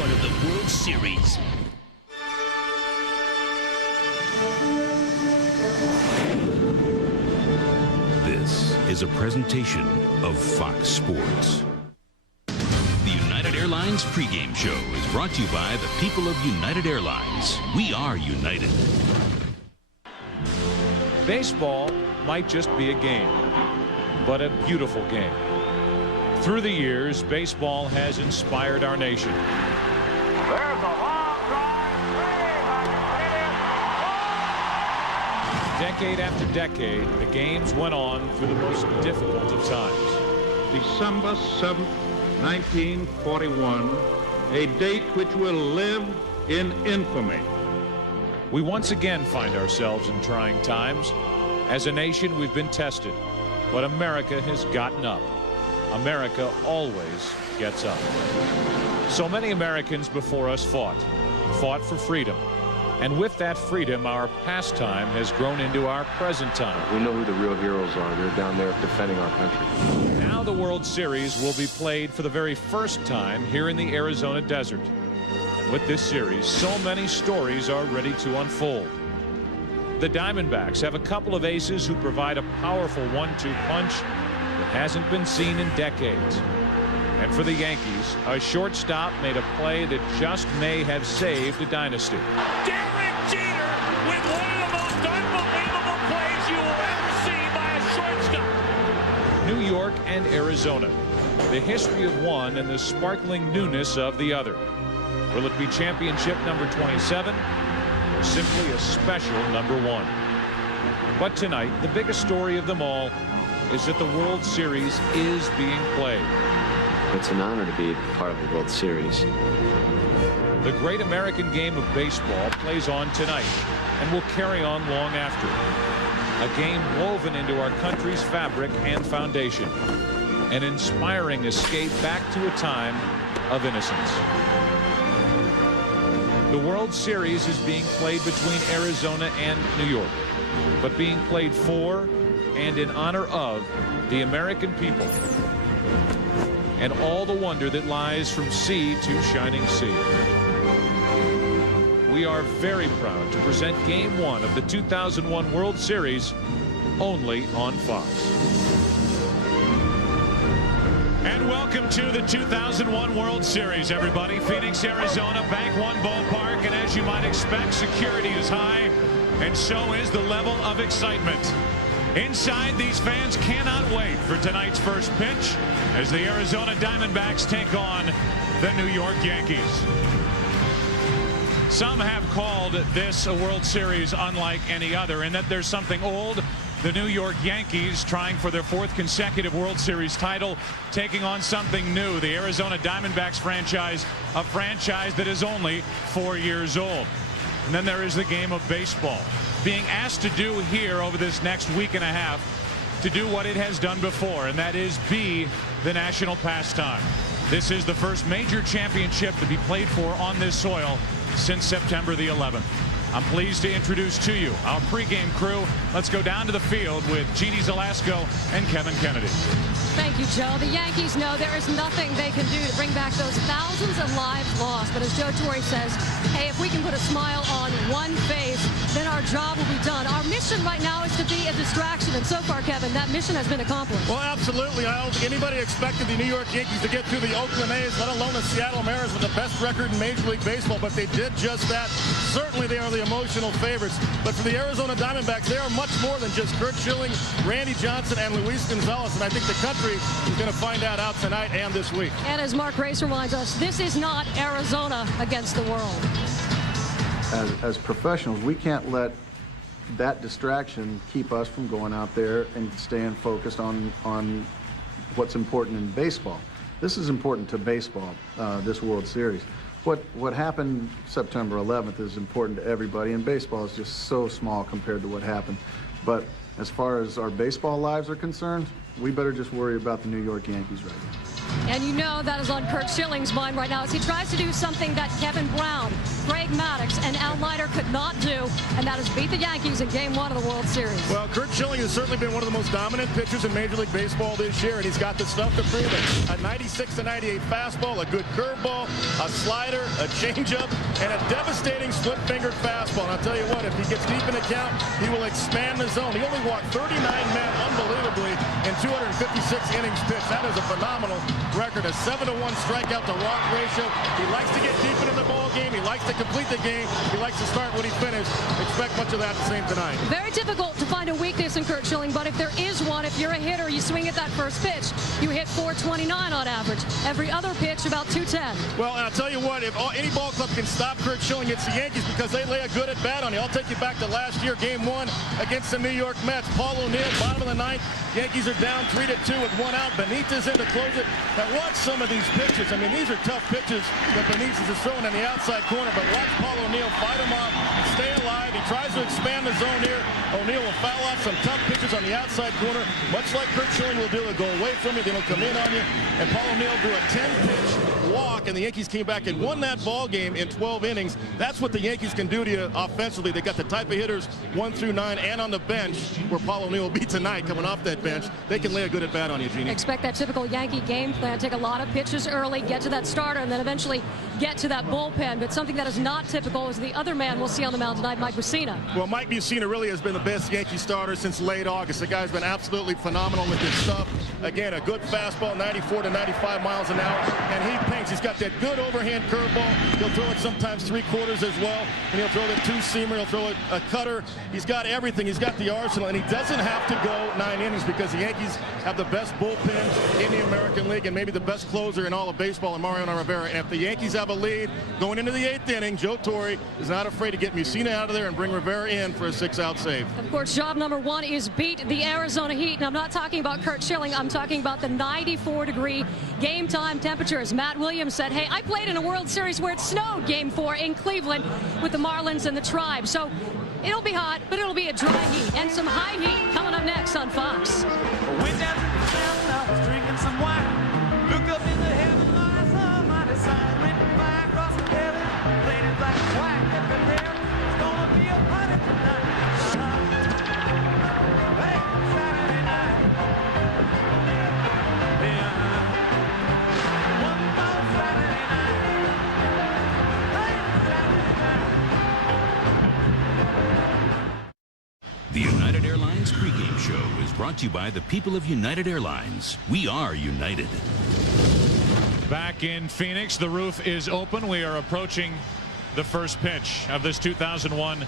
one of the World Series. This is a presentation of Fox Sports. The United Airlines pregame show is brought to you by the people of United Airlines. We are united. Baseball might just be a game, but a beautiful game. Through the years, baseball has inspired our nation. There's a long drive. Decade after decade, the games went on through the most difficult of times. December 7th, 1941, a date which will live in infamy. We once again find ourselves in trying times. As a nation, we've been tested, but America has gotten up. America always gets up. So many Americans before us fought for freedom. And with that freedom, our pastime has grown into our present time. We know who the real heroes are. They're down there defending our country. Now the World Series will be played for the very first time here in the Arizona desert. And with this series, so many stories are ready to unfold. The Diamondbacks have a couple of aces who provide a powerful 1-2 punch that hasn't been seen in decades. And for the Yankees, a shortstop made a play that just may have saved a dynasty. Derek Jeter with one of the most unbelievable plays you will ever see by a shortstop. New York and Arizona, the history of one and the sparkling newness of the other. Will it be championship number 27 or simply a special number 1? But tonight, the biggest story of them all is that the World Series is being played. It's an honor to be part of the World Series. The great American game of baseball plays on tonight and will carry on long after. A game woven into our country's fabric and foundation. An inspiring escape back to a time of innocence. The World Series is being played between Arizona and New York, but being played for and in honor of the American people and all the wonder that lies from sea to shining sea. We are very proud to present Game 1 of the 2001 World Series only on Fox. And welcome to the 2001 World Series, everybody. Phoenix, Arizona, Bank One Ballpark, and as you might expect, security is high, and so is the level of excitement. Inside, these fans cannot wait for tonight's first pitch as the Arizona Diamondbacks take on the New York Yankees. Some have called this a World Series unlike any other in that there's something old. The New York Yankees trying for their 4th consecutive World Series title, taking on something new. The Arizona Diamondbacks franchise, a franchise that is only 4 years old. And then there is the game of baseball, being asked to do here over this next week and a half, to do what it has done before, and that is be the national pastime. This is the first major championship to be played for on this soil since September the 11th. I'm pleased to introduce to you our pregame crew. Let's go down to the field with Jeannie Zalasko and Kevin Kennedy. Thank you, Joe. The Yankees know there is nothing they can do to bring back those thousands of lives lost. But as Joe Torre says, hey, if we can put a smile on one face, then our job will be done. Our mission right now is to be a distraction. And so far, Kevin, that mission has been accomplished. Well, absolutely. I don't think anybody expected the New York Yankees to get through the Oakland A's, let alone the Seattle Mariners with the best record in Major League Baseball. But they did just that. Certainly they are the emotional favorites. But for the Arizona Diamondbacks, they are much more than just Curt Schilling, Randy Johnson, and Luis Gonzalez. And I think the country is going to find out tonight and this week. And as Mark Race reminds us, this is not Arizona against the world. As professionals, we can't let that distraction keep us from going out there and staying focused on what's important in baseball. This is important to baseball, this World Series. What happened September 11th is important to everybody, and baseball is just so small compared to what happened. But as far as our baseball lives are concerned, we better just worry about the New York Yankees right now. And you know that is on Curt Schilling's mind right now as he tries to do something that Kevin Brown, Greg Maddux and Al Leiter could not do, and that is beat the Yankees in Game 1 of the World Series. Well, Curt Schilling has certainly been one of the most dominant pitchers in Major League Baseball this year, and he's got the stuff to prove it. A 96 to 98 fastball, a good curveball, a slider, a changeup, and a devastating split-fingered fastball. And I'll tell you what, if he gets deep in the count, he will expand the zone. He only walked 39 men, unbelievably, in 256 innings pitched. That is a phenomenal record. A 7-to-1 strikeout to walk ratio. He likes to get deep into the ball game. He likes to complete the game. He likes to start when he finished. Expect much of that the same tonight. Very difficult to find a weakness in Curt Schilling, but if there is one, if you're a hitter, you swing at that first pitch, you hit 429 on average. Every other pitch about 210. Well, and I'll tell you what, if any ball club can stop Curt Schilling, it's the Yankees, because they lay a good at bat on you. I'll take you back to last year, Game 1 against the New York Mets. Paul O'Neill, bottom of the ninth. Yankees are down 3-2 with 1 out. Benitez in to close it. Now watch some of these pitches. I mean, these are tough pitches that Benitez is throwing in the outside corner, but watch Paul O'Neill fight him off, stay alive. He tries to expand the zone here. O'Neill will foul off some tough pitches on the outside corner, much like Curt Schilling will do. He'll go away from you, then he'll come in on you. And Paul O'Neill drew a 10-pitch walk, and the Yankees came back and won that ball game in 12 innings. That's what the Yankees can do to you offensively. They got the type of hitters 1 through 9 and on the bench, where Paul O'Neill will be tonight coming off that bench. They can lay a good at bat on you, Jeannie. Expect that typical Yankee game plan. Take a lot of pitches early, get to that starter, and then eventually get to that bullpen. But something that is not typical is the other man we'll see on the mound tonight, Mike Mussina. Well, Mike Mussina really has been the best Yankee starter since late August. The guy's been absolutely phenomenal with his stuff. Again, a good fastball, 94 to 95 miles an hour, and he paints. He's got that good overhand curveball. He'll throw it sometimes 3/4 as well, and he'll throw the 2-seamer. He'll throw it a cutter. He's got everything. He's got the arsenal, and he doesn't have to go 9 innings because the Yankees have the best bullpen in the American League and maybe the best closer in all of baseball in Mariano Rivera. And if the Yankees have a lead going into the 8th inning, Joe Torre is not afraid to get Mussina out of there and bring Rivera in for a 6-out save. Of course, job number 1 is beat the Arizona Heat. And I'm not talking about Curt Schilling. I'm talking about the 94-degree game time temperatures. Matt Williams said, hey, I played in a World Series where it snowed Game 4 in Cleveland with the Marlins and the Tribe. So it'll be hot, but it'll be a dry heat and some high heat coming up next on Fox. Went down to the mountain, I was drinking some wine. Look up in the heavens, I saw a mighty sign written by across the heaven. Playing it like a quack up in there. It's gonna be a party tonight. Hey, Saturday night. Yeah. One more Saturday night. Hey, Saturday night. The United Airlines pregame show is brought to you by the people of United Airlines. We are united. Back in Phoenix, the roof is open. We are approaching the first pitch of this 2001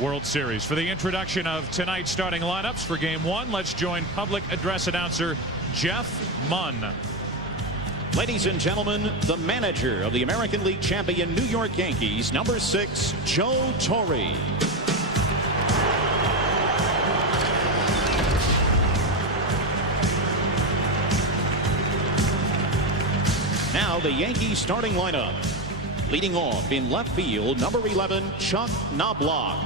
World Series. For the introduction of tonight's starting lineups for Game 1, let's join public address announcer Jeff Munn. Ladies and gentlemen, the manager of the American League champion New York Yankees, number 6, Joe Torre. Now the Yankees starting lineup. Leading off in left field, number 11, Chuck Knobloch.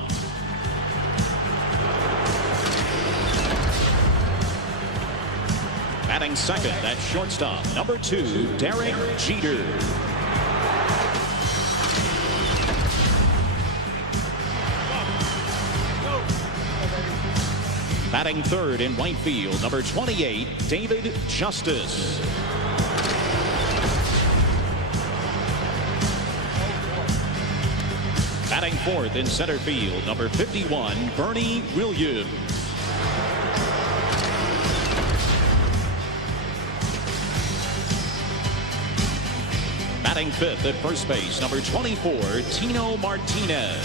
Batting second at shortstop, number 2, Derek Jeter. Batting third in right field, number 28, David Justice. Batting fourth in center field, number 51, Bernie Williams. Batting fifth at first base, number 24, Tino Martinez.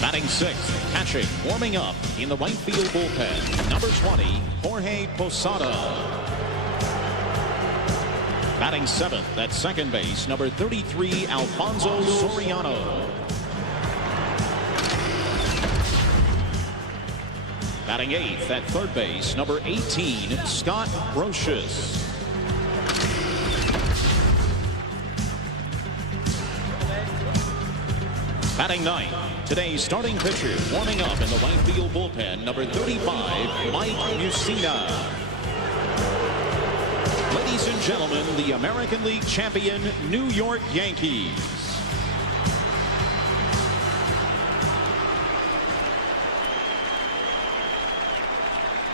Batting sixth, catching, warming up in the right field bullpen, number 20, Jorge Posada. Batting seventh at second base, number 33, Alfonso Soriano. Batting eighth at third base, number 18, Scott Brocious. Batting ninth, today's starting pitcher, warming up in the right field bullpen, number 35, Mike Mussina. Ladies and gentlemen, the American League champion New York Yankees.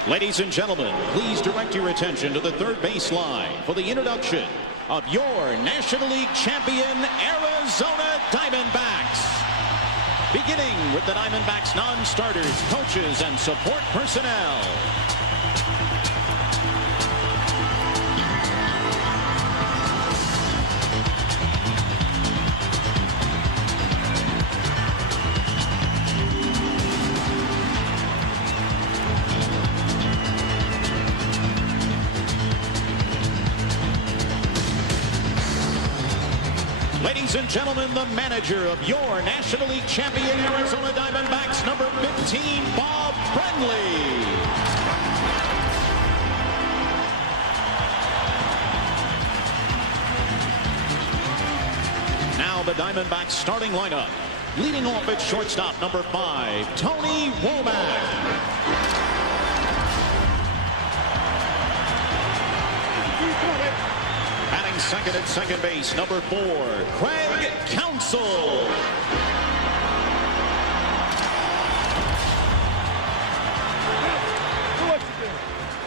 Ladies and gentlemen, please direct your attention to the third base line for the introduction of your National League champion Arizona Diamondbacks. Beginning with the Diamondbacks non-starters, coaches, and support personnel. Ladies and gentlemen, the manager of your National League champion Arizona Diamondbacks, number 15, Bob Brenly. Now the Diamondbacks starting lineup. Leading off at shortstop, number 5, Tony Womack. Batting second at second base, number 4, Craig Counsell.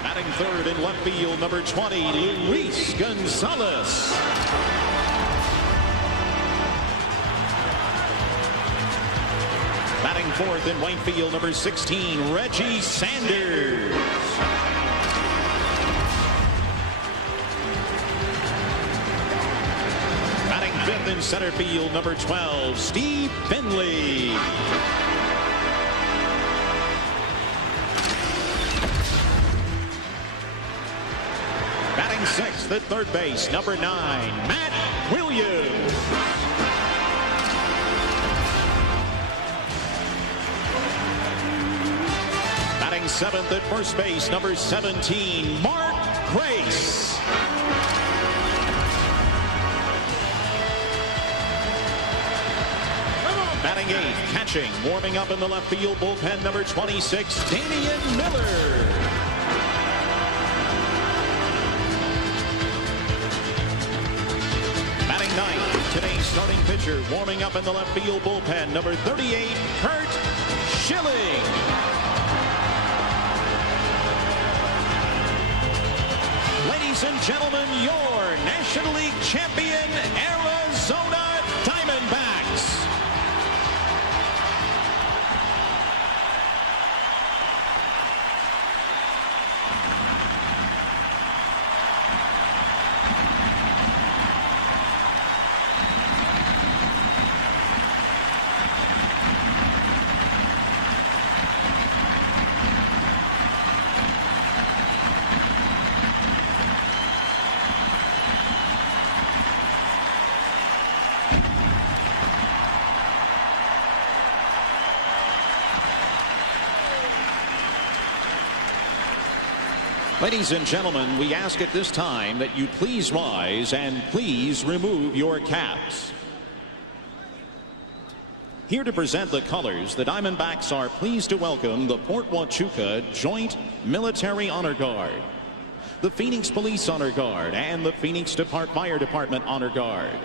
Batting third in left field, number 20, Luis Gonzalez. Batting fourth in right field, number 16, Reggie Sanders. Fifth in center field, number 12, Steve Finley. Batting sixth at third base, number 9, Matt Williams. Batting seventh at first base, number 17, Mark Grace. Batting eighth, catching, warming up in the left field bullpen, number 26, Damian Miller. Batting ninth, today's starting pitcher, warming up in the left field bullpen, number 38, Kurt Schilling. Ladies and gentlemen, your National League champion, Arizona Diamondbacks. Ladies and gentlemen, we ask at this time that you please rise and please remove your caps. Here to present the colors, the Diamondbacks are pleased to welcome the Fort Huachuca Joint Military Honor Guard, the Phoenix Police Honor Guard, and the Phoenix Fire Department Honor Guard.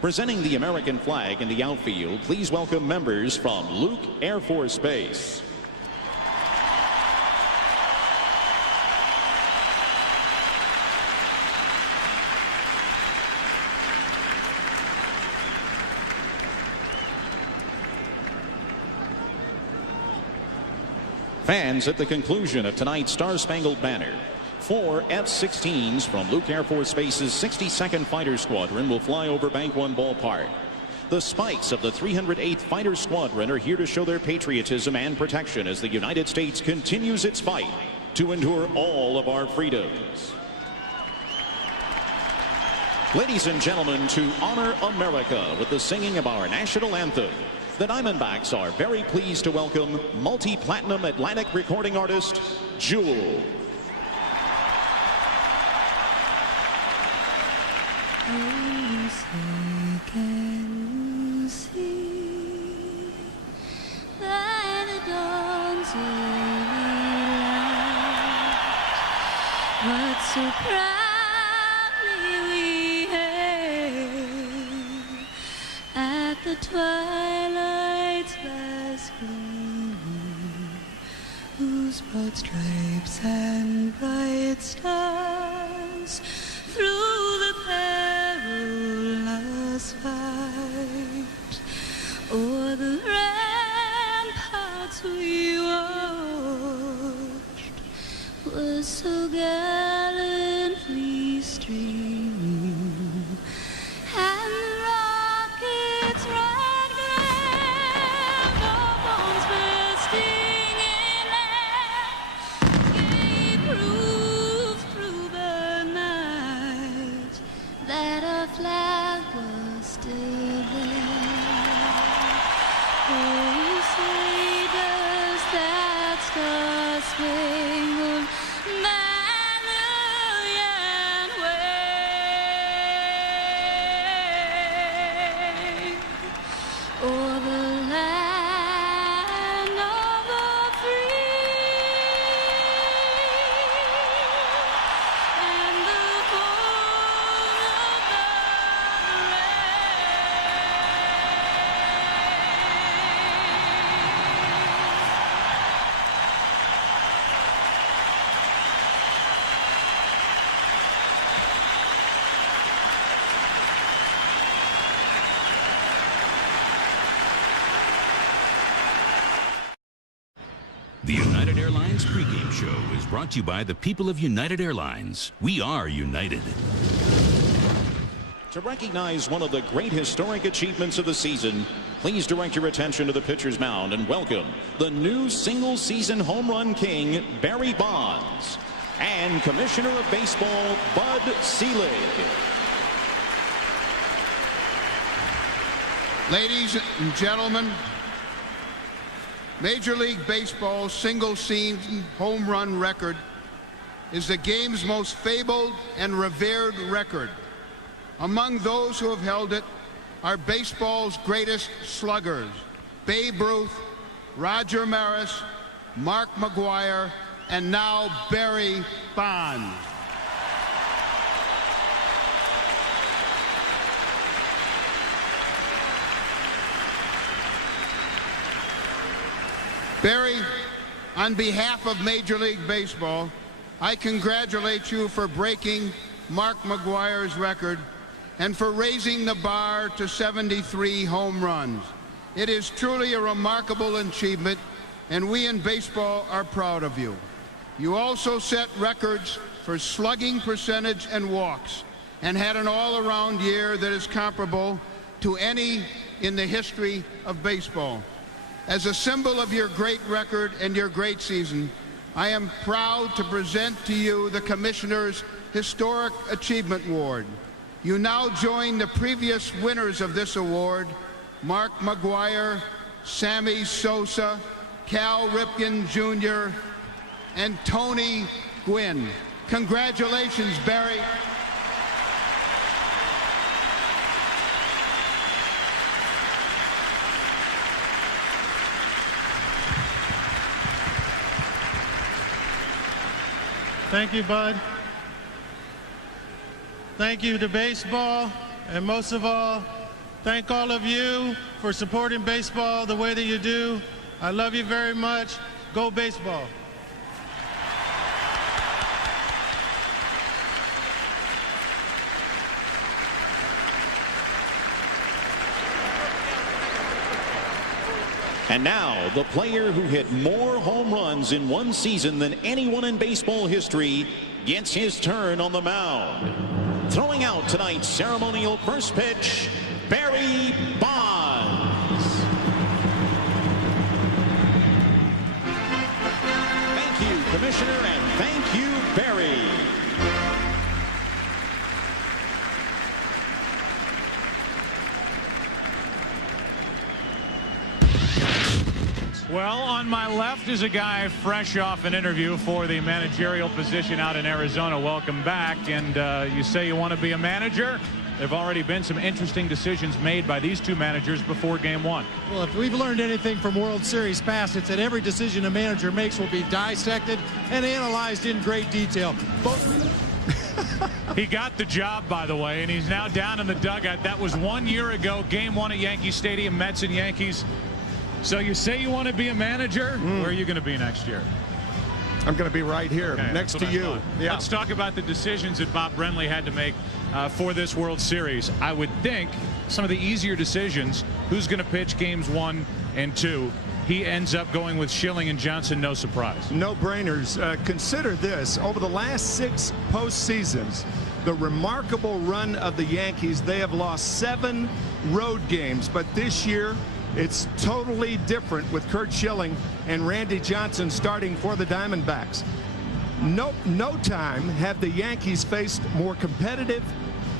Presenting the American flag in the outfield, please welcome members from Luke Air Force Base. Fans, at the conclusion of tonight's Star-Spangled Banner, 4 F-16s from Luke Air Force Base's 62nd Fighter Squadron will fly over Bank One Ballpark. The Spikes of the 308th Fighter Squadron are here to show their patriotism and protection as the United States continues its fight to endure all of our freedoms. Ladies and gentlemen, to honor America with the singing of our national anthem, the Diamondbacks are very pleased to welcome multi-platinum Atlantic recording artist, Jewel. Can you see by the dawn's early light what so proud the twilight's last gleaming, whose broad stripes and bright stars through the perilous fight o'er the ramparts we watched was so gallantly streaming, and the rocket's red glare, our bones bursting in air, gave proof through the night that our flag was still there. Oh, say does that star-spangled banner yet wave o'er the land of the free and the home of the The United Airlines pregame show is brought to you by the people of United Airlines. We are united. To recognize one of the great historic achievements of the season, please direct your attention to the pitcher's mound and welcome the new single-season home run king, Barry Bonds, and Commissioner of Baseball, Bud Selig. Ladies and gentlemen, Major League Baseball's single-season home run record is the game's most fabled and revered record. Among those who have held it are baseball's greatest sluggers, Babe Ruth, Roger Maris, Mark McGwire, and now Barry Bonds. Barry, on behalf of Major League Baseball, I congratulate you for breaking Mark McGwire's record and for raising the bar to 73 home runs. It is truly a remarkable achievement, and we in baseball are proud of you. You also set records for slugging percentage and walks, and had an all-around year that is comparable to any in the history of baseball. As a symbol of your great record and your great season, I am proud to present to you the Commissioner's Historic Achievement Award. You now join the previous winners of this award, Mark McGwire, Sammy Sosa, Cal Ripken Jr., and Tony Gwynn. Congratulations, Barry. Thank you, Bud. Thank you to baseball, and most of all, thank all of you for supporting baseball the way that you do. I love you very much. Go baseball. And now, the player who hit more home runs in one season than anyone in baseball history gets his turn on the mound. Throwing out tonight's ceremonial first pitch, Barry Bonds. Thank you, Commissioner, and thank you, Barry. Well, on my left is a guy fresh off an interview for the managerial position out in Arizona. Welcome back. And you say you want to be a manager? There have already been some interesting decisions made by these two managers before Game 1. Well, if we've learned anything from World Series past, it's that every decision a manager makes will be dissected and analyzed in great detail. Both He got the job, by the way, and he's now down in the dugout. That was 1 year ago, Game 1 at Yankee Stadium, Mets and Yankees. So you say you want to be a manager? Where are you going to be next year? I'm going to be right here, next to you. Yeah. Let's talk about the decisions that Bob Brenly had to make for this World Series. I would think some of the easier decisions, who's going to pitch games 1 and 2. He ends up going with Schilling and Johnson, no surprise. No brainers. Consider this. Over the last 6 postseasons, the remarkable run of the Yankees, they have lost 7 road games. But this year, it's totally different with Curt Schilling and Randy Johnson starting for the Diamondbacks. No time have the Yankees faced more competitive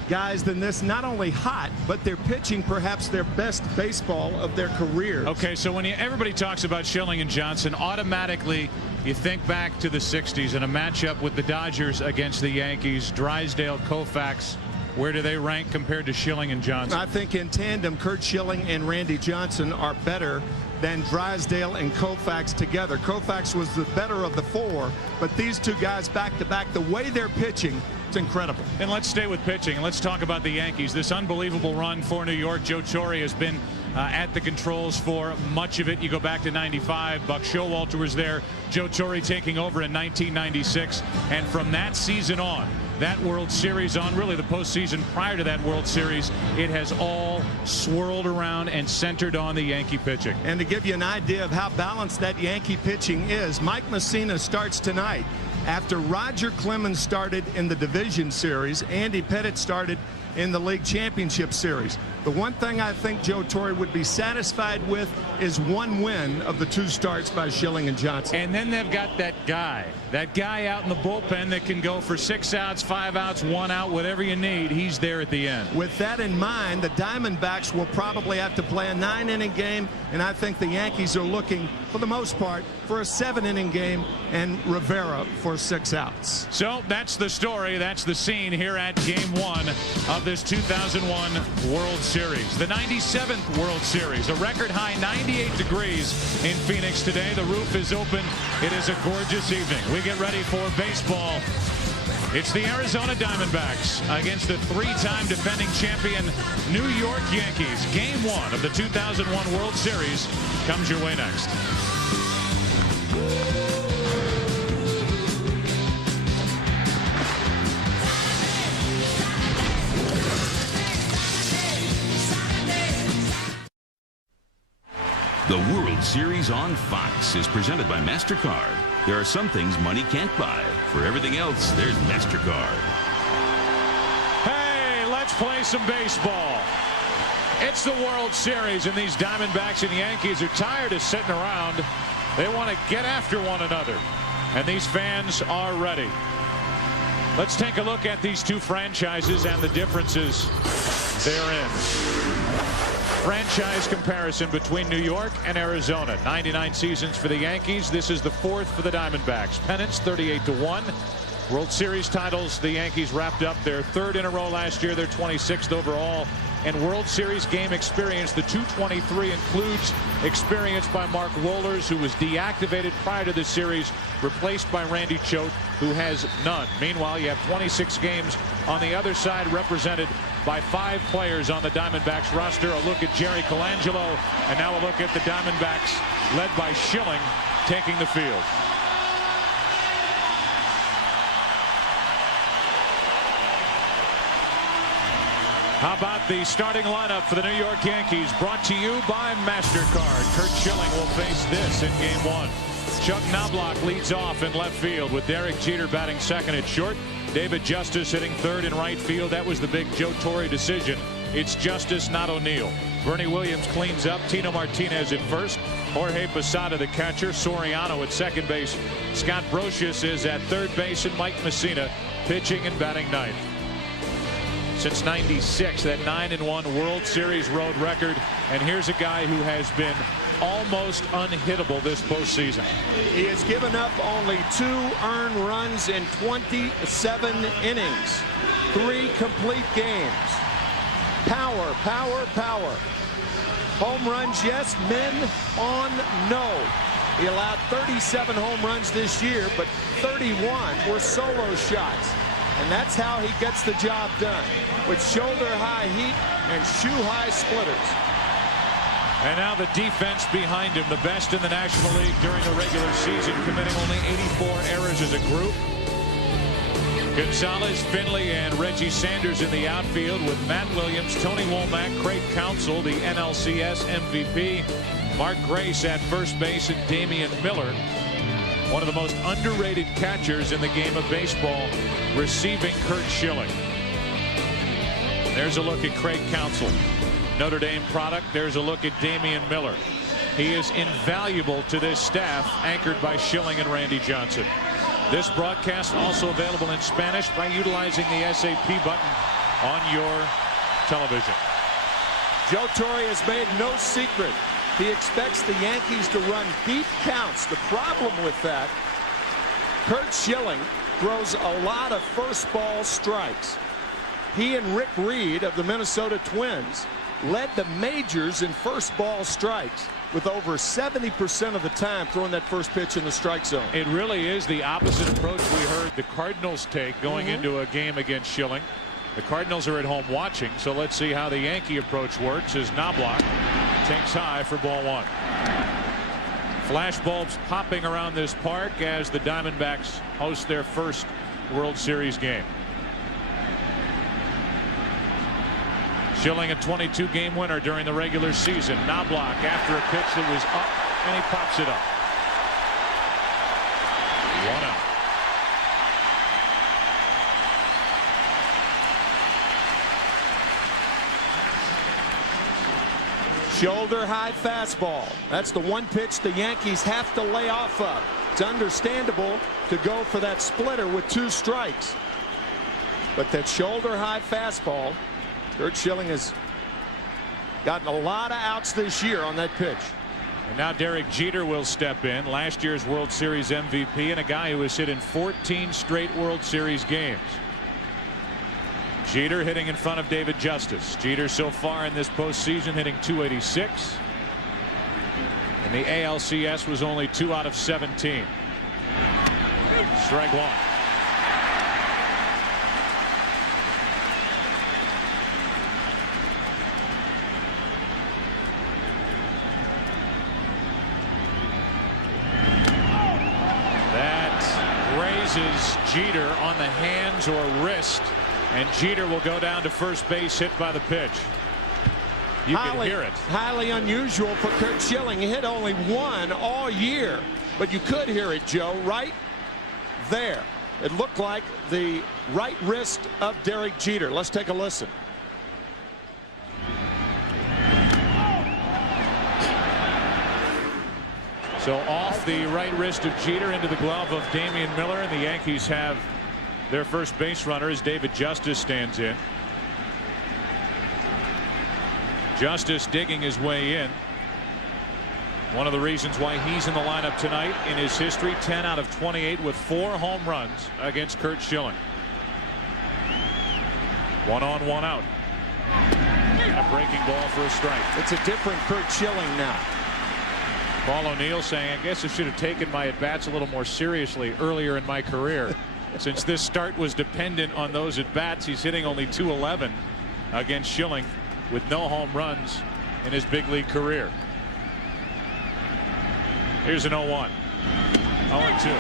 guys than this. Not only hot, but they're pitching perhaps their best baseball of their careers. Okay, so when everybody talks about Schilling and Johnson, automatically you think back to the 60s and a matchup with the Dodgers against the Yankees. Drysdale, Koufax. Where do they rank compared to Schilling and Johnson? I think in tandem, Curt Schilling and Randy Johnson are better than Drysdale and Koufax together. Koufax was the better of the 4, but these 2 guys back to back, the way they're pitching, it's incredible. And let's stay with pitching, and let's talk about the Yankees. This unbelievable run for New York. Joe Torre has been at the controls for much of it. You go back to '95. Buck Showalter was there. Joe Torre taking over in 1996. And from that season on, that World Series on, really the postseason prior to that World Series, it has all swirled around and centered on the Yankee pitching. And to give you an idea of how balanced that Yankee pitching is, Mike Mussina starts tonight. After Roger Clemens started in the division series, Andy Pettitte started in the league championship series. The one thing I think Joe Torre would be satisfied with is 1 win of the 2 starts by Schilling and Johnson. And then they've got that guy out in the bullpen that can go for 6 outs, 5 outs, 1 out, whatever you need. He's there at the end. With that in mind, the Diamondbacks will probably have to play a 9-inning game, and I think the Yankees are looking, for the most part, for a 7-inning game and Rivera for 6 outs. So that's the story. That's the scene here at Game 1 of this 2001 World Series. The 97th World Series. A record high 98 degrees in Phoenix today. The roof is open. It is a gorgeous evening. We get ready for baseball. It's the Arizona Diamondbacks against the 3-time defending champion New York Yankees. Game 1 of the 2001 World Series comes your way next. The World Series on Fox is presented by MasterCard. There are some things money can't buy. For everything else, there's MasterCard. Hey, let's play some baseball. It's the World Series, and these Diamondbacks and Yankees are tired of sitting around. They want to get after one another, and these fans are ready. Let's take a look at these 2 franchises and the differences therein. Franchise comparison between New York and Arizona. 99 seasons for the Yankees. This is the 4th for the Diamondbacks. Pennants 38-1. World Series titles, the Yankees wrapped up their 3rd in a row last year. Their 26th overall. And World Series game experience, the 223 includes experience by Mark Wohlers, who was deactivated prior to the series, replaced by Randy Choate, who has none. Meanwhile, you have 26 games on the other side, represented by 5 players on the Diamondbacks roster. A look at Jerry Colangelo, and now a look at the Diamondbacks, led by Schilling, taking the field. How about the starting lineup for the New York Yankees, brought to you by MasterCard. Curt Schilling will face this in Game 1. Chuck Knobloch leads off in left field with Derek Jeter batting second at short. David Justice hitting third in right field. That was the big Joe Torre decision. It's Justice, not O'Neill. Bernie Williams cleans up. Tino Martinez at first. Jorge Posada, the catcher. Soriano at second base. Scott Brocious is at third base, and Mike Mussina pitching and batting ninth. Since '96, that 9-1 World Series road record. And here's a guy who has been almost unhittable this postseason. He has given up only 2 earned runs in 27 innings. 3 complete games. Power, power, power. Home runs, yes. Men on, no. He allowed 37 home runs this year, but 31 were solo shots. And that's how he gets the job done, with shoulder-high heat and shoe-high splitters. And now the defense behind him, the best in the National League during the regular season, committing only 84 errors as a group. Gonzalez, Finley, and Reggie Sanders in the outfield with Matt Williams, Tony Womack, Craig Counsell, the NLCS MVP, Mark Grace at first base, and Damian Miller, one of the most underrated catchers in the game of baseball, receiving Curt Schilling. There's a look at Craig Counsell, Notre Dame product. There's a look at Damian Miller. He is invaluable to this staff, anchored by Schilling and Randy Johnson. This broadcast also available in Spanish by utilizing the SAP button on your television. Joe Torre has made no secret. He expects the Yankees to run deep counts. The problem with that, Curt Schilling throws a lot of first ball strikes. He and Rick Reed of the Minnesota Twins led the majors in first ball strikes, with over 70% of the time throwing that first pitch in the strike zone. It really is the opposite approach we heard the Cardinals take going into a game against Schilling. The Cardinals are at home watching, so let's see how the Yankee approach works as Knobloch takes high for ball one. Flash bulbs popping around this park as the Diamondbacks host their first World Series game. Schilling, a 22-game winner during the regular season. Knobloch after a pitch that was up, and he pops it up. 1 out. Shoulder high fastball. That's the one pitch the Yankees have to lay off of. It's understandable to go for that splitter with 2 strikes. But that shoulder high fastball, Curt Schilling has gotten a lot of outs this year on that pitch. And now Derek Jeter will step in, last year's World Series MVP and a guy who has hit in 14 straight World Series games. Jeter hitting in front of David Justice. Jeter so far in this postseason hitting .286. And the ALCS was only 2 out of 17. Strike one. Jeter on the hands or wrist, and Jeter will go down to first base, hit by the pitch. You can hear it. Highly unusual for Curt Schilling. He hit only 1 all year, but you could hear it, Joe, right there. It looked like the right wrist of Derek Jeter. Let's take a listen. So off the right wrist of Jeter into the glove of Damian Miller, and the Yankees have their first base runner as David Justice stands in. Justice digging his way in. One of the reasons why he's in the lineup tonight in his history, 10 out of 28 with 4 home runs against Curt Schilling. 1 on, 1 out. And a breaking ball for a strike. It's a different Curt Schilling now. Paul O'Neill saying, I guess I should have taken my at-bats a little more seriously earlier in my career. Since this start was dependent on those at-bats, he's hitting only .211 against Schilling with no home runs in his big league career. Here's an 0-1. 0-2.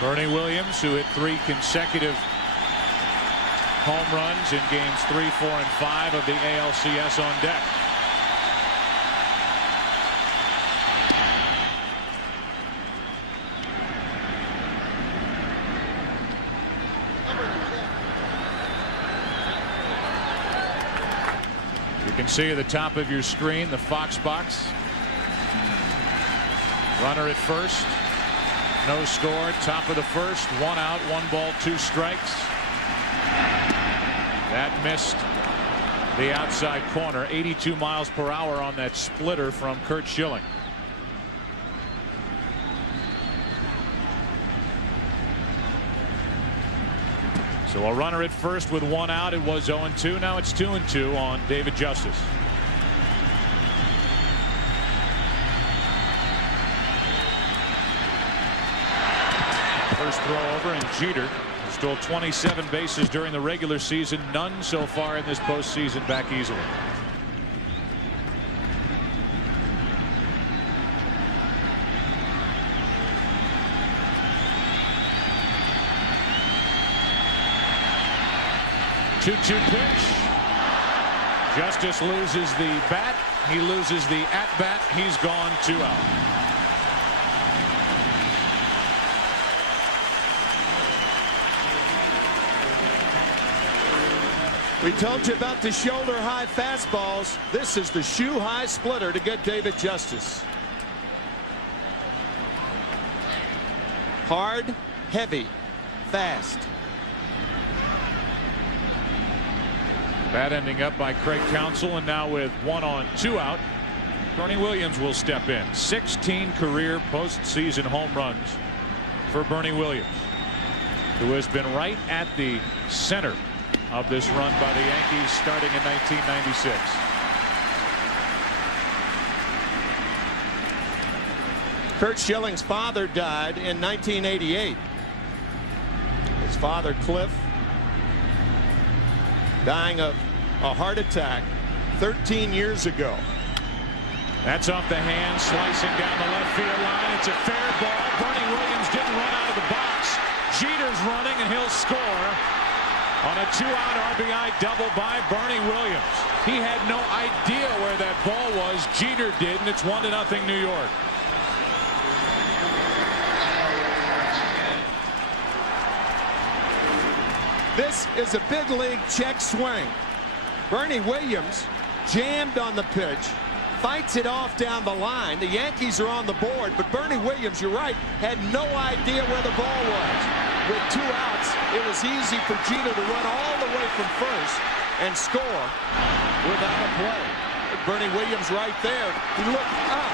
Bernie Williams, who hit 3 consecutive home runs in games 3, 4, and 5 of the ALCS, on deck. You can see at the top of your screen the Fox box. Runner at first. No score, top of the first, 1 out, 1 ball, 2 strikes. That missed the outside corner. 82 miles per hour on that splitter from Curt Schilling. So So a runner at first with 1 out. It was 0-2. Now it's 2-2 on David Justice. First throw over, and Jeter stole 27 bases during the regular season. None so far in this postseason back easily. Two-two pitch. Justice loses the bat. He loses the at-bat. He's gone 2 out. We told you about the shoulder-high fastballs. This is the shoe-high splitter to get David Justice. Hard, heavy, fast. Bat ending up by Craig Counsell, and now with 1 on 2 out, Bernie Williams will step in. 16 career postseason home runs for Bernie Williams, who has been right at the center of this run by the Yankees starting in 1996. Curt Schilling's father died in 1988. His father, Cliff, dying of a heart attack 13 years ago. That's off the hand, slicing down the left field line. It's a fair ball. Bernie Williams didn't run out of the box. Jeter's running, and he'll score on a 2-out RBI double by Bernie Williams. He had no idea where that ball was. Jeter did, and it's 1-0 New York. This is a big league check swing. Bernie Williams jammed on the pitch, fights it off down the line. The Yankees are on the board, but Bernie Williams, you're right, had no idea where the ball was. With 2 outs, it was easy for Jeter to run all the way from first and score without a play. Bernie Williams right there. He looked up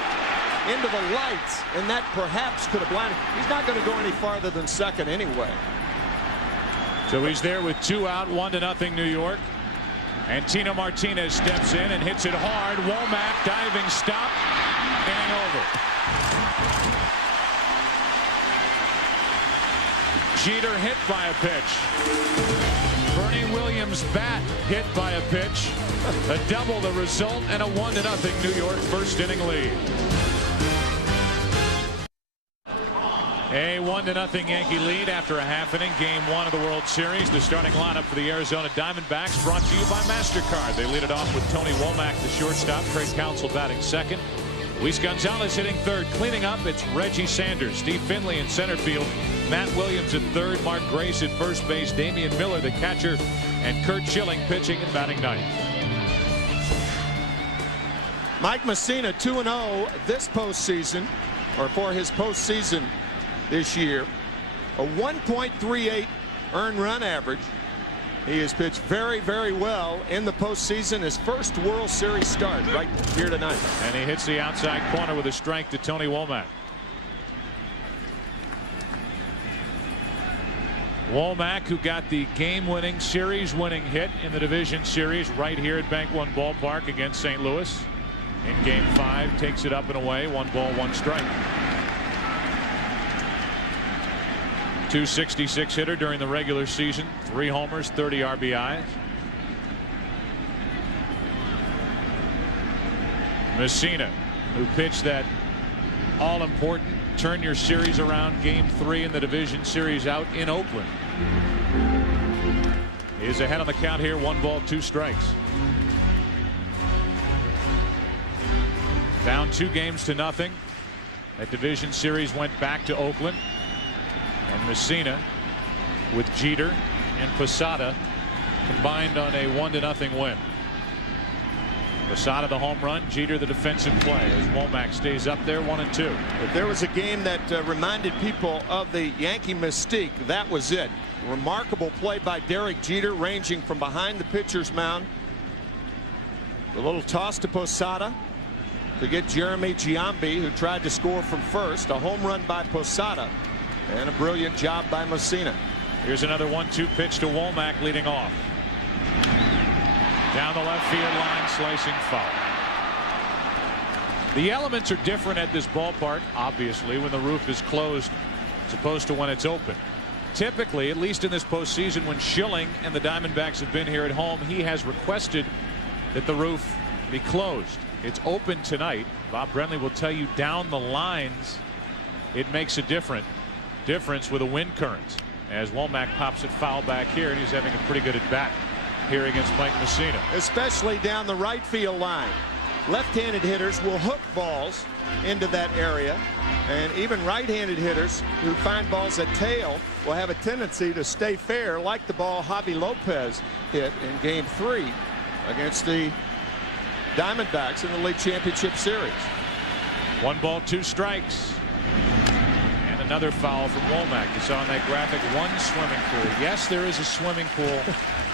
into the lights, and that perhaps could have blinded him. He's not going to go any farther than second anyway. So he's there with 2 out, 1-0 New York. And Tino Martinez steps in and hits it hard. Womack diving stop, inning over. Jeter hit by a pitch. Bernie Williams' bat hit by a pitch. A double the result, and a 1-0 New York first inning lead. A 1-0 Yankee lead after a half inning. Game 1 of the World Series. The starting lineup for the Arizona Diamondbacks brought to you by MasterCard. They lead it off with Tony Womack, the shortstop. Craig Counsell batting second. Luis Gonzalez hitting third. Cleaning up, it's Reggie Sanders. Steve Finley in center field. Matt Williams at third. Mark Grace at first base. Damian Miller, the catcher. And Curt Schilling pitching and batting ninth. Mike Messina 2-0 this postseason, or for his postseason this year. A 1.38 earned run average. He has pitched very, very well in the postseason. His first World Series start right here tonight. And he hits the outside corner with a strike to Tony Womack. Womack, who got the game-winning, series-winning hit in the division series right here at Bank One Ballpark against St. Louis. In Game 5, takes it up and away. 1 ball, 1 strike. .266 hitter during the regular season. 3 homers, 30 RBIs. Messina, who pitched that all-important turn your series around Game 3 in the division series out in Oakland, is ahead on the count here. 1 ball, 2 strikes. Down 2 games to nothing. That division series went back to Oakland. And Messina with Jeter and Posada combined on a 1-0 win. Posada the home run, Jeter the defensive play as Womack stays up there 1-2. If there was a game that reminded people of the Yankee mystique, that was it. Remarkable play by Derek Jeter, ranging from behind the pitcher's mound. A little toss to Posada to get Jeremy Giambi, who tried to score from first. A home run by Posada. And a brilliant job by Messina. Here's another 1-2 pitch to Womack leading off. Down the left field line, slicing foul. The elements are different at this ballpark, obviously, when the roof is closed as opposed to when it's open. Typically, at least in this postseason, when Schilling and the Diamondbacks have been here at home, he has requested that the roof be closed. It's open tonight. Bob Brenly will tell you down the lines it makes a difference with a wind current, as Womack pops it foul back here, and he's having a pretty good at bat here against Mike Messina. Especially down the right field line. Left-handed hitters will hook balls into that area, and even right-handed hitters who find balls at tail will have a tendency to stay fair, like the ball Javi Lopez hit in Game 3 against the Diamondbacks in the League Championship Series. 1 ball, 2 strikes. And another foul from Womack. You saw in that graphic, 1 swimming pool. Yes, there is a swimming pool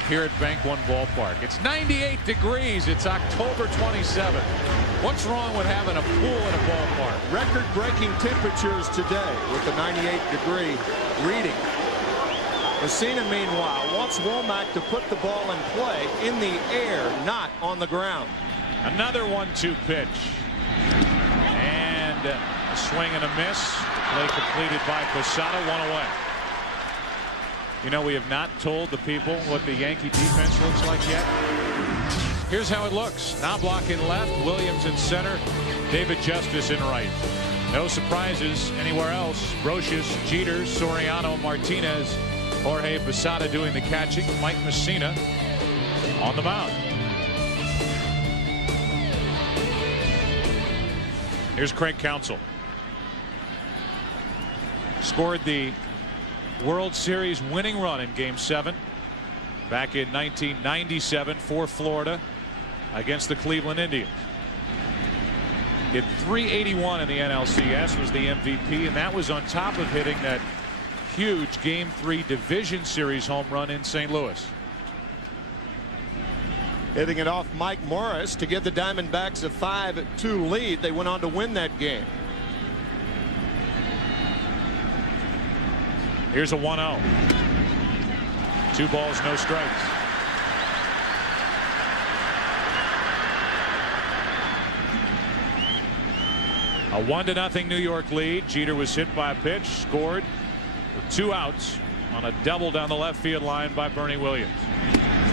here at Bank One Ballpark. It's 98 degrees. It's October 27th. What's wrong with having a pool in a ballpark? Record-breaking temperatures today with the 98-degree reading. Messina, meanwhile, wants Womack to put the ball in play in the air, not on the ground. Another 1-2 pitch. And a swing and a miss. Play completed by Posada, 1 away. You know, we have not told the people what the Yankee defense looks like yet. Here's how it looks. Knobloch in left, Williams in center, David Justice in right. No surprises anywhere else. Brocious, Jeter, Soriano, Martinez, Jorge Posada doing the catching. Mike Messina on the mound. Here's Craig Counsell. Scored the World Series winning run in Game 7 back in 1997 for Florida against the Cleveland Indians. Hit .381 in the NLCS, was the MVP, and that was on top of hitting that huge Game 3 Division Series home run in St. Louis. Hitting it off Mike Morris to give the Diamondbacks a 5-2 lead. They went on to win that game. Here's a 1-0. 2 balls, no strikes. A 1-0 New York lead. Jeter was hit by a pitch, scored with 2 outs on a double down the left field line by Bernie Williams.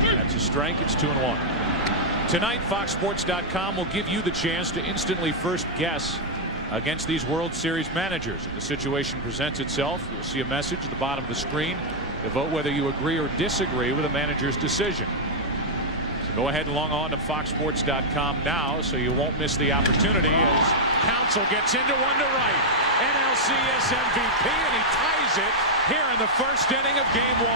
That's a strike. It's 2-1. Tonight, FoxSports.com will give you the chance to instantly first guess against these World Series managers. If the situation presents itself, you'll see a message at the bottom of the screen to vote whether you agree or disagree with a manager's decision. So go ahead and log on to FoxSports.com now so you won't miss the opportunity as Counsell gets into one to right. NLCS MVP, and he ties it here in the first inning of Game 1.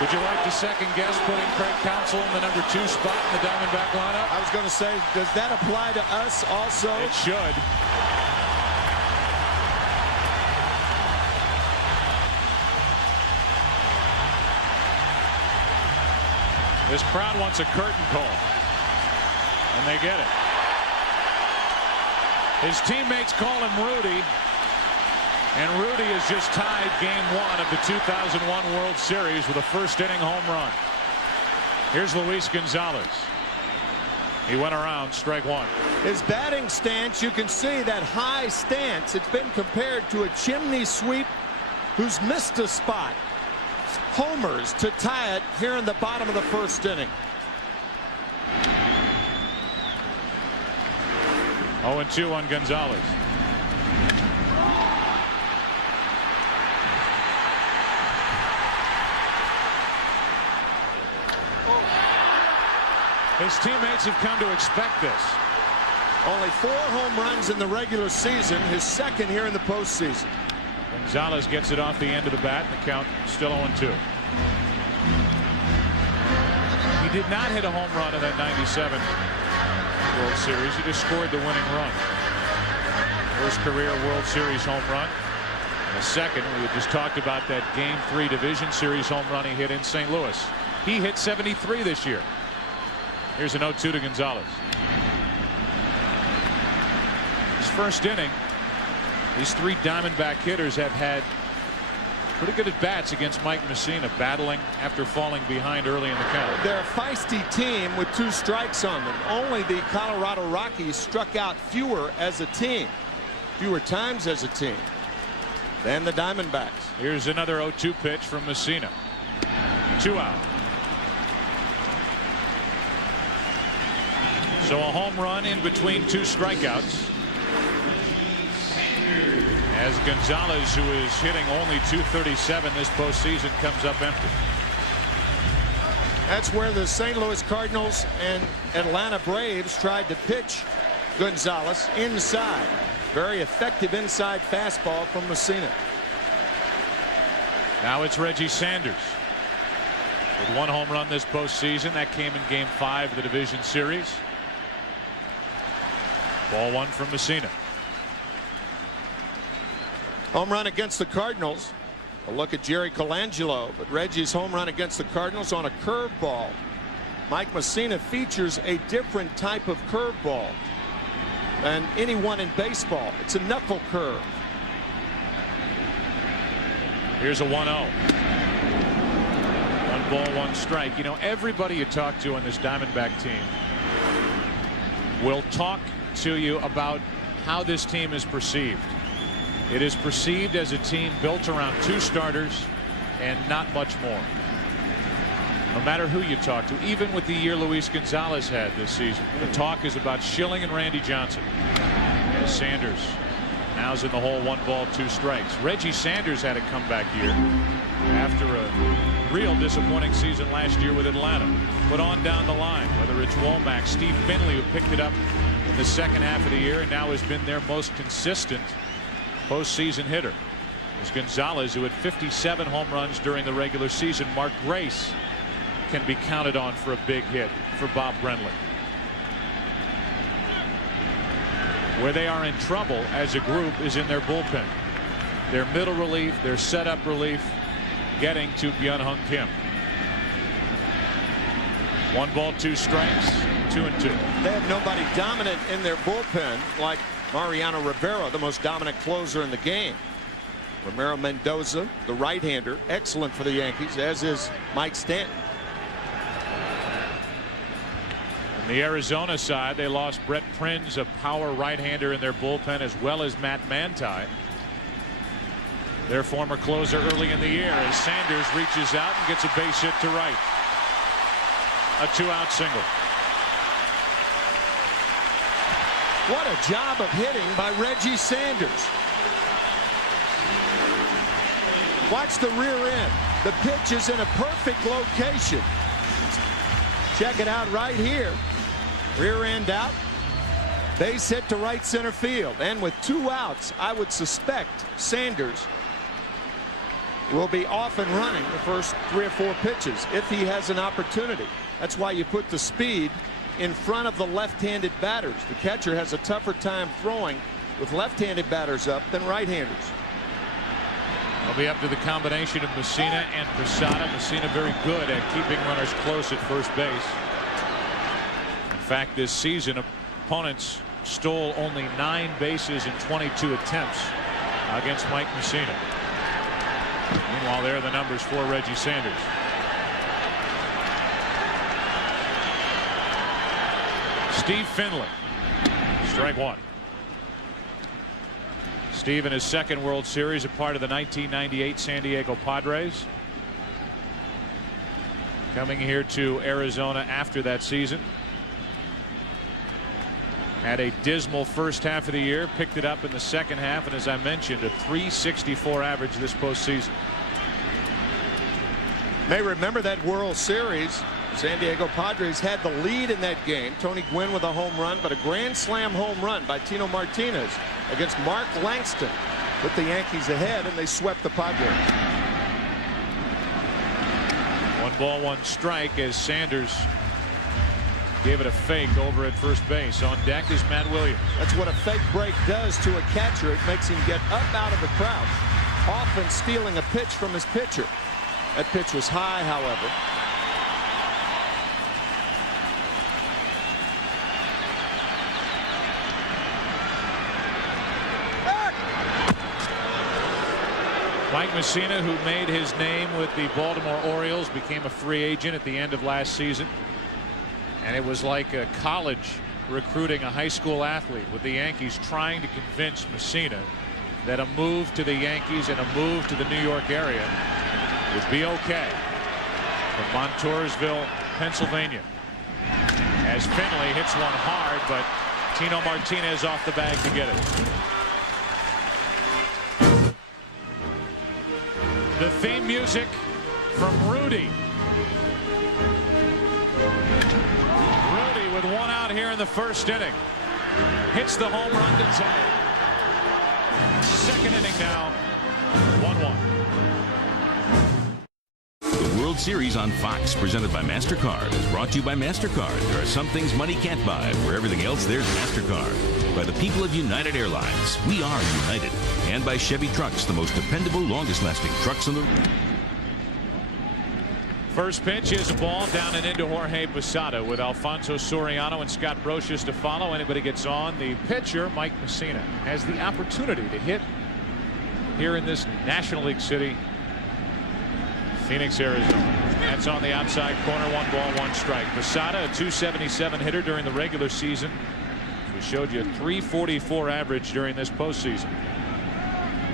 Would you like to second guess putting Craig Counsell in the number 2 spot in the Diamondback lineup? I was going to say, does that apply to us also? It should. This crowd wants a curtain call, and they get it. His teammates call him Rudy. And Rudy has just tied Game 1 of the 2001 World Series with a first-inning home run. Here's Luis Gonzalez. He went around, strike 1. His batting stance, you can see that high stance. It's been compared to a chimney sweep who's missed a spot. Homers to tie it here in the bottom of the first inning. 0-2 on Gonzalez. His teammates have come to expect this. Only 4 home runs in the regular season, his second here in the postseason. Gonzalez gets it off the end of the bat, and the count still 0-2. He did not hit a home run in that 97 World Series. He just scored the winning run. First career World Series home run. The second, we just talked about that Game 3 Division Series home run he hit in St. Louis. He hit 73 this year. Here's an 0-2 to Gonzalez. His first inning, these three Diamondback hitters have had pretty good at bats against Mike Messina, battling after falling behind early in the count. They're a feisty team with 2 strikes on them. Only the Colorado Rockies struck out fewer as a team, fewer times as a team than the Diamondbacks. Here's another 0-2 pitch from Messina. 2 out. So a home run in between 2 strikeouts, as Gonzalez, who is hitting only .237 this postseason, comes up empty. That's where the St. Louis Cardinals and Atlanta Braves tried to pitch Gonzalez inside. Very effective inside fastball from Messina. Now it's Reggie Sanders with 1 home run this postseason. That came in Game 5 of the Division Series. Ball 1 from Messina. Home run against the Cardinals. A look at Jerry Colangelo, but Reggie's home run against the Cardinals on a curveball. Mike Messina features a different type of curveball than anyone in baseball. It's a knuckle curve. Here's a 1-0. 1 ball, 1 strike. You know, everybody you talk to on this Diamondback team will talk to you about how this team is perceived. It is perceived as a team built around 2 starters and not much more. No matter who you talk to, even with the year Luis Gonzalez had this season, the talk is about Schilling and Randy Johnson. As Sanders now's in the hole, 1 ball, 2 strikes. Reggie Sanders had a comeback year after a real disappointing season last year with Atlanta. But on down the line, whether it's Womack, Steve Finley, who picked it up in the second half of the year and now has been their most consistent postseason hitter. There's Gonzalez, who had 57 home runs during the regular season. Mark Grace can be counted on for a big hit for Bob Brenly. Where they are in trouble as a group is in their bullpen. Their middle relief, their setup relief, getting to Byung-Hyun Kim. 1 ball, 2 strikes, 2-2. They have nobody dominant in their bullpen like Mariano Rivera, the most dominant closer in the game. Ramiro Mendoza, the right-hander, excellent for the Yankees, as is Mike Stanton. On the Arizona side, they lost Brett Prinz, a power right-hander in their bullpen, as well as Matt Manti, their former closer, early in the year, as Sanders reaches out and gets a base hit to right. A 2-out single. What a job of hitting by Reggie Sanders. Watch the rear end. The pitch is in a perfect location. Check it out right here. Rear end out. Base hit to right center field. And with 2 outs, I would suspect Sanders will be off and running the first 3 or 4 pitches if he has an opportunity. That's why you put the speed in front of the left-handed batters. The catcher has a tougher time throwing with left-handed batters up than right-handers. It'll be up to the combination of Messina and Posada. Messina very good at keeping runners close at first base. In fact, this season, opponents stole only 9 bases in 22 attempts against Mike Messina. Meanwhile, there are the numbers for Reggie Sanders. Steve Finley, strike 1. Steve in his second World Series, a part of the 1998 San Diego Padres. Coming here to Arizona after that season. Had a dismal first half of the year, picked it up in the second half, and as I mentioned, a .364 average this postseason. May remember that World Series. San Diego Padres had the lead in that game. Tony Gwynn with a home run, but a grand slam home run by Tino Martinez against Mark Langston put the Yankees ahead, and they swept the Padres. 1 ball, 1 strike as Sanders Gave it a fake over at first base. On deck is Matt Williams. That's what a fake break does to a catcher. It makes him get up out of the crouch, often stealing a pitch from his pitcher. That pitch was high, however. Mike Mussina, who made his name with the Baltimore Orioles, became a free agent at the end of last season. And it was like a college recruiting a high school athlete, with the Yankees trying to convince Mussina that a move to the Yankees and a move to the New York area would be okay. From Montoursville, Pennsylvania. As Finley hits one hard, but Tino Martinez off the bag to get it. The theme music from Rudy. Rudy with one out here in the first inning. Hits the home run to tie it. Second inning now, 1-1. The World Series on Fox, presented by MasterCard, is brought to you by MasterCard. There are some things money can't buy. For everything else, there's MasterCard. By the people of United Airlines, we are united. And by Chevy Trucks, the most dependable, longest-lasting trucks on the road. First pitch is a ball down and into Jorge Posada, with Alfonso Soriano and Scott Brocious to follow. Anybody gets on. The pitcher, Mike Mussina, has the opportunity to hit here in this National League city, Phoenix, Arizona. That's on the outside corner. 1 ball, 1 strike. Posada, a .277 hitter during the regular season. We showed you a .344 average during this postseason.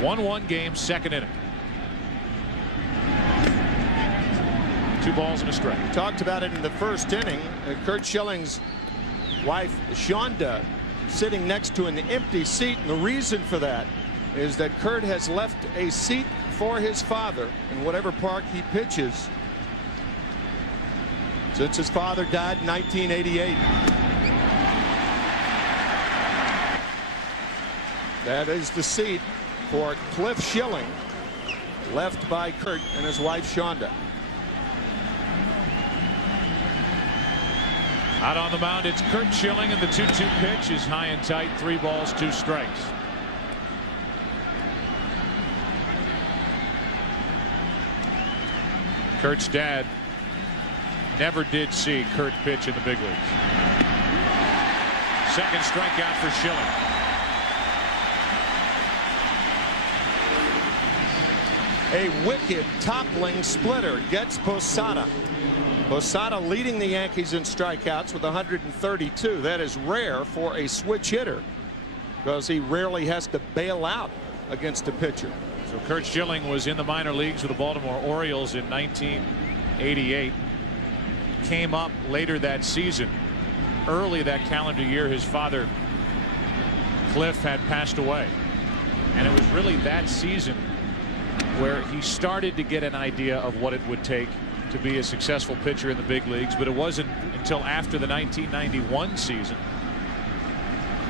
1-1 game, second inning. 2 balls and a strike. Talked about it in the first inning. Curt Schilling's wife, Shonda, sitting next to an empty seat. And the reason for that is that Curt has left a seat for his father in whatever park he pitches since his father died in 1988. That is the seat for Cliff Schilling, left by Curt and his wife Shonda. Out on the mound, it's Curt Schilling, and the 2-2 pitch is high and tight. 3 balls, 2 strikes. Curt's dad never did see Curt pitch in the big leagues. Second strikeout for Schilling. A wicked toppling splitter gets Posada. Posada leading the Yankees in strikeouts with 132. That is rare for a switch hitter, because he rarely has to bail out against a pitcher. So Curt Schilling was in the minor leagues with the Baltimore Orioles in 1988. Came up later that season. Early that calendar year, his father, Cliff, had passed away. And it was really that season where he started to get an idea of what it would take to be a successful pitcher in the big leagues. But it wasn't until after the 1991 season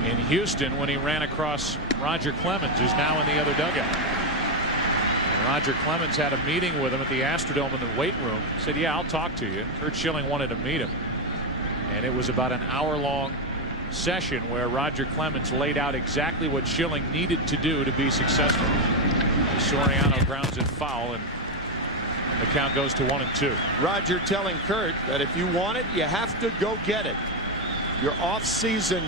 in Houston when he ran across Roger Clemens, who's now in the other dugout. And Roger Clemens had a meeting with him at the Astrodome in the weight room. He said, "Yeah, I'll talk to you." Curt Schilling wanted to meet him, and it was about an hour-long session where Roger Clemens laid out exactly what Schilling needed to do to be successful. Soriano grounds it foul, and the count goes to 1-2. Roger telling Curt that if you want it, you have to go get it. Your off-season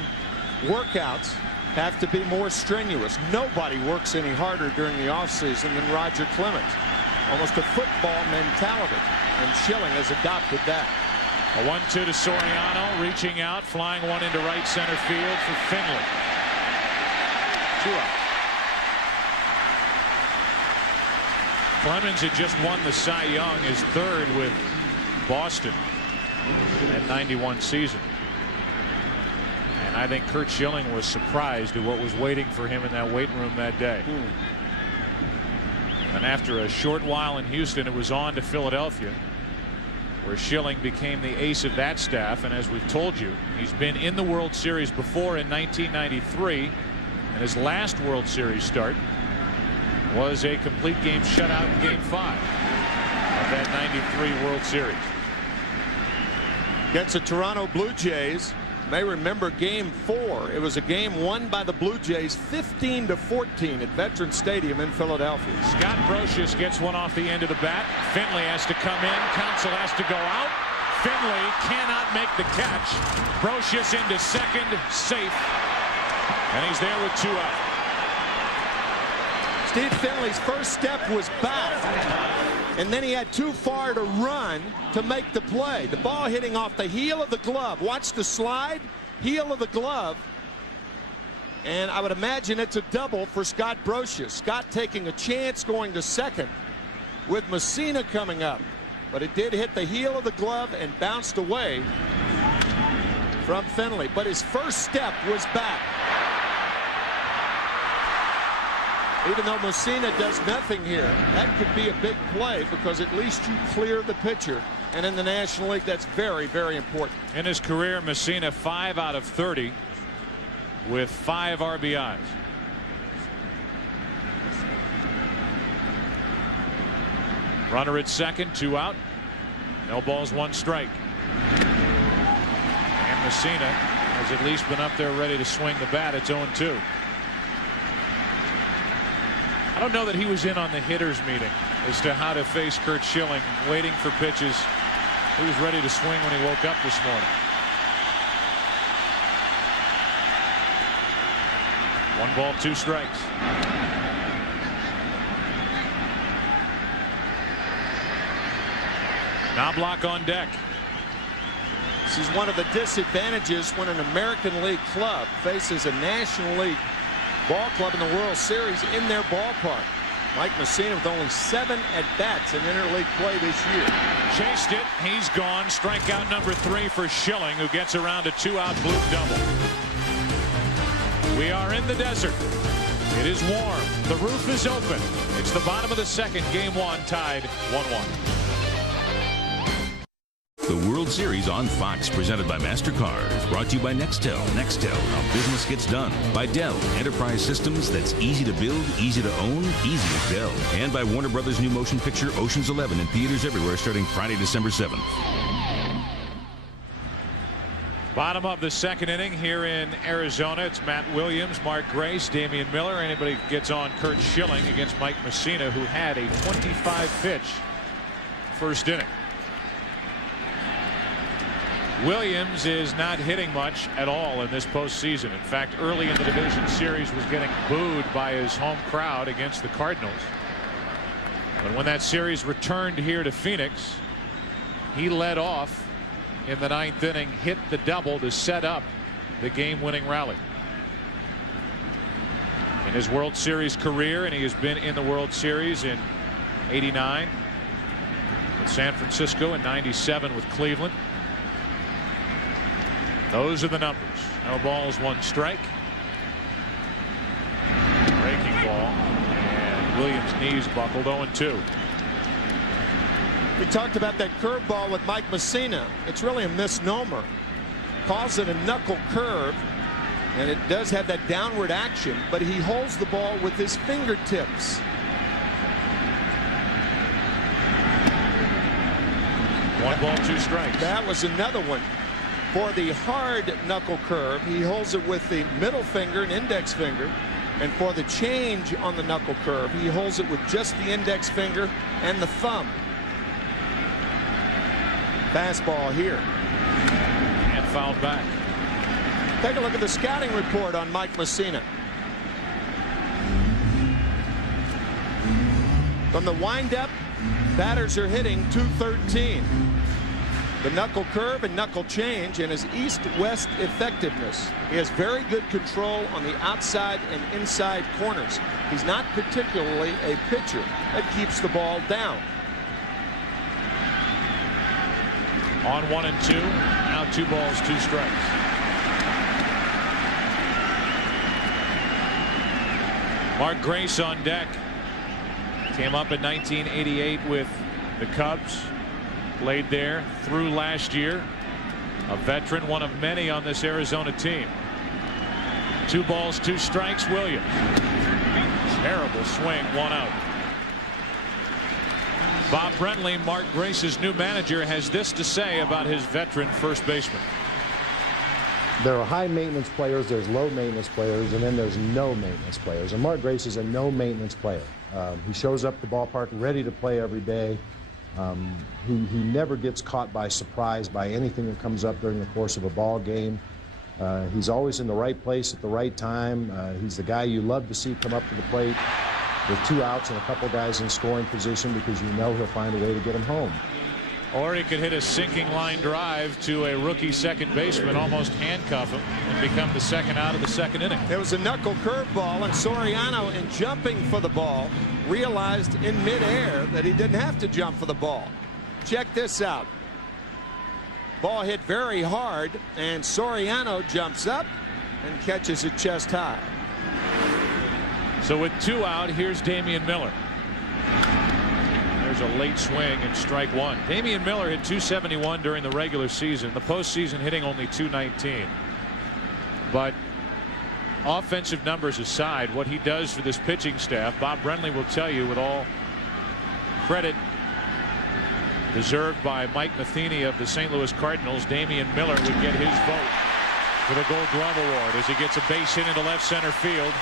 workouts have to be more strenuous. Nobody works any harder during the offseason than Roger Clemens. Almost a football mentality, and Schilling has adopted that. A 1-2 to Soriano, reaching out, flying one into right center field for Finley. 2 out. Clemens had just won the Cy Young, his 3rd with Boston at 91 season. And I think Curt Schilling was surprised at what was waiting for him in that weight room that day. And after a short while in Houston, it was on to Philadelphia, where Schilling became the ace of that staff. And as we've told you, he's been in the World Series before in 1993, and his last World Series start was a complete game shutout in Game 5 of that '93 World Series. against the Toronto Blue Jays. You may remember Game 4. It was a game won by the Blue Jays 15-14 at Veterans Stadium in Philadelphia. Scott Brocious gets one off the end of the bat. Finley has to come in. Counsell has to go out. Finley cannot make the catch. Brocious into second, safe. And he's there with 2 out. Steve Finley's first step was back, and then he had too far to run to make the play. The ball hitting off the heel of the glove. Watch the slide, heel of the glove, and I would imagine it's a double for Scott Brocious. Scott taking a chance going to second with Messina coming up, but it did hit the heel of the glove and bounced away from Finley, but his first step was back. Even though Messina does nothing here, that could be a big play because at least you clear the pitcher. And in the National League, that's very, very important. In his career, Messina 5 out of 30 with 5 RBIs. Runner at second, 2 out. No balls, 1 strike. And Messina has at least been up there ready to swing the bat. It's 0-2. I don't know that he was in on the hitters meeting as to how to face Curt Schilling, waiting for pitches. He was ready to swing when he woke up this morning. 1 ball, 2 strikes. Knobloch on deck. This is one of the disadvantages when an American League club faces a National League ball club in the World Series in their ballpark. Mike Messina with only 7 at-bats in interleague play this year. Chased it. He's gone. Strikeout number 3 for Schilling, who gets around a 2-out blue double. We are in the desert. It is warm. The roof is open. It's the bottom of the second. Game 1 tied 1-1. The World Series on Fox, presented by MasterCard, is brought to you by Nextel. Nextel, how business gets done. By Dell, enterprise systems that's easy to build, easy to own, easy as Dell. And by Warner Brothers' new motion picture, Ocean's 11, in theaters everywhere starting Friday, December 7th. Bottom of the second inning here in Arizona. It's Matt Williams, Mark Grace, Damian Miller. Anybody gets on Curt Schilling against Mike Messina, who had a 25-pitch first inning. Williams is not hitting much at all in this postseason. In fact, early in the division series was getting booed by his home crowd against the Cardinals. But when that series returned here to Phoenix, he led off in the 9th inning, hit the double to set up the game-winning rally. In his World Series career, and he has been in the World Series in '89 with San Francisco and '97 with Cleveland. Those are the numbers. No balls, 1 strike. Breaking ball, and Williams' knees buckled. 0-2. We talked about that curveball with Mike Messina. It's really a misnomer. Calls it a knuckle curve, and it does have that downward action, but he holds the ball with his fingertips. One ball, 2 strikes. That was another one. For the hard knuckle curve, he holds it with the middle finger and index finger. And for the change on the knuckle curve, he holds it with just the index finger and the thumb. Fastball here. And fouled back. Take a look at the scouting report on Mike Messina. From the windup, batters are hitting .213. The knuckle curve and knuckle change, and his east-west effectiveness. He has very good control on the outside and inside corners. He's not particularly a pitcher that keeps the ball down. On 1-2. Now 2 balls, 2 strikes. Mark Grace on deck. Came up in 1988 with the Cubs. Played there through last year. A veteran, one of many on this Arizona team. 2 balls, 2 strikes. Williams. Terrible swing, 1 out. Bob Brenly, Mark Grace's new manager, has this to say about his veteran first baseman. There are high maintenance players, there's low maintenance players, and then there's no maintenance players. And Mark Grace is a no maintenance player. He shows up at the ballpark ready to play every day. He never gets caught by surprise by anything that comes up during the course of a ball game. He's always in the right place at the right time. He's the guy you love to see come up to the plate with 2 outs and a couple guys in scoring position, because you know he'll find a way to get him home. Or he could hit a sinking line drive to a rookie second baseman, almost handcuff him, and become the second out of the second inning. It was a knuckle curveball, and Soriano, in jumping for the ball, realized in midair that he didn't have to jump for the ball. Check this out. Ball hit very hard, and Soriano jumps up and catches it chest high. So with 2 out, here's Damian Miller. There's a late swing and strike 1. Damian Miller hit .271 during the regular season. The postseason hitting only .219. But offensive numbers aside, what he does for this pitching staff, Bob Brenly will tell you, with all credit deserved by Mike Matheny of the St. Louis Cardinals, Damian Miller would get his vote for the Gold Glove Award as he gets a base hit into left center field.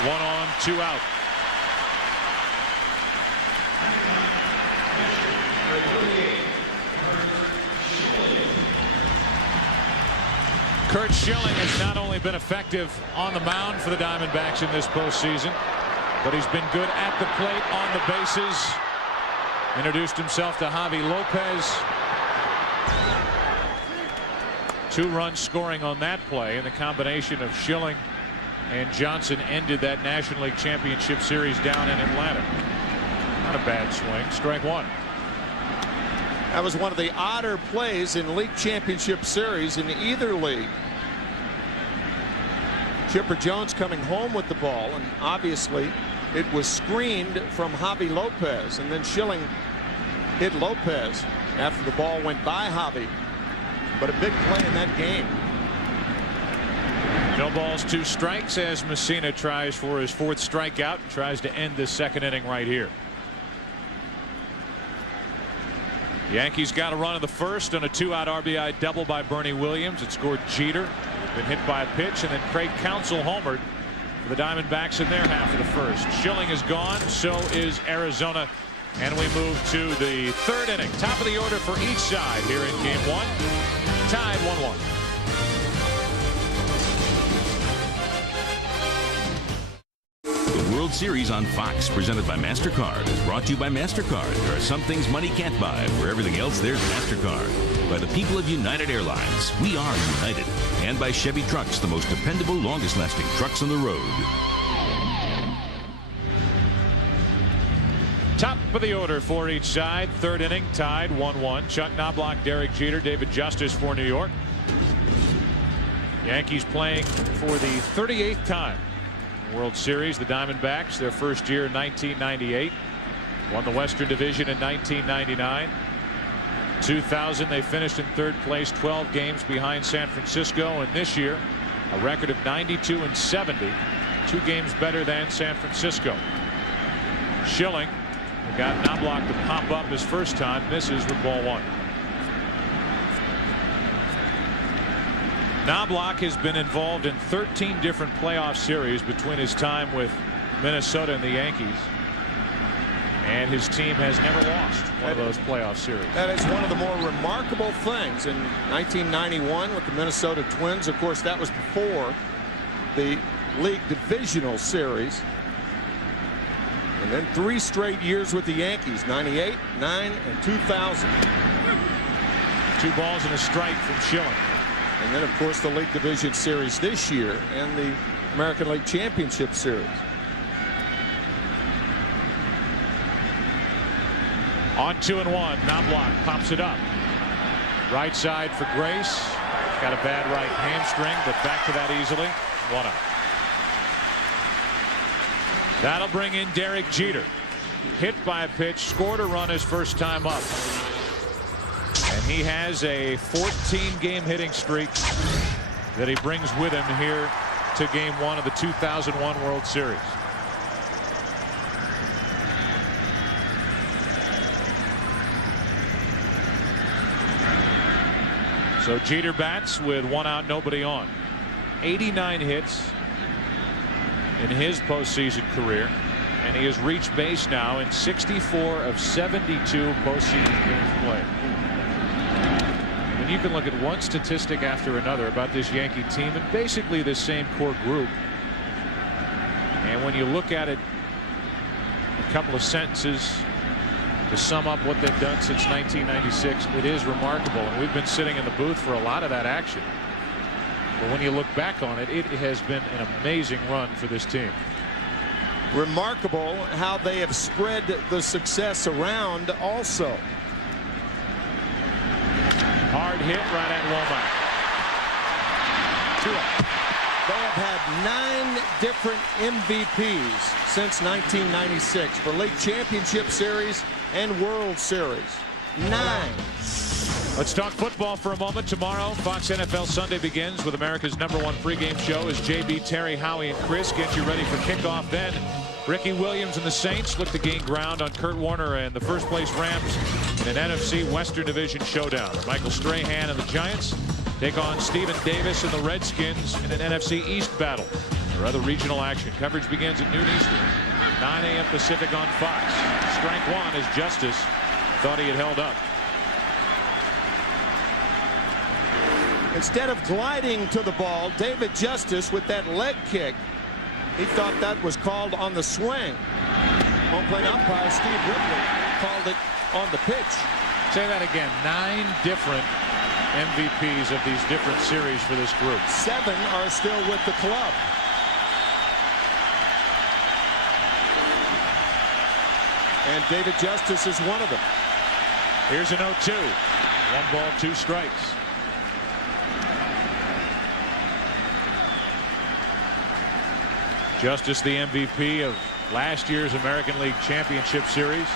1 on, 2 out. Curt Schilling has not only been effective on the mound for the Diamondbacks in this postseason, but he's been good at the plate, on the bases. Introduced himself to Javi Lopez. 2 runs scoring on that play, and the combination of Schilling and Johnson ended that National League Championship Series down in Atlanta. Not a bad swing. Strike 1. That was one of the odder plays in League Championship Series in either league. Chipper Jones coming home with the ball, and obviously it was screened from Javi Lopez, and then Schilling hit Lopez after the ball went by Javi. But a big play in that game. No balls, 2 strikes as Messina tries for his 4th strikeout and tries to end this second inning right here. Yankees got a run in the first on a 2-out RBI double by Bernie Williams. It scored Jeter. Been hit by a pitch, and then Craig Counsell homered for the Diamondbacks in their half of the first. Schilling is gone. So is Arizona. And we move to the 3rd inning. Top of the order for each side here in game 1. Tied 1-1. The World Series on Fox, presented by MasterCard, is brought to you by MasterCard. There are some things money can't buy. For everything else, there's MasterCard. By the people of United Airlines, we are united. And by Chevy Trucks, the most dependable, longest-lasting trucks on the road. Top of the order for each side. 3rd inning, tied 1-1. Chuck Knobloch, Derek Jeter, David Justice for New York. Yankees playing for the 38th time. World Series. The Diamondbacks, their first year in 1998, won the Western Division in 1999. 2000 they finished in 3rd place, 12 games behind San Francisco, and this year a record of 92-70, 2 games better than San Francisco. Schilling got Knobloch to pop up his first time, misses with ball 1. Knobloch has been involved in 13 different playoff series between his time with Minnesota and the Yankees, and his team has never lost one of those playoff series. That is one of the more remarkable things. In 1991 with the Minnesota Twins, of course, that was before the league divisional series, and then 3 straight years with the Yankees, 98, 9, and 2000. 2 balls and a strike from Schilling. And then, of course, the League Division Series this year and the American League Championship Series. On 2-1, Knobloch pops it up. Right side for Grace. Got a bad right hamstring, but back to that easily. 1 out. That'll bring in Derek Jeter. Hit by a pitch, scored a run his first time up. And he has a 14-game hitting streak that he brings with him here to game 1 of the 2001 World Series. So Jeter bats with 1 out, nobody on. 89 hits in his postseason career, and he has reached base now in 64 of 72 postseason games played. And you can look at one statistic after another about this Yankee team and basically the same core group. And when you look at it, a couple of sentences to sum up what they've done since 1996, it is remarkable. And we've been sitting in the booth for a lot of that action. But when you look back on it, it has been an amazing run for this team. Remarkable how they have spread the success around also. Hard hit right at Womack. 2 out. They have had 9 different MVPs since 1996 for League Championship Series and World Series. 9. Let's talk football for a moment. Tomorrow, Fox NFL Sunday begins with America's #1 pregame show as JB, Terry, Howie, and Chris get you ready for kickoff. Then Ricky Williams and the Saints look to gain ground on Kurt Warner and the first-place Rams in an NFC Western Division showdown. Michael Strahan and the Giants take on Stephen Davis and the Redskins in an NFC East battle. Or other regional action. Coverage begins at noon Eastern, 9 a.m. Pacific on Fox. Strike one as Justice thought he had held up. Instead of gliding to the ball, David Justice with that leg kick, he thought that was called on the swing. Home plate umpire Steve Ripley called it on the pitch. Say that again. 9 different MVPs of these different series for this group. 7 are still with the club. And David Justice is one of them. Here's an 0-2. 1 ball, 2 strikes. Justice, the MVP of last year's American League Championship Series.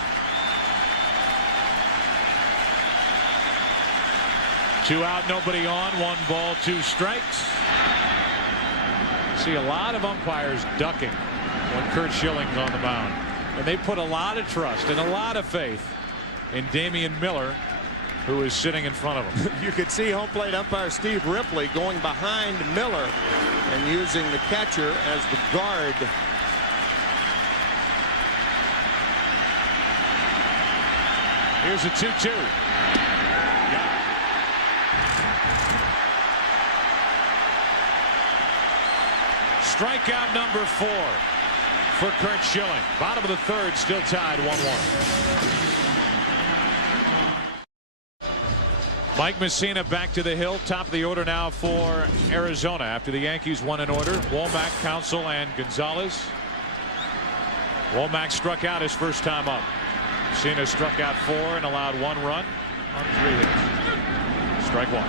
2 out, nobody on. 1 ball, 2 strikes. See a lot of umpires ducking when Curt Schilling's on the mound. And they put a lot of trust and a lot of faith in Damian Miller, who is sitting in front of him. You could see home plate umpire Steve Ripley going behind Miller and using the catcher as the guard. Here's a 2-2. Strikeout number 4 for Curt Schilling. Bottom of the 3rd, still tied 1-1. Mike Messina back to the hill. Top of the order now for Arizona after the Yankees won in order. Womack, Counsell, and Gonzalez. Womack struck out his first time up. Messina struck out 4 and allowed 1 run on 3 hits. Strike 1.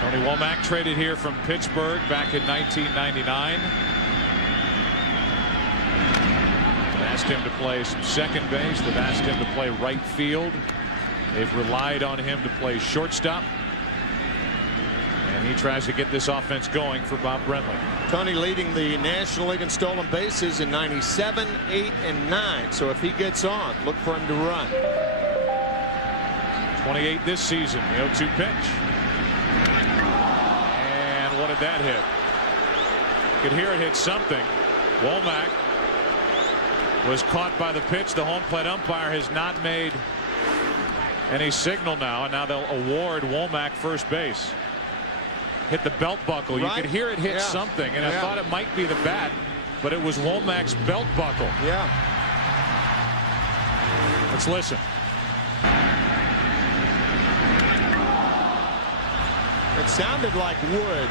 Tony Womack traded here from Pittsburgh back in 1999. Asked him to play some second base. They've asked him to play right field. They've relied on him to play shortstop. And he tries to get this offense going for Bob Brenly. Tony leading the National League in stolen bases in 97, 8, and 9. So if he gets on, look for him to run. 28 this season. The 0-2 pitch. And what did that hit? You could hear it hit something. Womack was caught by the pitch. The home plate umpire has not made any signal now, and now they'll award Womack first base. Hit the belt buckle. Right. You could hear it hit something, and I thought it might be the bat, but it was Womack's belt buckle. Yeah. Let's listen. It sounded like wood.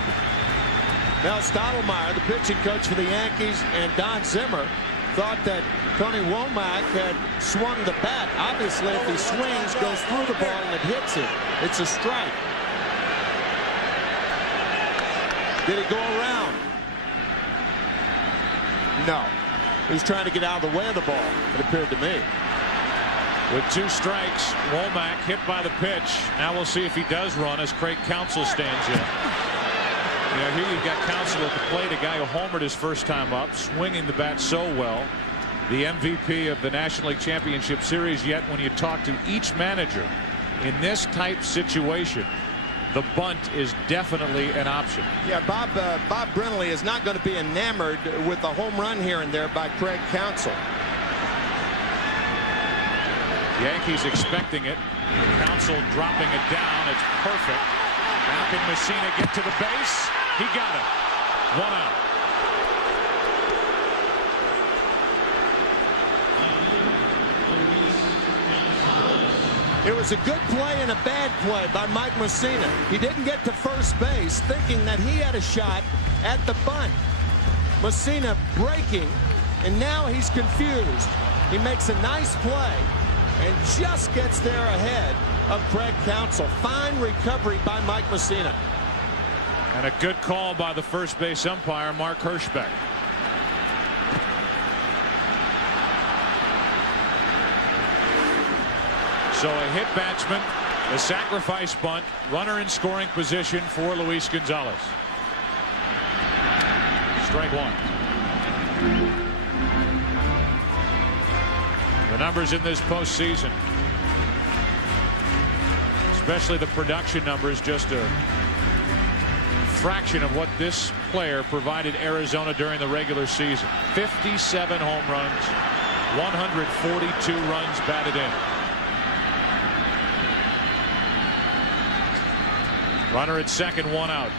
Mel Stottlemyre, the pitching coach for the Yankees, and Don Zimmer thought that Tony Womack had swung the bat. Obviously, if he swings, goes through the ball, and it hits it, it's a strike. Did it go around? No. He was trying to get out of the way of the ball, it appeared to me. With 2 strikes, Womack hit by the pitch. Now we'll see if he does run as Craig Counsell stands in. Here you've got Counsell at the plate, a guy who homered his first time up, swinging the bat so well. The MVP of the National League Championship Series. Yet when you talk to each manager in this type situation, the bunt is definitely an option. Yeah, Bob Brenly is not going to be enamored with a home run here and there by Craig Counsell. Yankees expecting it. Counsell dropping it down. It's perfect. Now can Messina get to the base? He got it. 1 out. It was a good play and a bad play by Mike Messina. He didn't get to first base thinking that he had a shot at the bunt. Messina breaking, and now he's confused. He makes a nice play and just gets there ahead of Craig Counsell. Fine recovery by Mike Messina. And a good call by the first base umpire, Mark Hirschbeck. So a hit batsman, the sacrifice bunt, runner in scoring position for Luis Gonzalez. Strike 1. The numbers in this postseason, especially the production numbers, just a fraction of what this player provided Arizona during the regular season. 57 home runs, 142 runs batted in. Runner at second, 1 out.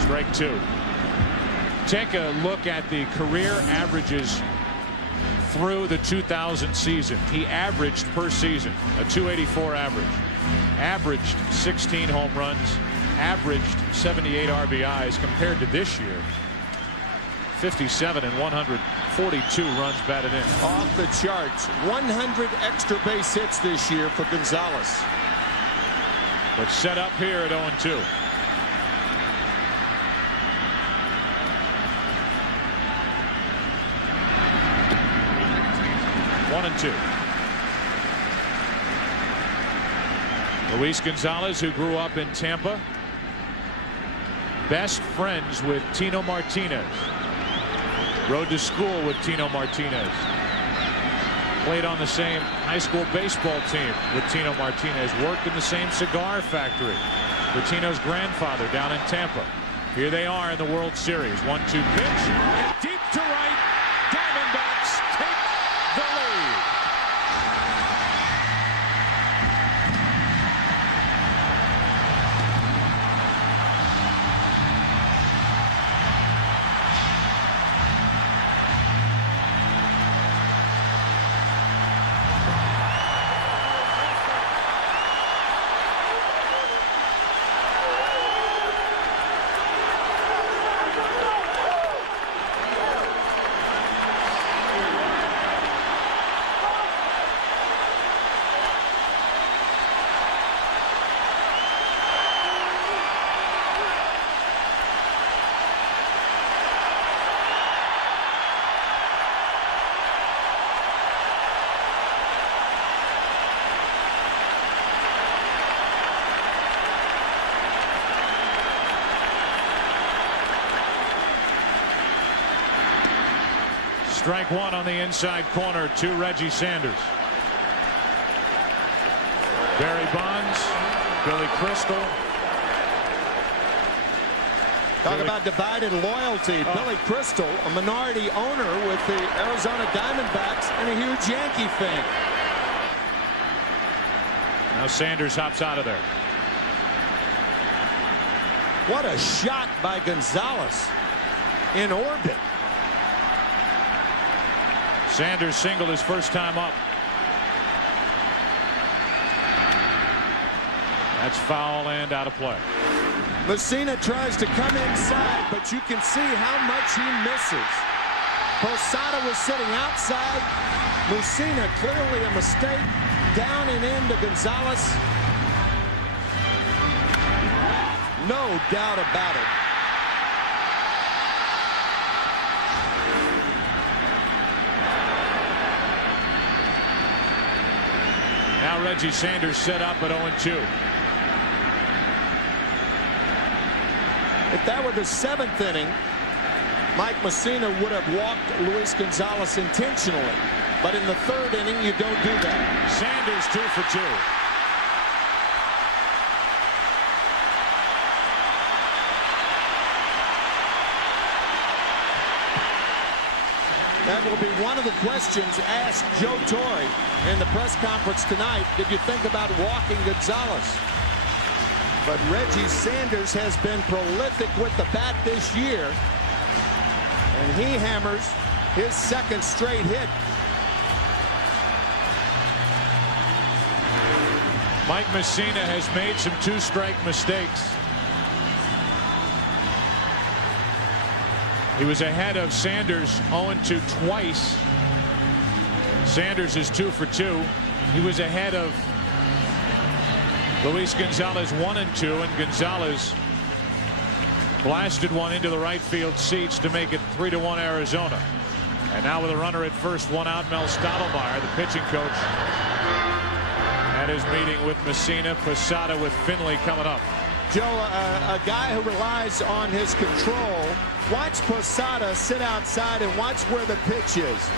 Strike 2. Take a look at the career averages through the 2000 season. He averaged per season a .284 average. Averaged 16 home runs. Averaged 78 RBIs. Compared to this year, 57 and 142 runs batted in. Off the charts. 100 extra base hits this year for Gonzalez. But set up here at 0-2. One and 2. Luis Gonzalez, who grew up in Tampa, best friends with Tino Martinez. Rode to school with Tino Martinez. Played on the same high school baseball team with Tino Martinez. Worked in the same cigar factory with Tino's grandfather down in Tampa. Here they are in the World Series. 1-2 pitch. And deep to right. Diamondbacks take the lead. Strike 1 on the inside corner to Reggie Sanders. Barry Bonds, Billy Crystal. Talk about divided loyalty. Billy Crystal, a minority owner with the Arizona Diamondbacks and a huge Yankee fan. Now Sanders hops out of there. What a shot by Gonzalez in orbit. Sanders singled his first time up. That's foul and out of play. Messina tries to come inside, but you can see how much he misses. Posada was sitting outside. Messina clearly a mistake. Down and in to Gonzalez. No doubt about it. Now Reggie Sanders set up at 0-2. If that were the 7th inning, Mike Messina would have walked Luis Gonzalez intentionally. But in the 3rd inning, you don't do that. Sanders 2 for 2. That will be one of the questions asked Joe Torre in the press conference tonight. Did you think about walking Gonzalez? But Reggie Sanders has been prolific with the bat this year. And he hammers his 2nd straight hit. Mike Messina has made some 2-strike mistakes. He was ahead of Sanders 0-2 twice. Sanders is 2 for 2. He was ahead of Luis Gonzalez 1-2, and Gonzalez blasted one into the right field seats to make it 3-1 Arizona. And now with a runner at first, 1 out, Mel Stottlemyre, the pitching coach, at his meeting with Messina. Posada with Finley coming up. Joe, a guy who relies on his control. Watch Posada sit outside and watch where the pitch is.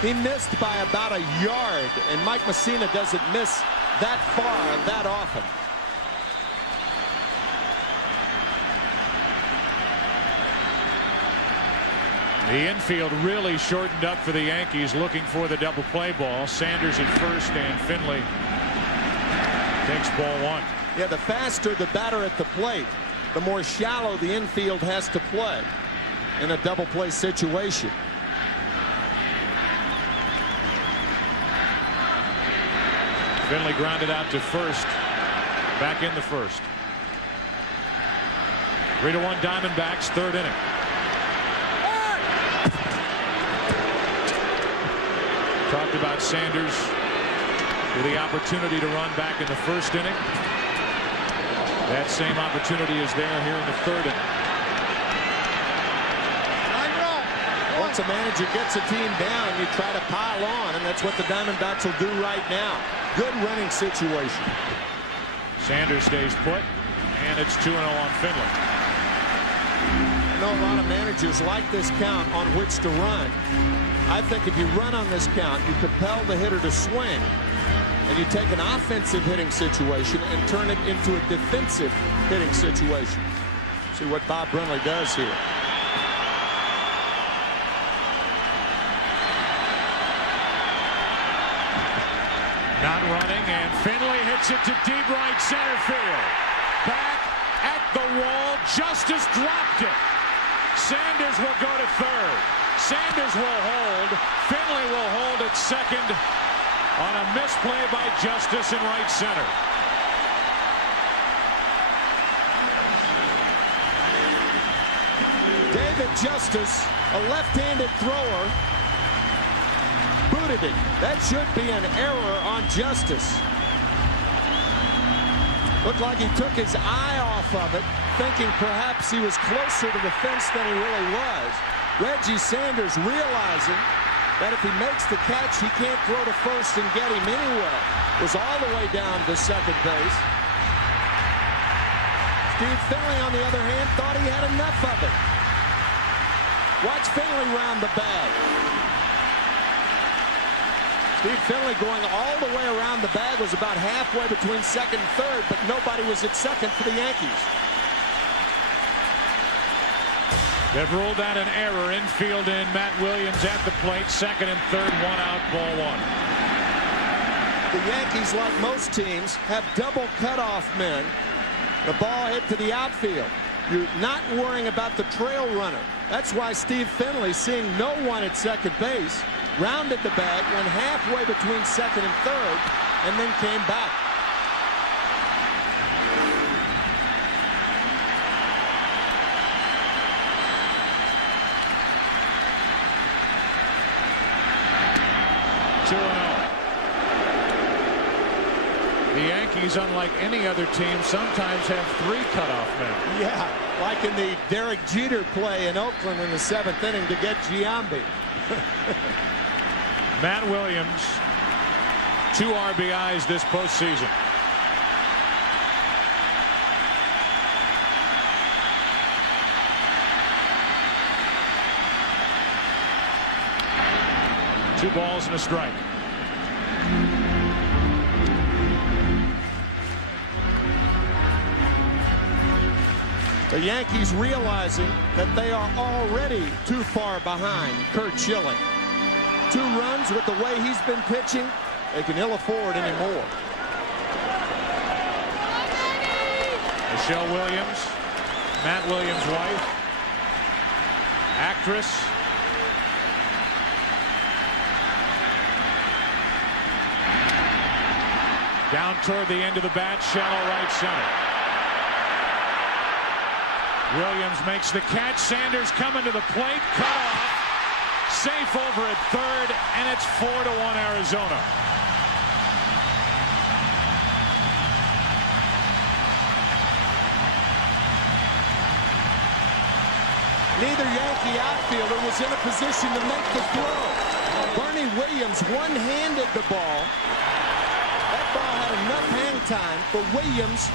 He missed by about a yard, and Mike Messina doesn't miss that far that often. The infield really shortened up for the Yankees, looking for the double play ball. Sanders at first, and Finley takes ball 1. Yeah, the faster the batter at the plate, the more shallow the infield has to play in a double play situation. Finley grounded out to first. Back in the first. 3-1 Diamondbacks, 3rd inning. Talked about Sanders with the opportunity to run back in the 1st inning. That same opportunity is there here in the 3rd inning. Once a manager gets a team down, you try to pile on, and that's what the Diamondbacks will do right now. Good running situation. Sanders stays put, and it's 2-0 on Finley. I know a lot of managers like this count on which to run. I think if you run on this count, you compel the hitter to swing, and you take an offensive hitting situation and turn it into a defensive hitting situation. See what Bob Brenly does here. Not running, and Finley hits it to deep right center field. Back at the wall, Justice dropped it. Sanders will go to 3rd. Sanders will hold. Finley will hold at 2nd on a misplay by Justice in right center. David Justice, a left-handed thrower, booted it. That should be an error on Justice. Looked like he took his eye off of it, thinking perhaps he was closer to the fence than he really was. Reggie Sanders realizing that if he makes the catch, he can't throw to first and get him anyway. Was all the way down to 2nd base. Steve Finley, on the other hand, thought he had enough of it. Watch Finley round the bag. Steve Finley going all the way around the bag, was about halfway between 2nd and 3rd, but nobody was at 2nd for the Yankees. They've ruled out an error. Infield in. Matt Williams at the plate. 2nd and 3rd. 1 out. Ball 1. The Yankees, like most teams, have double cutoff men. The ball hit to the outfield. You're not worrying about the trail runner. That's why Steve Finley, seeing no one at 2nd base, rounded the bag, went halfway between 2nd and 3rd, and then came back. The Yankees, unlike any other team, sometimes have 3 cutoff men. Yeah, like in the Derek Jeter play in Oakland in the 7th inning to get Giambi. Matt Williams, 2 RBIs this postseason. 2 balls and a strike. The Yankees realizing that they are already too far behind Curt Schilling. 2 runs with the way he's been pitching, they can ill afford anymore. Michelle Williams, Matt Williams' wife, actress. Down toward the end of the bat, shallow right center. Williams makes the catch. Sanders coming to the plate, cut off. Safe over at third, and it's 4-1 Arizona. Neither Yankee outfielder was in a position to make the throw. Bernie Williams one-handed the ball. That ball had enough hang time for Williams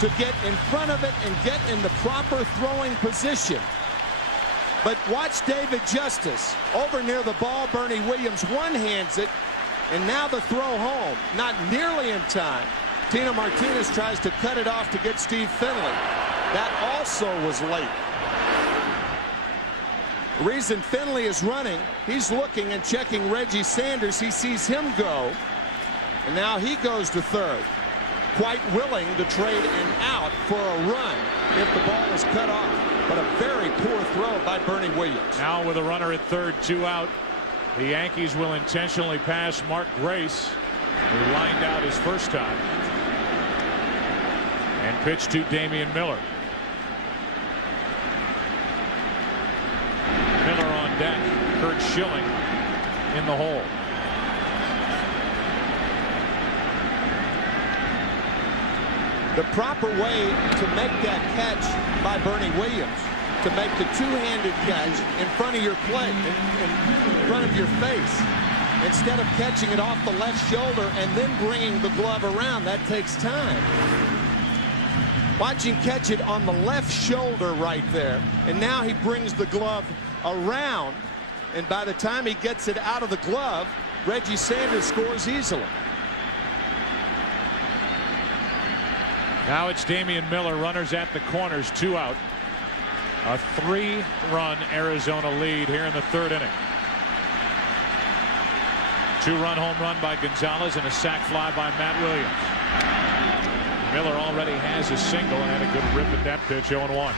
to get in front of it and get in the proper throwing position. But watch David Justice. Over near the ball, Bernie Williams one-hands it, and now the throw home. Not nearly in time. Tino Martinez tries to cut it off to get Steve Finley. That also was late. The reason Finley is running, he's looking and checking Reggie Sanders. He sees him go, and now he goes to third, quite willing to trade an out for a run if the ball is cut off. But a very poor throw by Bernie Williams. Now with a runner at third, 2 out, the Yankees will intentionally pass Mark Grace, who lined out his first time, and pitch to Damian Miller. Miller on deck, Curt Schilling in the hole. The proper way to make that catch by Bernie Williams, to make the two-handed catch in front of your plate, in front of your face, instead of catching it off the left shoulder and then bringing the glove around. That takes time. Watch him catch it on the left shoulder right there, and now he brings the glove around, and by the time he gets it out of the glove, Reggie Sanders scores easily. Now it's Damian Miller, runners at the corners, 2 out. A 3-run Arizona lead here in the 3rd inning. 2-run home run by Gonzalez and a sac fly by Matt Williams. Miller already has a single and had a good rip at that pitch, 0-1.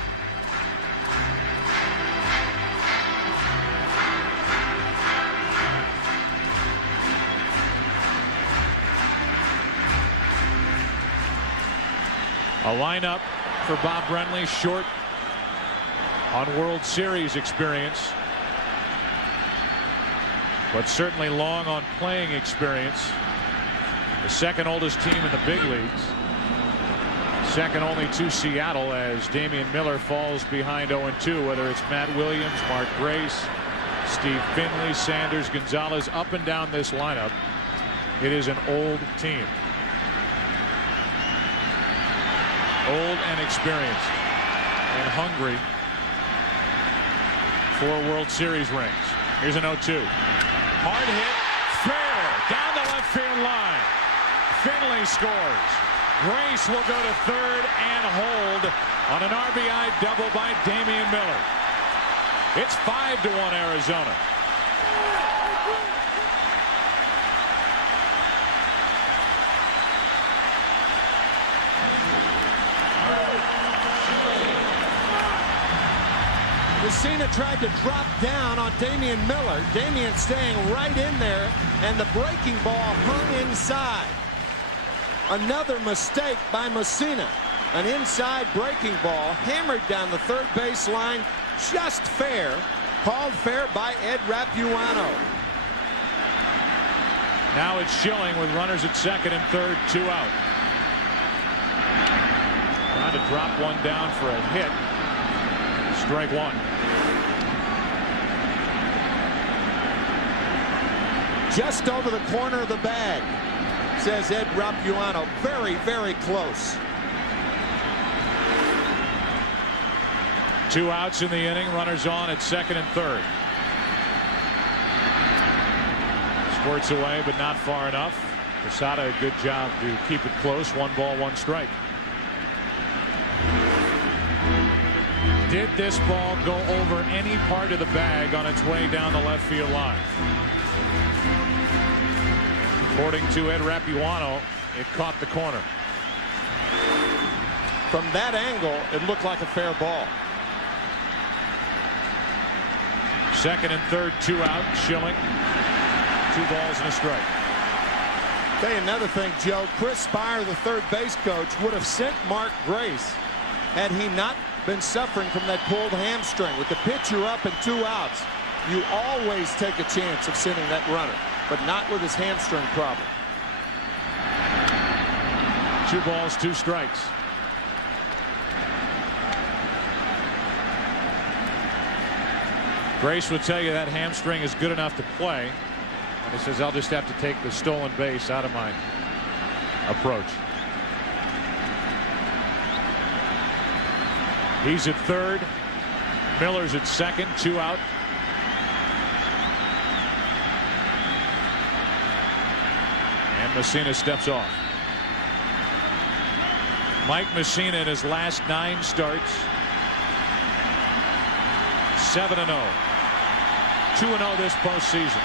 A lineup for Bob Brenly, short on World Series experience, but certainly long on playing experience. The 2nd oldest team in the big leagues. Second only to Seattle, as Damian Miller falls behind 0-2, whether it's Matt Williams, Mark Grace, Steve Finley, Sanders, Gonzalez, up and down this lineup. It is an old team. Old and experienced and hungry for World Series rings. Here's an 0-2. Hard hit, fair, down the left field line. Finley scores. Grace will go to third and hold on an RBI double by Damian Miller. It's 5-1 Arizona. Messina tried to drop down on Damian Miller. Damian staying right in there, and the breaking ball hung inside. Another mistake by Messina. An inside breaking ball hammered down the third base line, just fair. Called fair by Ed Rapuano. Now it's Schilling with runners at second and third, 2 out. Trying to drop one down for a hit. Strike 1. Just over the corner of the bag, says Ed Rapuano. Very, very close. 2 outs in the inning. Runners on at second and third. Squirts away, but not far enough. Posada, a good job to keep it close. 1 ball, 1 strike. Did this ball go over any part of the bag on its way down the left field line? According to Ed Rapuano, it caught the corner. From that angle, it looked like a fair ball. Second and third, 2 out. Schilling. 2 balls and a strike. Tell you another thing, Joe. Chris Spire, the third base coach, would have sent Mark Grace had he not been suffering from that pulled hamstring. With the pitcher up and 2 outs, you always take a chance of sending that runner, but not with his hamstring problem. 2 balls, 2 strikes. Grace would tell you that hamstring is good enough to play. And he says, I'll just have to take the stolen base out of my approach. He's at third. Miller's at second. 2 out. And Messina steps off. Mike Messina in his last 9 starts. 7-0. 2-0 this postseason.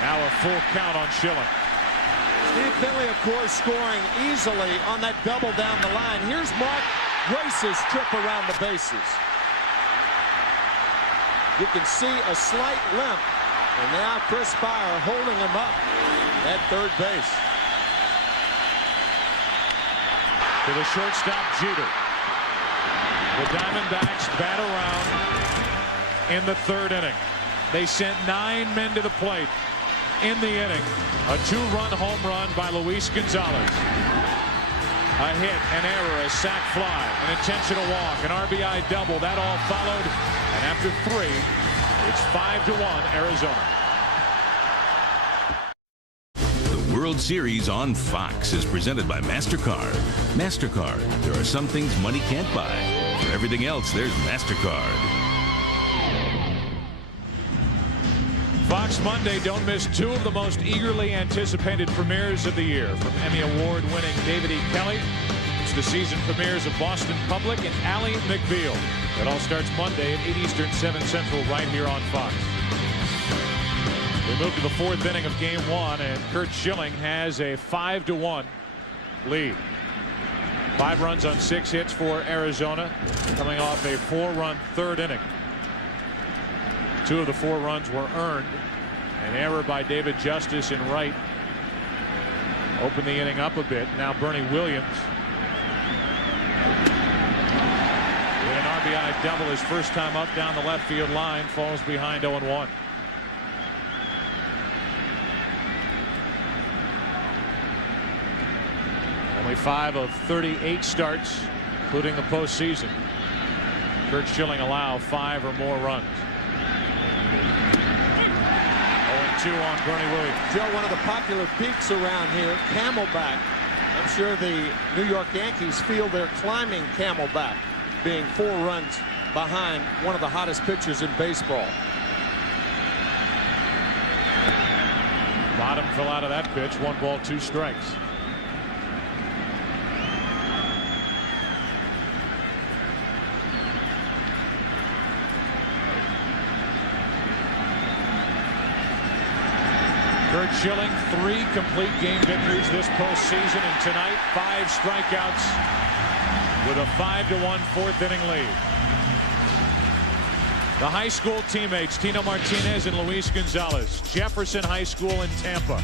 Now a full count on Schilling. Steve Finley, of course, scoring easily on that double down the line. Here's Mark Grace's trip around the bases. You can see a slight limp, and now Chris Spire holding him up at third base. To the shortstop, Jeter. The Diamondbacks bat around in the 3rd inning. They sent 9 men to the plate in the inning. A 2-run home run by Luis Gonzalez. A hit, an error, a sac fly, an intentional walk, an RBI double. That all followed. And after 3, it's 5-1 Arizona. The World Series on Fox is presented by MasterCard. MasterCard, there are some things money can't buy. For everything else, there's MasterCard. Fox Monday, don't miss 2 of the most eagerly anticipated premieres of the year. From Emmy Award-winning David E. Kelley, it's the season premieres of Boston Public and Ally McBeal. It all starts Monday at 8 Eastern, 7 Central, right here on Fox. We move to the 4th inning of Game 1, and Curt Schilling has a 5-1 lead. 5 runs on 6 hits for Arizona, coming off a 4-run 3rd inning. 2 of the 4 runs were earned. An error by David Justice in right opened the inning up a bit. Now Bernie Williams with an RBI double, his first time up down the left field line, falls behind 0-1. Only 5 of 38 starts, including the postseason. Curt Schilling allow 5 or more runs. 0-2 on Bernie Williams. Joe, one of the popular peaks around here, Camelback. I'm sure the New York Yankees feel they're climbing Camelback, being 4 runs behind one of the hottest pitchers in baseball. Bottom fell out of that pitch. 1 ball, 2 strikes. Curt Schilling, 3 complete game victories this postseason, and tonight 5 strikeouts with a 5-1 4th inning lead. The high school teammates Tino Martinez and Luis Gonzalez, Jefferson High School in Tampa.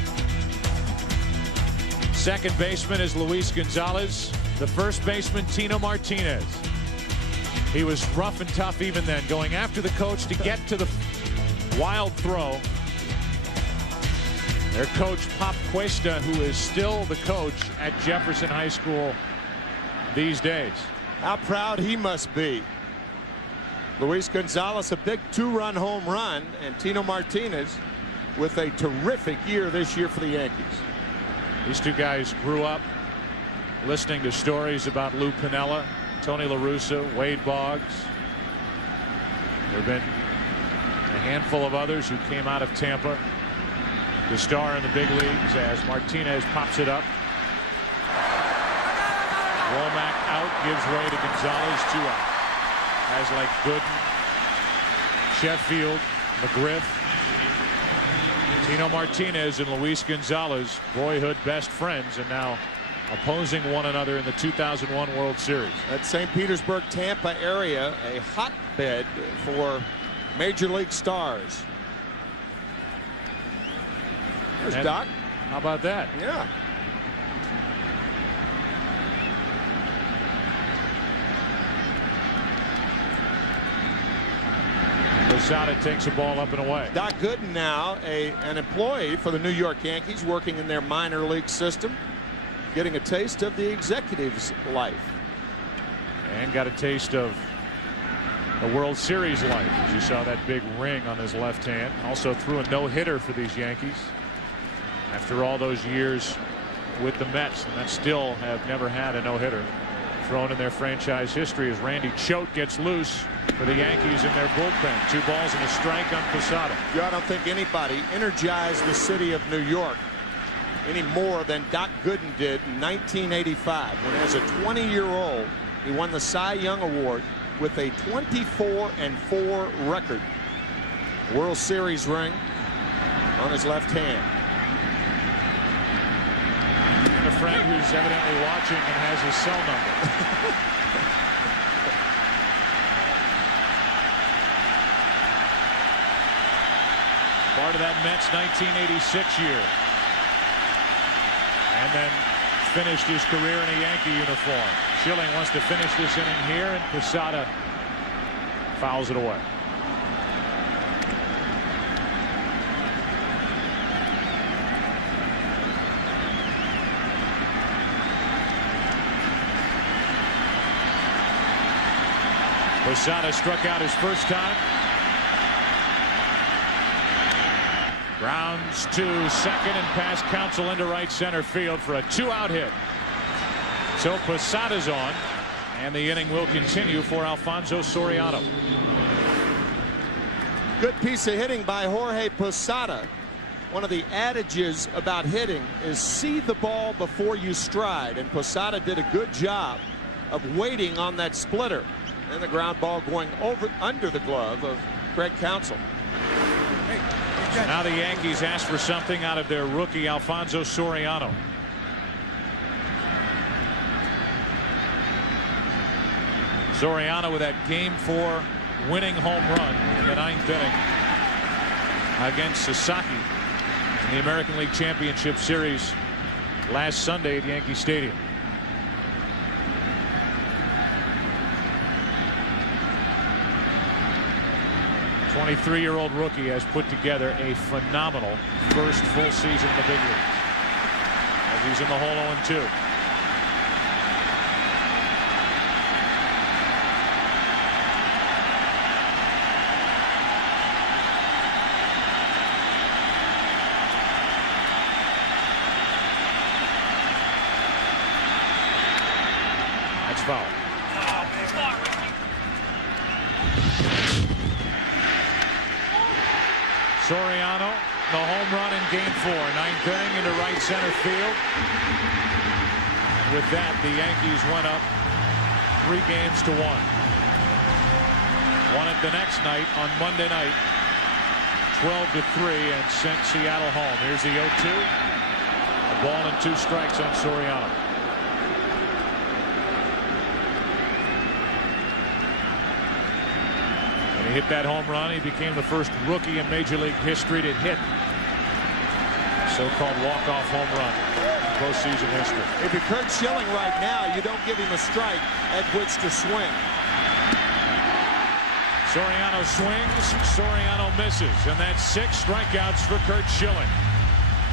Second baseman is Luis Gonzalez. The first baseman, Tino Martinez. He was rough and tough even then, going after the coach to get to the wild throw. Their coach, Pop Cuesta, who is still the coach at Jefferson High School these days. How proud he must be. Luis Gonzalez, a big 2-run home run, and Tino Martinez with a terrific year this year for the Yankees. These 2 guys grew up listening to stories about Lou Piniella, Tony La Russa, Wade Boggs. There have been a handful of others who came out of Tampa to star in the big leagues as Martinez pops it up. Womack out, gives way to Gonzalez, 2 out. Guys like Gooden, Sheffield, McGriff, Tino Martinez and Luis Gonzalez, boyhood best friends, and now opposing one another in the 2001 World Series. That St. Petersburg, Tampa area, a hotbed for Major League stars. There's Doc. How about that? Yeah. Posada takes the ball up and away. Doc Gooden now an employee for the New York Yankees, working in their minor league system, getting a taste of the executive's life. And got a taste of the World Series life, as you saw that big ring on his left hand. Also threw a no-hitter for these Yankees after all those years with the Mets, and that still have never had a no-hitter thrown in their franchise history, as Randy Choate gets loose for the Yankees in their bullpen. 2 balls and a strike on Posada. Yeah, I don't think anybody energized the city of New York any more than Doc Gooden did in 1985, when as a 20-year-old he won the Cy Young Award with a 24-4 record. World Series ring on his left hand. And a friend who's evidently watching and has his cell number. Part of that Mets 1986 year. And then finished his career in a Yankee uniform. Schilling wants to finish this inning here, and Posada fouls it away. Posada struck out his first time. Grounds to second and past Counsell into right center field for a 2-out hit. So Posada's on, and the inning will continue for Alfonso Soriano. Good piece of hitting by Jorge Posada. One of the adages about hitting is see the ball before you stride, and Posada did a good job of waiting on that splitter, and the ground ball going under the glove of Craig Counsell. Now the Yankees ask for something out of their rookie Alfonso Soriano. Soriano with that Game 4 winning home run in the 9th inning against Sasaki in the American League Championship Series last Sunday at Yankee Stadium. The 23-year-old rookie has put together a phenomenal first full season in the big leagues, as he's in the hole 0-2. That's foul. Soriano, the home run in Game 4, 9th inning into right center field. And with that, the Yankees went up 3 games to 1. Won it the next night on Monday night, 12-3, and sent Seattle home. Here's the 0-2. A ball and 2 strikes on Soriano. When he hit that home run, he became the first rookie in Major League history to hit so-called walk-off home run in postseason history. If you're Curt Schilling right now, you don't give him a strike at which to swing. Soriano swings, Soriano misses, and that's 6 strikeouts for Curt Schilling.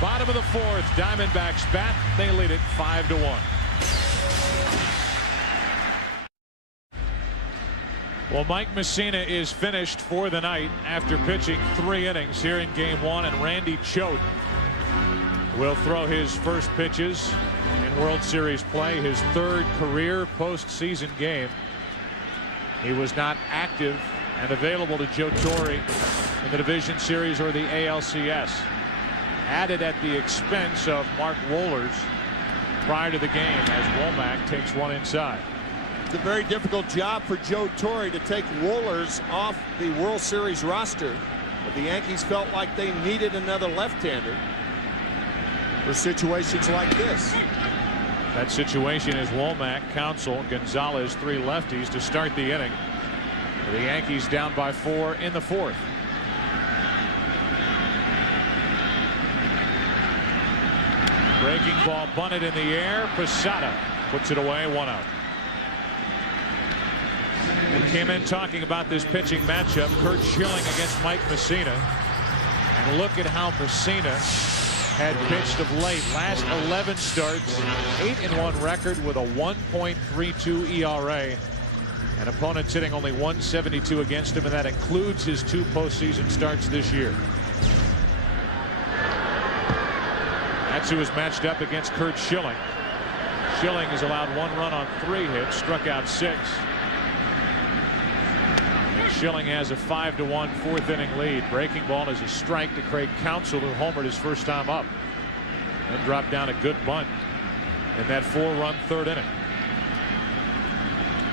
Bottom of the 4th, Diamondbacks bat. They lead it 5-1. Well, Mike Messina is finished for the night after pitching 3 innings here in Game 1, and Randy Choate will throw his first pitches in World Series play, his 3rd career postseason game. He was not active and available to Joe Torre in the division series or the ALCS. Added at the expense of Mark Wohlers prior to the game as Womack takes one inside. It's a very difficult job for Joe Torre to take Wohlers off the World Series roster. But the Yankees felt like they needed another left-hander for situations like this. That situation is Womack, Counsell, Gonzalez, 3 lefties to start the inning. The Yankees down by 4 in the 4th. Breaking ball bunted in the air. Posada puts it away, 1 out. We came in talking about this pitching matchup. Curt Schilling against Mike Mussina. And look at how Mussina had pitched of late. Last 11 starts, 8-1 record with a 1.32 ERA. And opponents hitting only 172 against him, and that includes his 2 postseason starts this year. That's who is matched up against Curt Schilling. Schilling has allowed 1 run on 3 hits, struck out 6. And Schilling has a 5-1 4th inning lead. Breaking ball is a strike to Craig Counsell, who homered his first time up. Then dropped down a good bunt in that 4-run 3rd inning.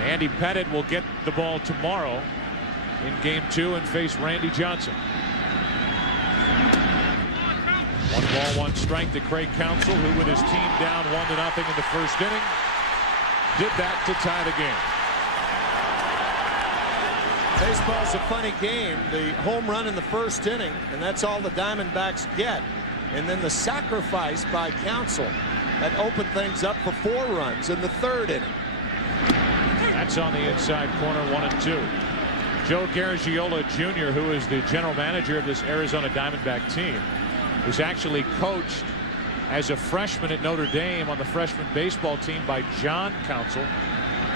Andy Pettitte will get the ball tomorrow in game 2 and face Randy Johnson. 1 ball, 1 strike to Craig Counsell, who with his team down 1-0 in the 1st inning did that to tie the game. Baseball's a funny game. The home run in the 1st inning, and that's all the Diamondbacks get. And then the sacrifice by Counsell that opened things up for 4 runs in the 3rd inning. That's on the inside corner, 1-2. Joe Garagiola Jr., who is the general manager of this Arizona Diamondback team, was actually coached as a freshman at Notre Dame on the freshman baseball team by John Counsell,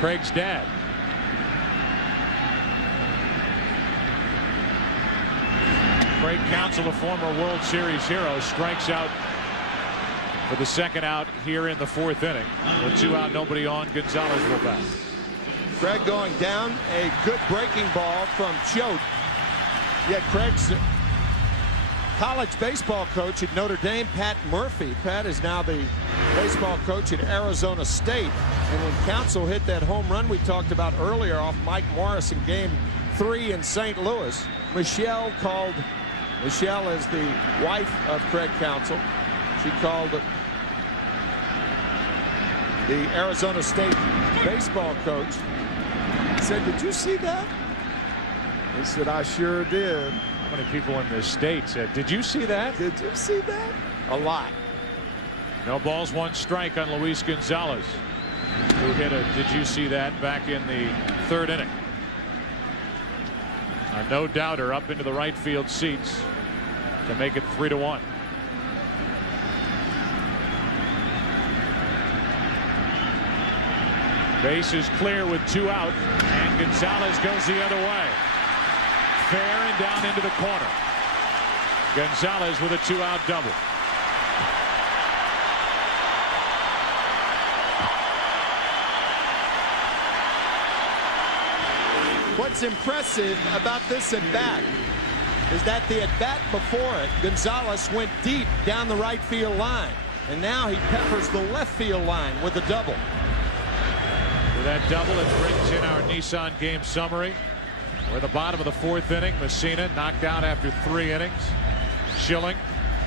Craig's dad. Craig Counsell, a former World Series hero, strikes out for the 2nd out here in the 4th inning. With 2 out, nobody on, Gonzalez will bat. Craig going down, a good breaking ball from Choate. Yet Craig's college baseball coach at Notre Dame, Pat Murphy. Pat is now the baseball coach at Arizona State. And when Counsell hit that home run we talked about earlier off Mike Morris in game 3 in St. Louis, Michelle is the wife of Craig Counsell. She called the Arizona State baseball coach. Said, "Did you see that?" He said, "I sure did." How many people in the state said, "Did you see that?" Did you see that? A lot. No balls, 1 strike on Luis Gonzalez, who hit a "Did you see that?" back in the 3rd inning. A no doubter up into the right field seats to make it 3-1. Base is clear with 2 out, and Gonzalez goes the other way. Fair and down into the corner. Gonzalez with a 2-out double. What's impressive about this at bat is that the at bat before it, Gonzalez went deep down the right field line, and now he peppers the left field line with a double. With that double, it brings in our Nissan game summary. We're at the bottom of the 4th inning. Mussina knocked out after 3 innings. Schilling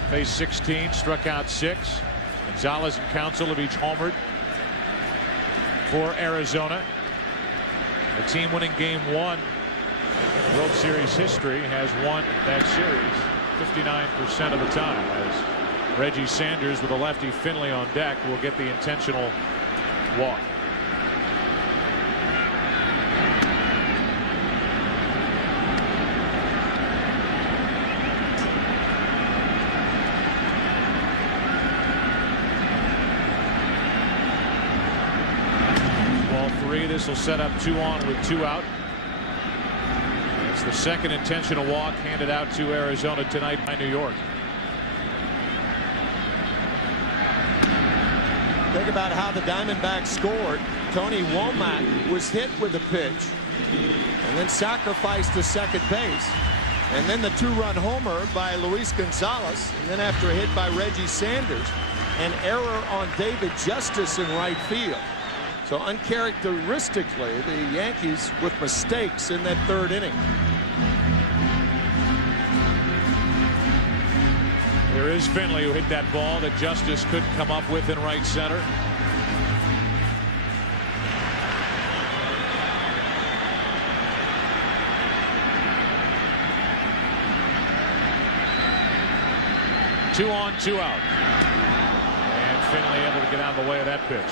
faced 16, struck out 6. Gonzalez and Counsell have each homered for Arizona. The team winning game 1 in World Series history has won that series 59% of the time, as Reggie Sanders with a lefty Finley on deck will get the intentional walk. This will set up 2 on with 2 out. It's the 2nd intentional walk handed out to Arizona tonight by New York. Think about how the Diamondbacks scored. Tony Womack was hit with a pitch and then sacrificed to second base. And then the two-run homer by Luis Gonzalez. And then after a hit by Reggie Sanders, an error on David Justice in right field. So uncharacteristically, the Yankees with mistakes in that third inning. There is Finley, who hit that ball that Justice couldn't come up with in right center. Two on, two out. And Finley able to get out of the way of that pitch.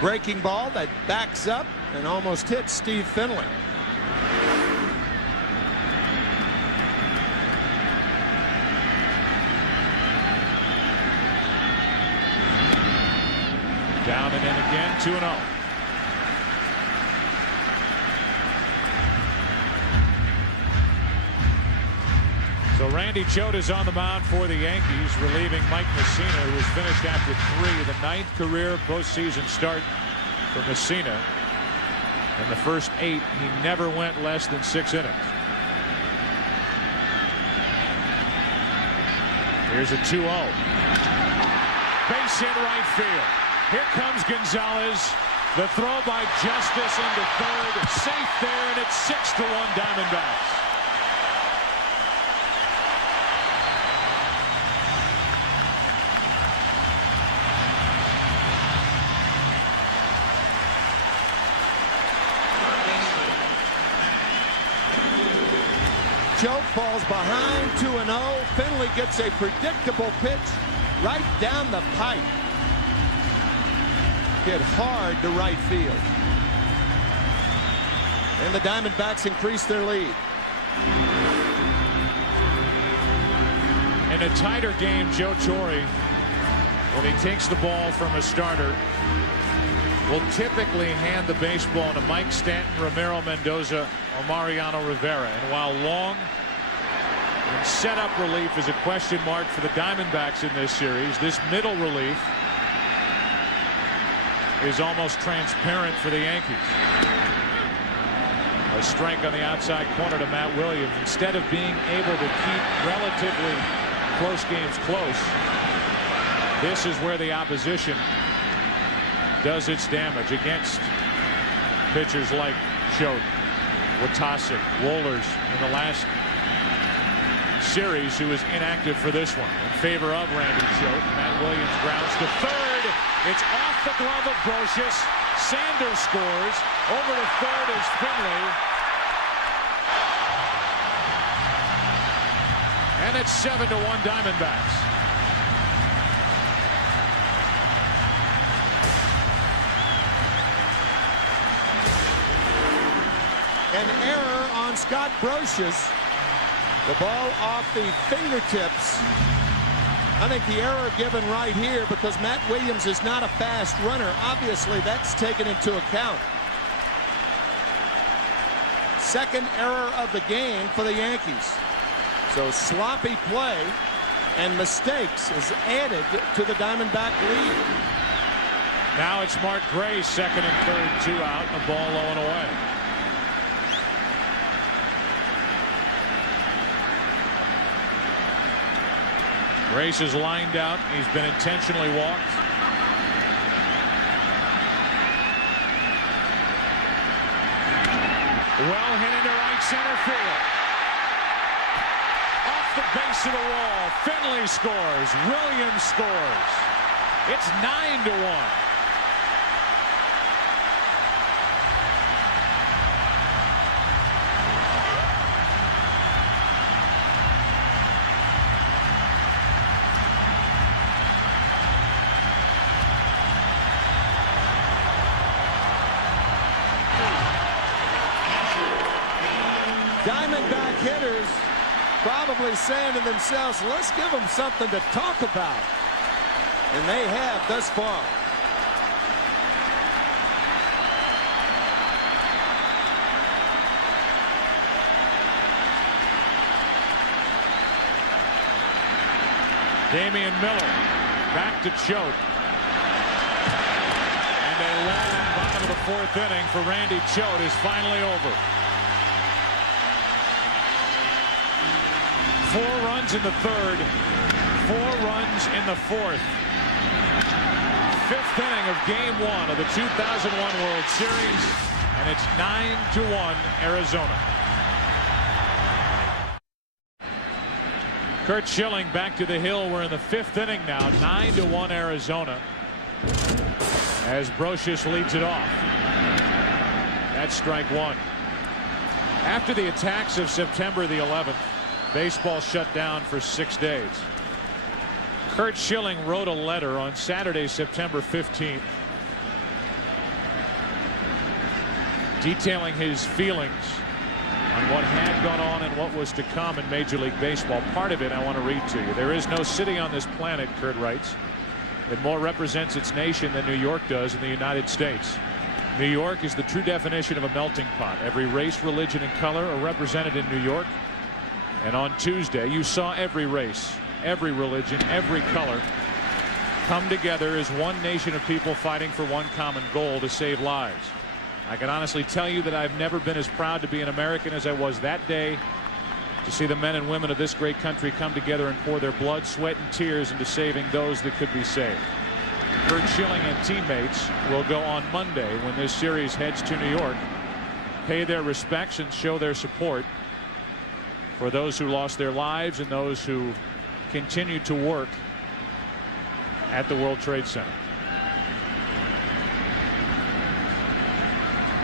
Breaking ball that backs up and almost hits Steve Finley. Down and in again, 2-0. So Randy Choate is on the mound for the Yankees, relieving Mike Messina, who was finished after 3, the 9th career postseason start for Messina. In the first 8, he never went less than 6 innings. Here's a 2-0. Base hit right field. Here comes Gonzalez. The throw by Justice into third. Safe there, and it's 6-1 Diamondbacks. Choate falls behind 2-0. Finley gets a predictable pitch right down the pipe. Hit hard to right field. And the Diamondbacks increase their lead. In a tighter game, Joe Torre, when he takes the ball from a starter, will typically hand the baseball to Mike Stanton, Ramiro Mendoza, or Mariano Rivera. And while long and setup relief is a question mark for the Diamondbacks in this series, this middle relief is almost transparent for the Yankees. A strike on the outside corner to Matt Williams. Instead of being able to keep relatively close games close, this is where the opposition does its damage against pitchers like Choate, Watasic, Wohlers in the last series, who was inactive for this one. In favor of Randy Choate, Matt Williams grounds to third. It's off the glove of Brocious. Sanders scores. Over to third is Finley. And it's 7-1 Diamondbacks. An error on Scott Brocious. The ball off the fingertips. I think the error given right here, because Matt Williams is not a fast runner. Obviously, that's taken into account. Second error of the game for the Yankees. So sloppy play and mistakes is added to the Diamondback lead. Now it's Mark Gray, second and third, 2 out, a ball low and away. Grace is lined out. He's been intentionally walked. Well hit into right center field. Off the base of the wall. Finley scores. Williams scores. It's 9-1. Diamondback hitters probably saying to themselves, let's give them something to talk about. And they have thus far. Damian Miller back to Choate. And a long bottom of the fourth inning for Randy Choate is finally over. 4 runs in the third, 4 runs in the fourth. 5th inning of Game 1 of the 2001 World Series, and it's 9-1 Arizona. Curt Schilling back to the hill. We're in the 5th inning now. 9-1 Arizona as Brocious leads it off. That's strike 1. After the attacks of September the 11th, baseball shut down for 6 days. Curt Schilling wrote a letter on Saturday, September 15th, detailing his feelings on what had gone on and what was to come in Major League Baseball. Part of it I want to read to you. There is no city on this planet, Curt writes, that more represents its nation than New York does in the United States. New York is the true definition of a melting pot. Every race, religion, and color are represented in New York. And on Tuesday, you saw every race, every religion, every color come together as one nation of people fighting for one common goal: to save lives. I can honestly tell you that I've never been as proud to be an American as I was that day, to see the men and women of this great country come together and pour their blood, sweat, and tears into saving those that could be saved. Curt Schilling and teammates will go on Monday, when this series heads to New York, pay their respects and show their support for those who lost their lives and those who continue to work at the World Trade Center.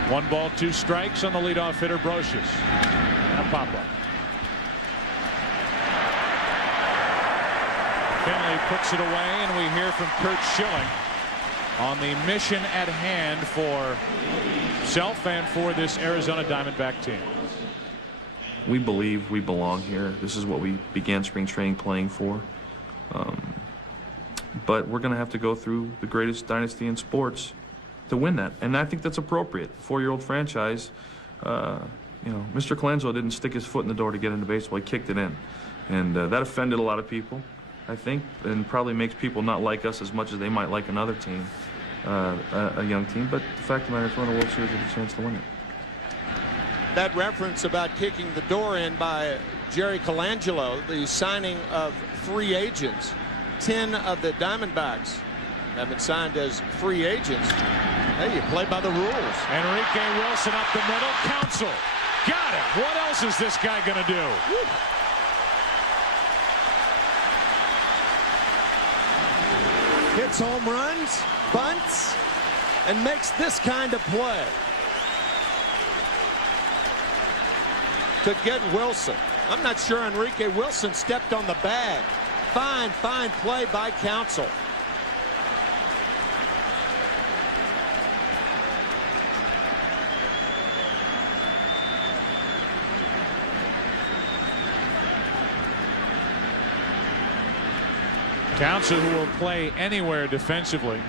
1 ball, 2 strikes on the leadoff hitter, Brocious. And a pop-up. Finley puts it away, and we hear from Curt Schilling on the mission at hand for self and for this Arizona Diamondback team. We believe we belong here. This is what we began spring training playing for. But we're going to have to go through the greatest dynasty in sports to win that, and I think that's appropriate. 4-year-old franchise, you know, Mr. Colangelo didn't stick his foot in the door to get into baseball. He kicked it in, and that offended a lot of people, I think, and probably makes people not like us as much as they might like another team, a young team. But the fact of the matter is, we're in a World Series with a chance to win it. That reference about kicking the door in by Jerry Colangelo, the signing of free agents. 10 of the Diamondbacks have been signed as free agents. Hey, you play by the rules. Enrique Wilson up the middle. Counsell got it. What else is this guy going to do? Woo. Hits home runs, bunts, and makes this kind of play to get Wilson. I'm not sure Enrique Wilson stepped on the bag. Fine play by Counsell. Counsell, who will play anywhere defensively.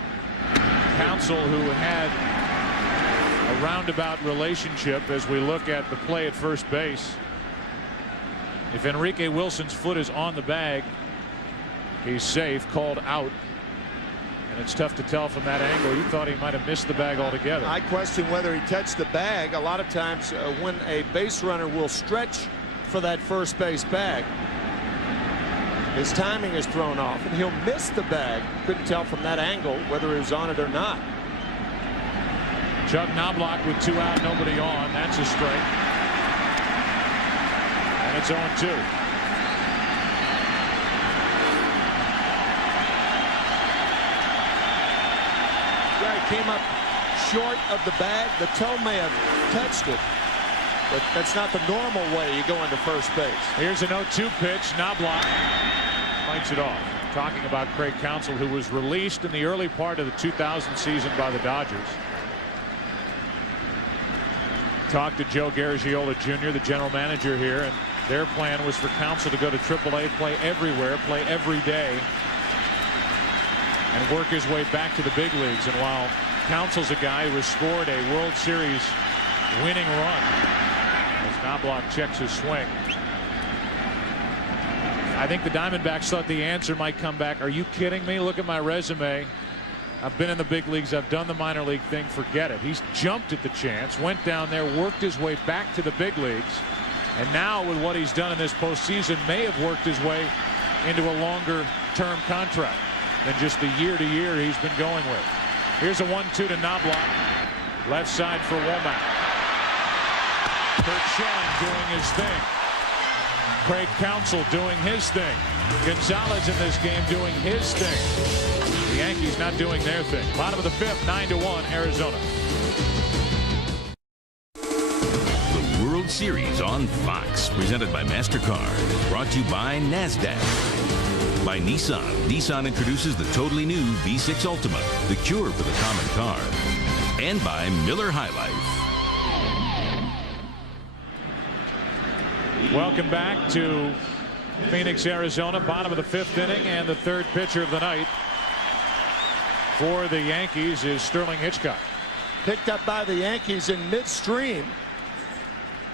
Counsell, who had a roundabout relationship as we look at the play at first base. If Enrique Wilson's foot is on the bag, he's safe, called out. And it's tough to tell from that angle. You thought he might have missed the bag altogether. I question whether he touched the bag. A lot of times when a base runner will stretch for that first base bag, his timing is thrown off, and he'll miss the bag. Couldn't tell from that angle whether he was on it or not. Chuck Knobloch with 2 out, nobody on. That's a strike. And it's 0-2. Yeah, he came up short of the bag. The toe may have touched it, but that's not the normal way you go into first base. Here's an 0-2 pitch. Knobloch fights it off. Talking about Craig Counsell, who was released in the early part of the 2000 season by the Dodgers. Talked to Joe Garagiola Jr., the general manager here, and their plan was for Counsell to go to AAA, play everywhere, play every day, and work his way back to the big leagues. And while Counsell's a guy who has scored a World Series winning run, as Knobloch checks his swing, I think the Diamondbacks thought the answer might come back. Are you kidding me? Look at my resume. I've been in the big leagues. I've done the minor league thing. Forget it. He's jumped at the chance, went down there, worked his way back to the big leagues. And now with what he's done in this postseason may have worked his way into a longer term contract than just the year-to-year he's been going with. Here's a 1-2 to Knobloch. Left side for Womack. Kurt Schilling doing his thing. Craig Counsell doing his thing. Gonzalez in this game doing his thing. The Yankees not doing their thing. Bottom of the fifth, 9-1 Arizona. The World Series on Fox, presented by MasterCard. Brought to you by NASDAQ. By Nissan. Nissan introduces the totally new V6 Ultima, the cure for the common car. And by Miller High Life. Welcome back to Phoenix, Arizona. Bottom of the fifth inning, and the third pitcher of the night for the Yankees is Sterling Hitchcock. Picked up by the Yankees in midstream.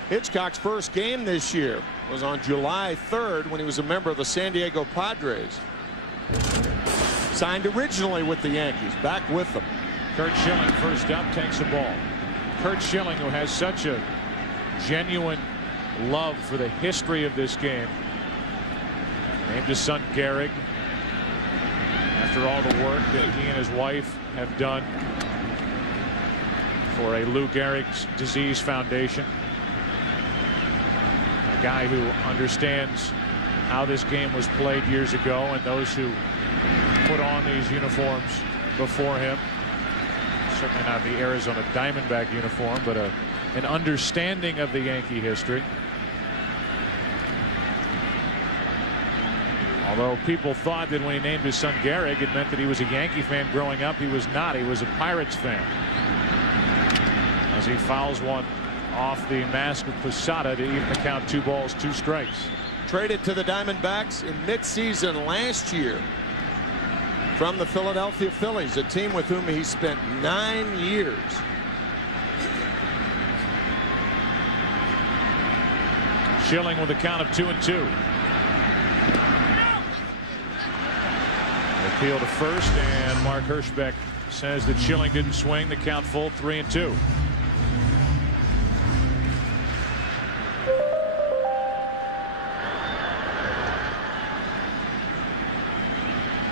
Hitchcock's first game this year was on July 3rd when he was a member of the San Diego Padres. Signed originally with the Yankees, back with them. Kurt Schilling first up, takes the ball. Kurt Schilling, who has such a genuine love for the history of this game, named his son Gehrig after all the work that he and his wife have done for a Lou Gehrig's Disease Foundation. A guy who understands how this game was played years ago, and those who put on these uniforms before him. Certainly not the Arizona Diamondback uniform, but an understanding of the Yankee history. Although people thought that when he named his son Gehrig, it meant that he was a Yankee fan growing up. He was not. He was a Pirates fan. As he fouls one off the mask of Posada to even the count, 2 balls, 2 strikes. Traded to the Diamondbacks in midseason last year from the Philadelphia Phillies, a team with whom he spent 9 years. Schilling with a count of 2-2. Appeal to first, and Mark Hirschbeck says that Schilling didn't swing. The count full, 3-2.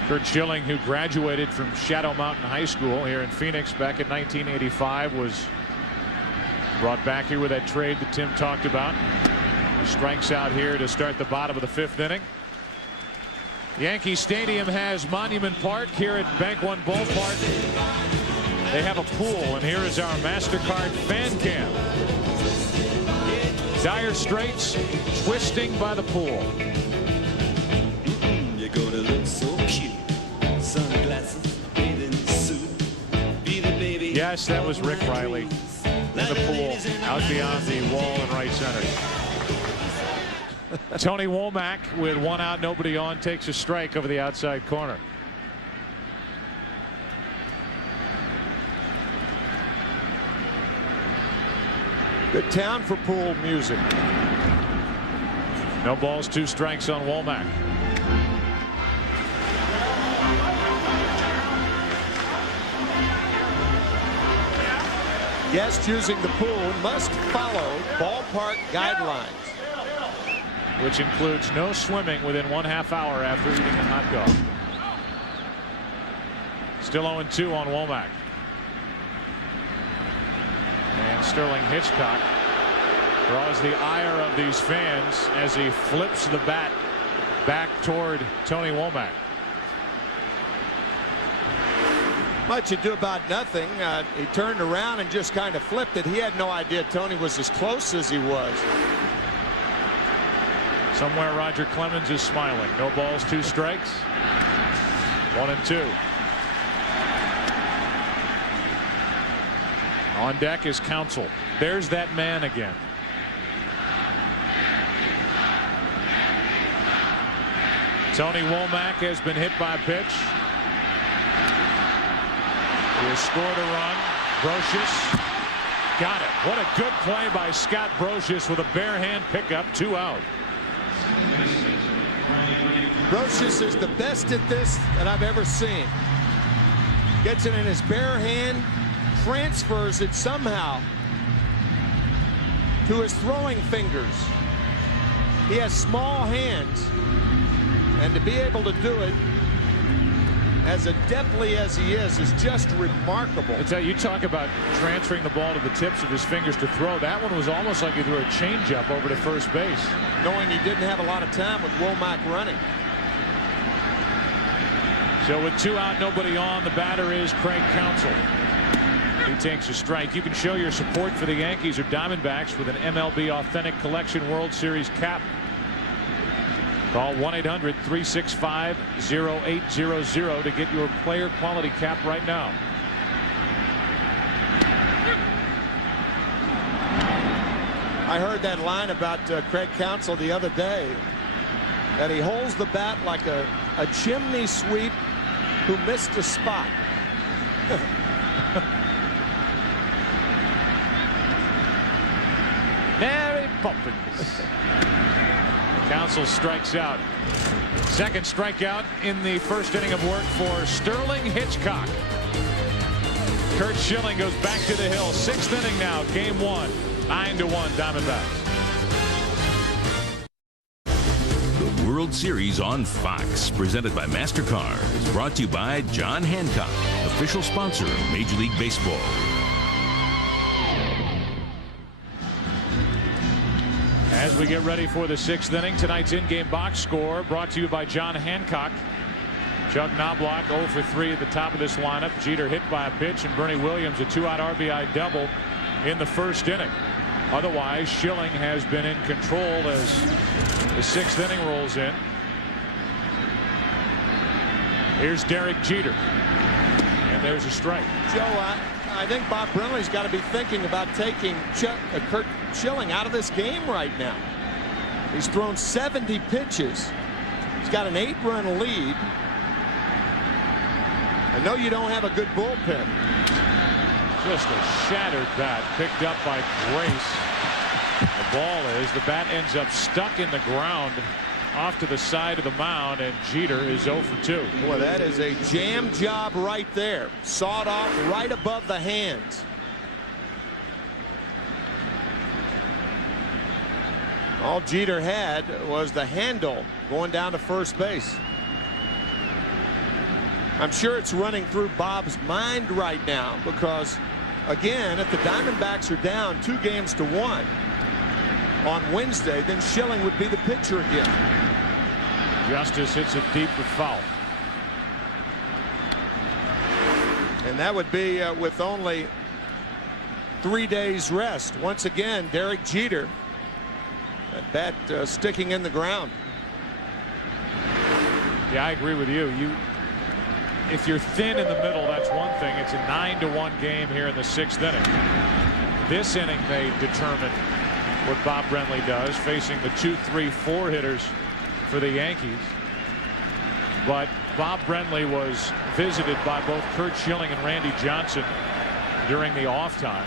Kurt Schilling, who graduated from Shadow Mountain High School here in Phoenix back in 1985, was brought back here with that trade that Tim talked about. He strikes out here to start the bottom of the fifth inning. Yankee Stadium has Monument Park. Here at Bank One Ballpark, they have a pool, and here is our MasterCard fan cam. Dire Straits, Twisting by the Pool. You're gonna look so cute. Sunglasses, bathing suit. Be the baby. Yes, that was Rick Riley in the pool out beyond the wall in right center. Tony Womack with 1 out, nobody on, takes a strike over the outside corner. Good town for pool music. No balls, 2 strikes on Womack. Guests using the pool must follow ballpark guidelines, which includes no swimming within 1/2 hour after eating a hot dog. Still 0-2 on Womack. And Sterling Hitchcock draws the ire of these fans as he flips the bat back toward Tony Womack. Much ado about nothing. He turned around and just kind of flipped it. He had no idea Tony was as close as he was. Somewhere Roger Clemens is smiling. No balls, 2 strikes. 1-2. On deck is Counsell. There's that man again. Tony Womack has been hit by a pitch. He has scored a run. Brocious got it. What a good play by Scott Brocious with a bare hand pickup. 2 out. Brocious is the best at this that I've ever seen. Gets it in his bare hand, transfers it somehow to his throwing fingers. He has small hands, and to be able to do it as adeptly as he is just remarkable. I tell you, talk about transferring the ball to the tips of his fingers to throw. That one was almost like he threw a changeup over to first base. Knowing he didn't have a lot of time with Womack running. So with 2 out, nobody on, the batter is Craig Counsell. He takes a strike. You can show your support for the Yankees or Diamondbacks with an MLB Authentic Collection World Series cap. Call 1-800-365-0800 to get your player quality cap right now. I heard that line about Craig Counsell the other day, that he holds the bat like a chimney sweep who missed a spot. Mary Poppins. Counsell strikes out. Second strikeout in the first inning of work for Sterling Hitchcock. Curt Schilling goes back to the hill. 6th inning now, game 1. 9-1 Diamondbacks. The World Series on Fox, presented by MasterCard, is brought to you by John Hancock, official sponsor of Major League Baseball. As we get ready for the 6th inning, tonight's in-game box score brought to you by John Hancock. Chuck Knobloch 0 for 3 at the top of this lineup. Jeter hit by a pitch, and Bernie Williams a 2-out RBI double in the first inning. Otherwise, Schilling has been in control as the 6th inning rolls in. Here's Derek Jeter, and there's a strike. Joe, I think Bob Brenly's got to be thinking about taking Curt Schilling out of this game right now. He's thrown 70 pitches. He's got an 8-run lead. I know you don't have a good bullpen. Just a shattered bat picked up by Grace. The ball the bat ends up stuck in the ground off to the side of the mound, and Jeter is 0 for 2. Boy, that is a jam job right there. Sawed off right above the hands. All Jeter had was the handle going down to first base. I'm sure it's running through Bob's mind right now because, again, if the Diamondbacks are down 2-1 on Wednesday, then Schilling would be the pitcher again. Justice hits it deep for foul. And that would be with only 3 days rest. Once again, Derek Jeter, that bat sticking in the ground. Yeah, I agree with you. If you're thin in the middle, that's one thing. It's a 9-1 game here in the 6th inning. This inning they determine what Bob Brenly does, facing the 2, 3, 4 hitters for the Yankees. But Bob Brenly was visited by both Curt Schilling and Randy Johnson during the off time.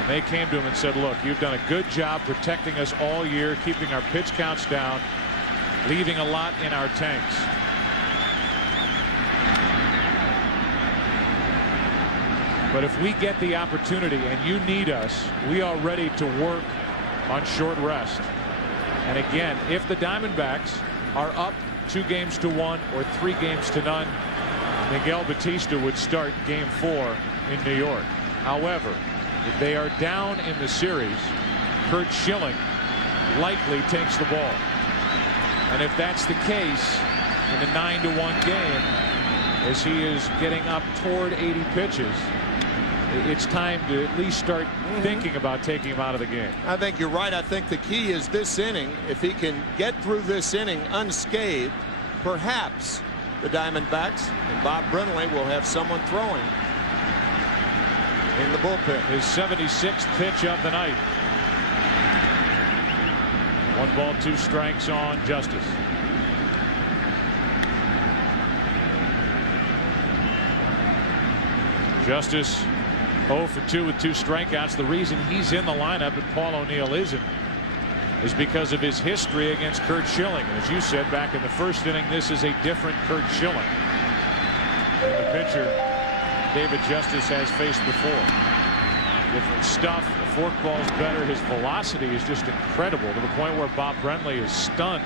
And they came to him and said, look, you've done a good job protecting us all year, keeping our pitch counts down, leaving a lot in our tanks. But if we get the opportunity and you need us, we are ready to work on short rest. And again, if the Diamondbacks are up 2-1 or 3-0, Miguel Batista would start game 4 in New York. However, if they are down in the series, Curt Schilling likely takes the ball. And if that's the case in a 9-1 game, as he is getting up toward 80 pitches, it's time to at least start thinking about taking him out of the game. I think you're right. I think the key is this inning. If he can get through this inning unscathed, perhaps the Diamondbacks and Bob Brenly will have someone throwing in the bullpen. His 76th pitch of the night. 1 ball, 2 strikes on Justice. Justice 0 for 2 with 2 strikeouts. The reason he's in the lineup and Paul O'Neill isn't is because of his history against Curt Schilling. And as you said back in the first inning, this is a different Curt Schilling. The pitcher David Justice has faced before. Different stuff. The forkball's better. His velocity is just incredible, to the point where Bob Brenly is stunned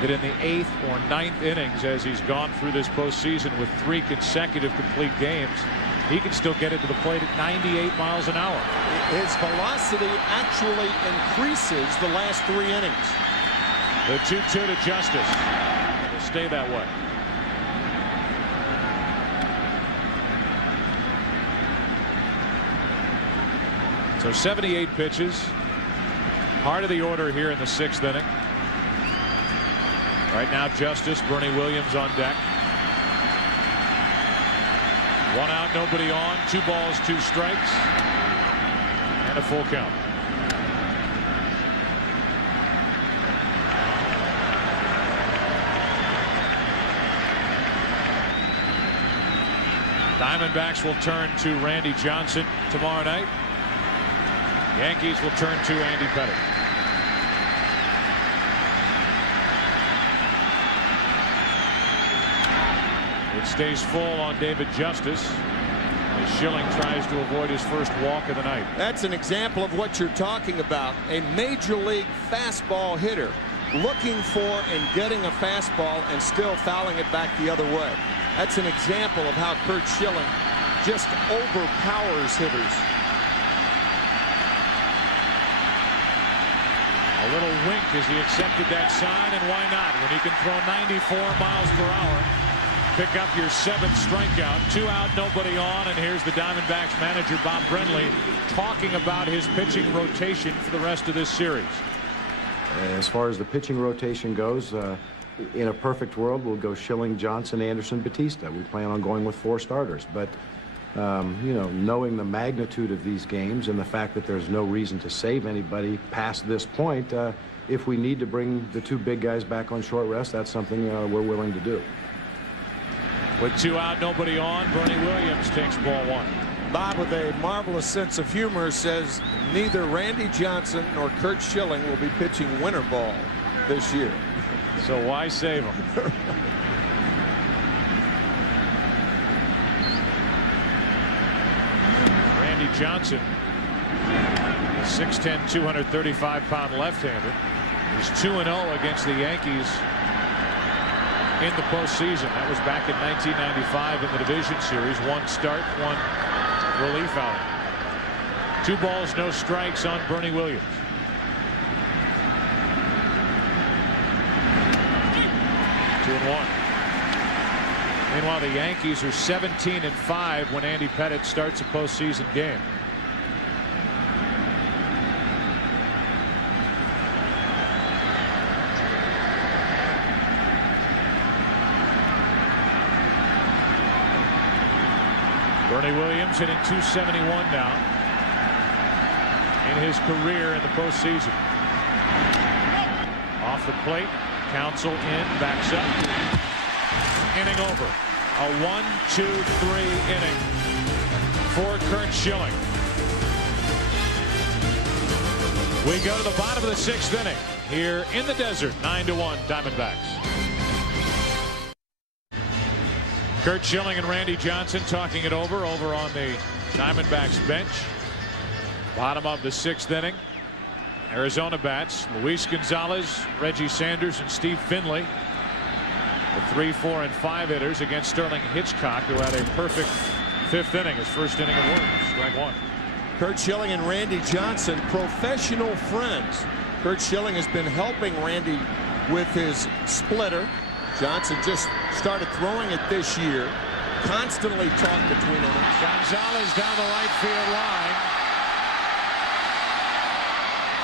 that in the 8th or 9th innings, as he's gone through this postseason with 3 consecutive complete games, he can still get it to the plate at 98 miles an hour. His velocity actually increases the last 3 innings. The 2-2 to Justice. It'll stay that way. So 78 pitches. Heart of the order here in the 6th inning. Right now, Justice, Bernie Williams on deck. 1 out, nobody on. 2 balls, 2 strikes. And a full count. Diamondbacks will turn to Randy Johnson tomorrow night. Yankees will turn to Andy Pettitte. It stays full on David Justice as Schilling tries to avoid his first walk of the night. That's an example of what you're talking about. A major league fastball hitter looking for and getting a fastball and still fouling it back the other way. That's an example of how Curt Schilling just overpowers hitters. A little wink as he accepted that sign, and why not? When you can throw 94 miles per hour, pick up your 7th strikeout. 2 out, nobody on, and here's the Diamondbacks manager Bob Brenly talking about his pitching rotation for the rest of this series. As far as the pitching rotation goes, in a perfect world, we'll go Schilling, Johnson, Anderson, Batista. We plan on going with 4 starters, but you know, knowing the magnitude of these games and the fact that there's no reason to save anybody past this point, if we need to bring the 2 big guys back on short rest, that's something we're willing to do. With 2 out, nobody on, Bernie Williams takes ball 1. Bob, with a marvelous sense of humor, says neither Randy Johnson nor Curt Schilling will be pitching winter ball this year. So why save them? Randy Johnson, a 6'10", 235-pound left-hander, is 2-0 against the Yankees in the postseason. That was back in 1995 in the division series. 1 start, 1 relief outing. 2 balls, no strikes on Bernie Williams. Two and 1. Meanwhile, the Yankees are 17-5 when Andy Pettitte starts a postseason game. Bernie Williams hitting .271 now in his career in the postseason. Off the plate, Counsell in, backs up. Inning over. A 1-2-3 inning for Curt Schilling. We go to the bottom of the 6th inning here in the desert. 9-1 Diamondbacks. Curt Schilling and Randy Johnson talking it over on the Diamondbacks bench. Bottom of the 6th inning. Arizona bats Luis Gonzalez, Reggie Sanders, and Steve Finley. The 3, 4, and 5 hitters against Sterling Hitchcock, who had a perfect 5th inning, his first inning of work. Strike 1. Curt Schilling and Randy Johnson, professional friends. Curt Schilling has been helping Randy with his splitter. Johnson just started throwing it this year. Constantly talked between them. Gonzalez down the right field line.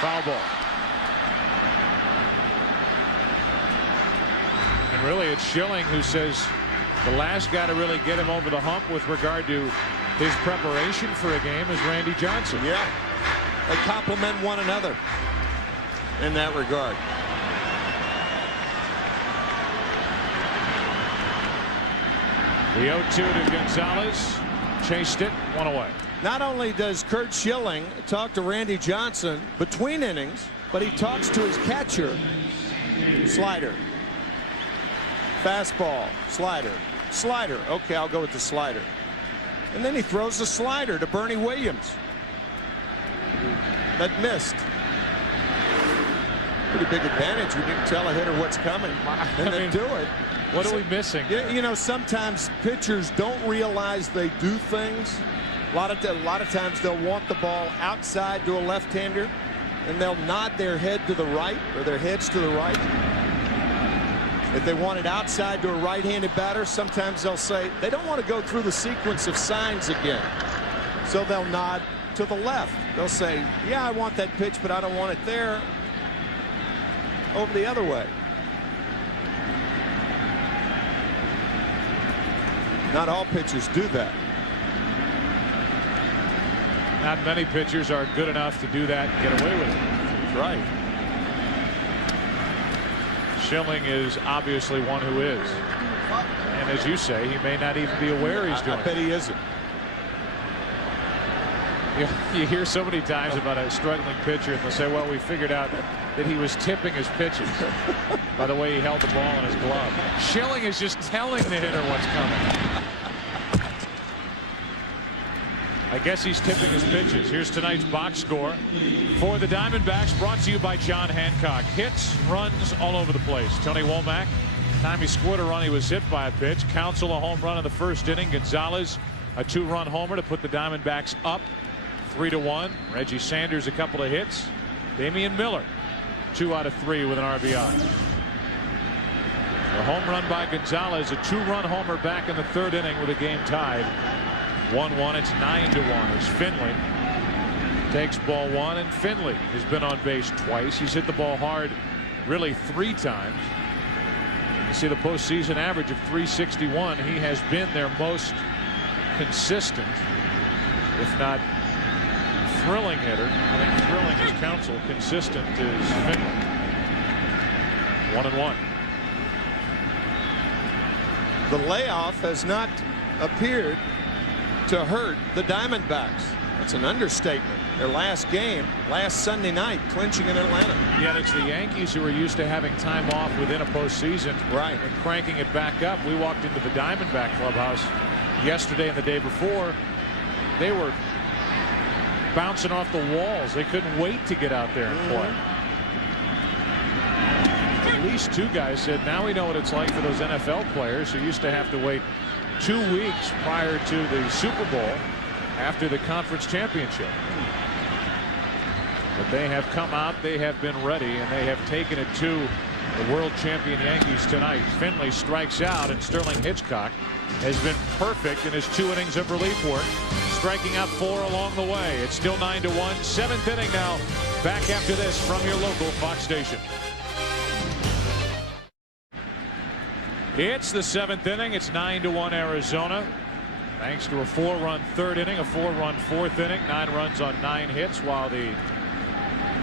Foul ball. And really, it's Schilling who says the last guy to really get him over the hump with regard to his preparation for a game is Randy Johnson. Yeah, they complement one another in that regard. The 0-2 to Gonzalez. Chased it, 1 away. Not only does Curt Schilling talk to Randy Johnson between innings, but he talks to his catcher. Slider. Fastball. Slider. Slider. Okay, I'll go with the slider. And then he throws the slider to Bernie Williams. That missed. Pretty big advantage when you can tell a hitter what's coming and then do it. What are we missing? You know, sometimes pitchers don't realize they do things. A lot of times they'll want the ball outside to a left-hander, and they'll nod their head to the right, or their heads to the right. If they want it outside to a right-handed batter, sometimes they'll say they don't want to go through the sequence of signs again. So they'll nod to the left. They'll say, yeah, I want that pitch, but I don't want it there. Over the other way. Not all pitchers do that. Not many pitchers are good enough to do that and get away with it. That's right. Schilling is obviously one who is. And as you say, he may not even be aware he's doing it. I bet he isn't. You hear so many times about a struggling pitcher, and they'll say, well, we figured out that he was tipping his pitches by the way he held the ball in his glove. Schilling is just telling the hitter what's coming. I guess he's tipping his pitches. Here's tonight's box score for the Diamondbacks, brought to you by John Hancock. Hits, runs all over the place. Tony Womack, time he scored a run, he was hit by a pitch. Counsell a home run in the first inning. Gonzalez a 2-run homer to put the Diamondbacks up 3-1. Reggie Sanders a couple of hits. Damian Miller 2 out of 3 with an RBI. A home run by Gonzalez, a 2-run homer back in the third inning with a game tied 1-1. It's 9-1 as Finley takes ball 1, and Finley has been on base twice. He's hit the ball hard really 3 times. You see the postseason average of 361. He has been their most consistent, if not thrilling hitter. I think thrilling is Counsell. Consistent is Finley. 1-1. The layoff has not appeared to hurt the Diamondbacks. That's an understatement. Their last game, last Sunday night, clinching in Atlanta. Yet it's the Yankees who are used to having time off within a postseason, right, and cranking it back up. We walked into the Diamondback clubhouse yesterday and the day before. They were bouncing off the walls. They couldn't wait to get out there and play. At least 2 guys said, now we know what it's like for those NFL players who used to have to wait 2 weeks prior to the Super Bowl after the conference championship. But they have come out, they have been ready, and they have taken it to the world champion Yankees tonight. Finley strikes out, and Sterling Hitchcock has been perfect in his 2 innings of relief work, striking out 4 along the way. It's still 9-1. 7th inning now. Back after this from your local Fox station. It's the 7th inning. It's 9-1 Arizona. Thanks to a 4-run 3rd inning, a 4-run 4th inning, 9 runs on 9 hits, while the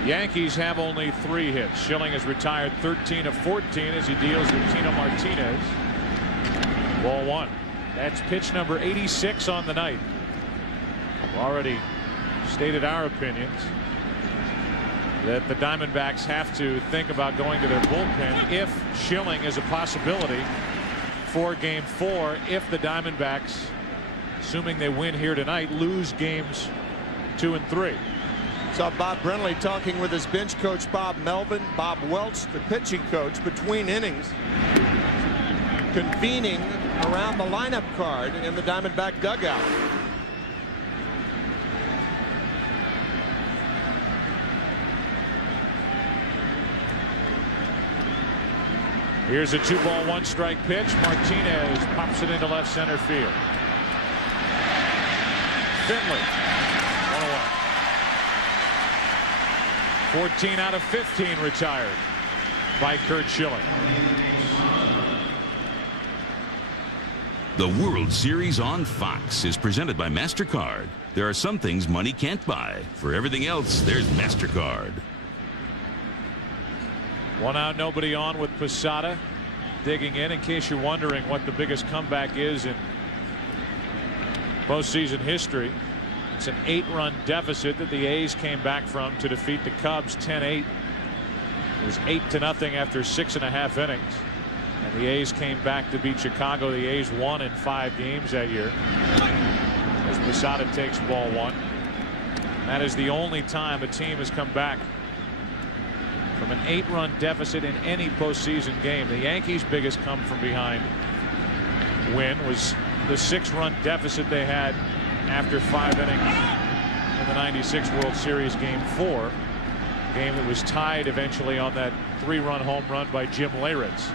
Yankees have only 3 hits. Schilling has retired 13 of 14 as he deals with Tino Martinez. Ball 1. That's pitch number 86 on the night. We've already stated our opinions that the Diamondbacks have to think about going to their bullpen if Schilling is a possibility for game 4, if the Diamondbacks, assuming they win here tonight, lose games 2 and 3. Saw Bob Brenly talking with his bench coach Bob Melvin, Bob Welch, the pitching coach, between innings, convening around the lineup card in the Diamondback dugout. Here's a 2-ball 1-strike pitch. Martinez pops it into left center field. Finley 1-1. 14 out of 15 retired by Curt Schilling. The World Series on Fox is presented by MasterCard. There are some things money can't buy. For everything else, there's MasterCard. 1 out, nobody on with Posada digging in case you're wondering what the biggest comeback is in postseason history. It's an 8-run deficit that the A's came back from to defeat the Cubs 10-8. It was 8-0 after 6.5 innings. And the A's came back to beat Chicago. The A's won in 5 games that year. As Posada takes ball 1. That is the only time a team has come back from an 8-run deficit in any postseason game. The Yankees' biggest come from behind win was the 6-run deficit they had after 5 innings in the '96 World Series Game 4. Game that was tied eventually on that 3-run home run by Jim Leyritz.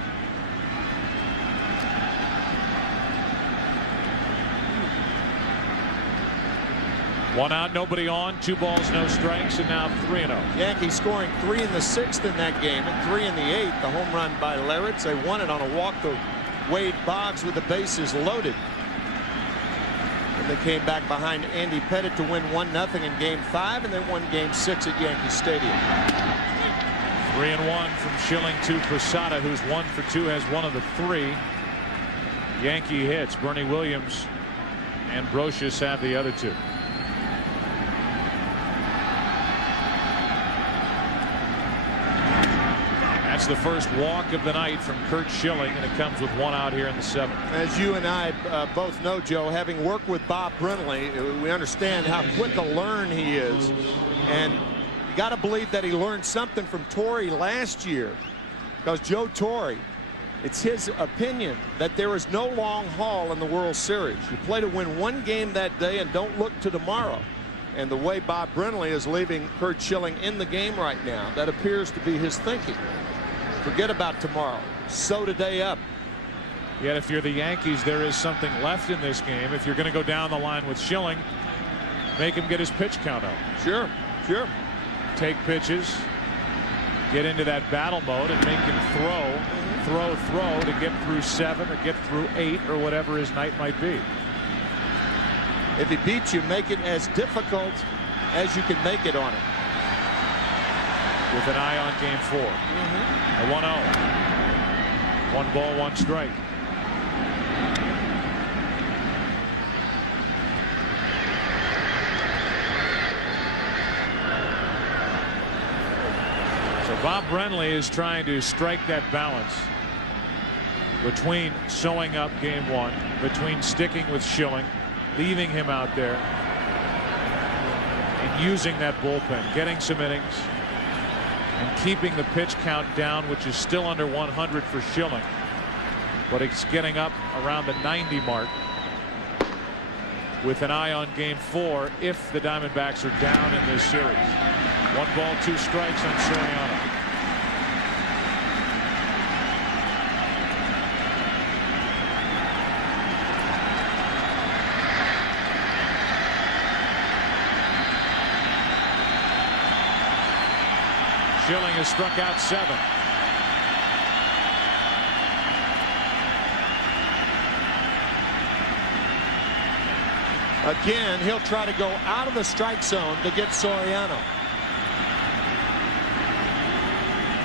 One out, nobody on, 2 balls, no strikes, and now 3-0. Yankees scoring 3 in the 6th in that game and 3 in the 8th. The home run by Leyritz. They won it on a walk to Wade Boggs with the bases loaded. And they came back behind Andy Pettitte to win 1-0 in Game 5, and they won Game 6 at Yankee Stadium. 3-1 from Schilling to Posada, who's 1 for 2, has one of the 3 Yankee hits. Bernie Williams and Brocious have the other 2. That's the first walk of the night from Curt Schilling, and it comes with 1 out here in the 7th. As you and I both know, Joe, having worked with Bob Brenly, we understand how quick a learn he is. And you got to believe that he learned something from Torre last year, because Joe Torre, it's his opinion that there is no long haul in the World Series. You play to win 1 game that day and don't look to tomorrow. And the way Bob Brenly is leaving Curt Schilling in the game right now, that appears to be his thinking. Forget about tomorrow. Sew today up. Yet if you're the Yankees, there is something left in this game. If you're going to go down the line with Schilling, make him get his pitch count up. Sure. Take pitches, get into that battle mode, and make him throw to get through 7 or get through 8 or whatever his night might be. If he beats you, make it as difficult as you can make it on him. With an eye on Game 4. A 1-0. 1 ball, 1 strike. So Bob Brenly is trying to strike that balance between sewing up Game 1, between sticking with Schilling, leaving him out there, and using that bullpen, getting some innings, and keeping the pitch count down, which is still under 100 for Schilling, but it's getting up around the 90 mark with an eye on Game 4 if the Diamondbacks are down in this series. 1 ball, 2 strikes on Soriano. Schilling has struck out 7. Again, he'll try to go out of the strike zone to get Soriano.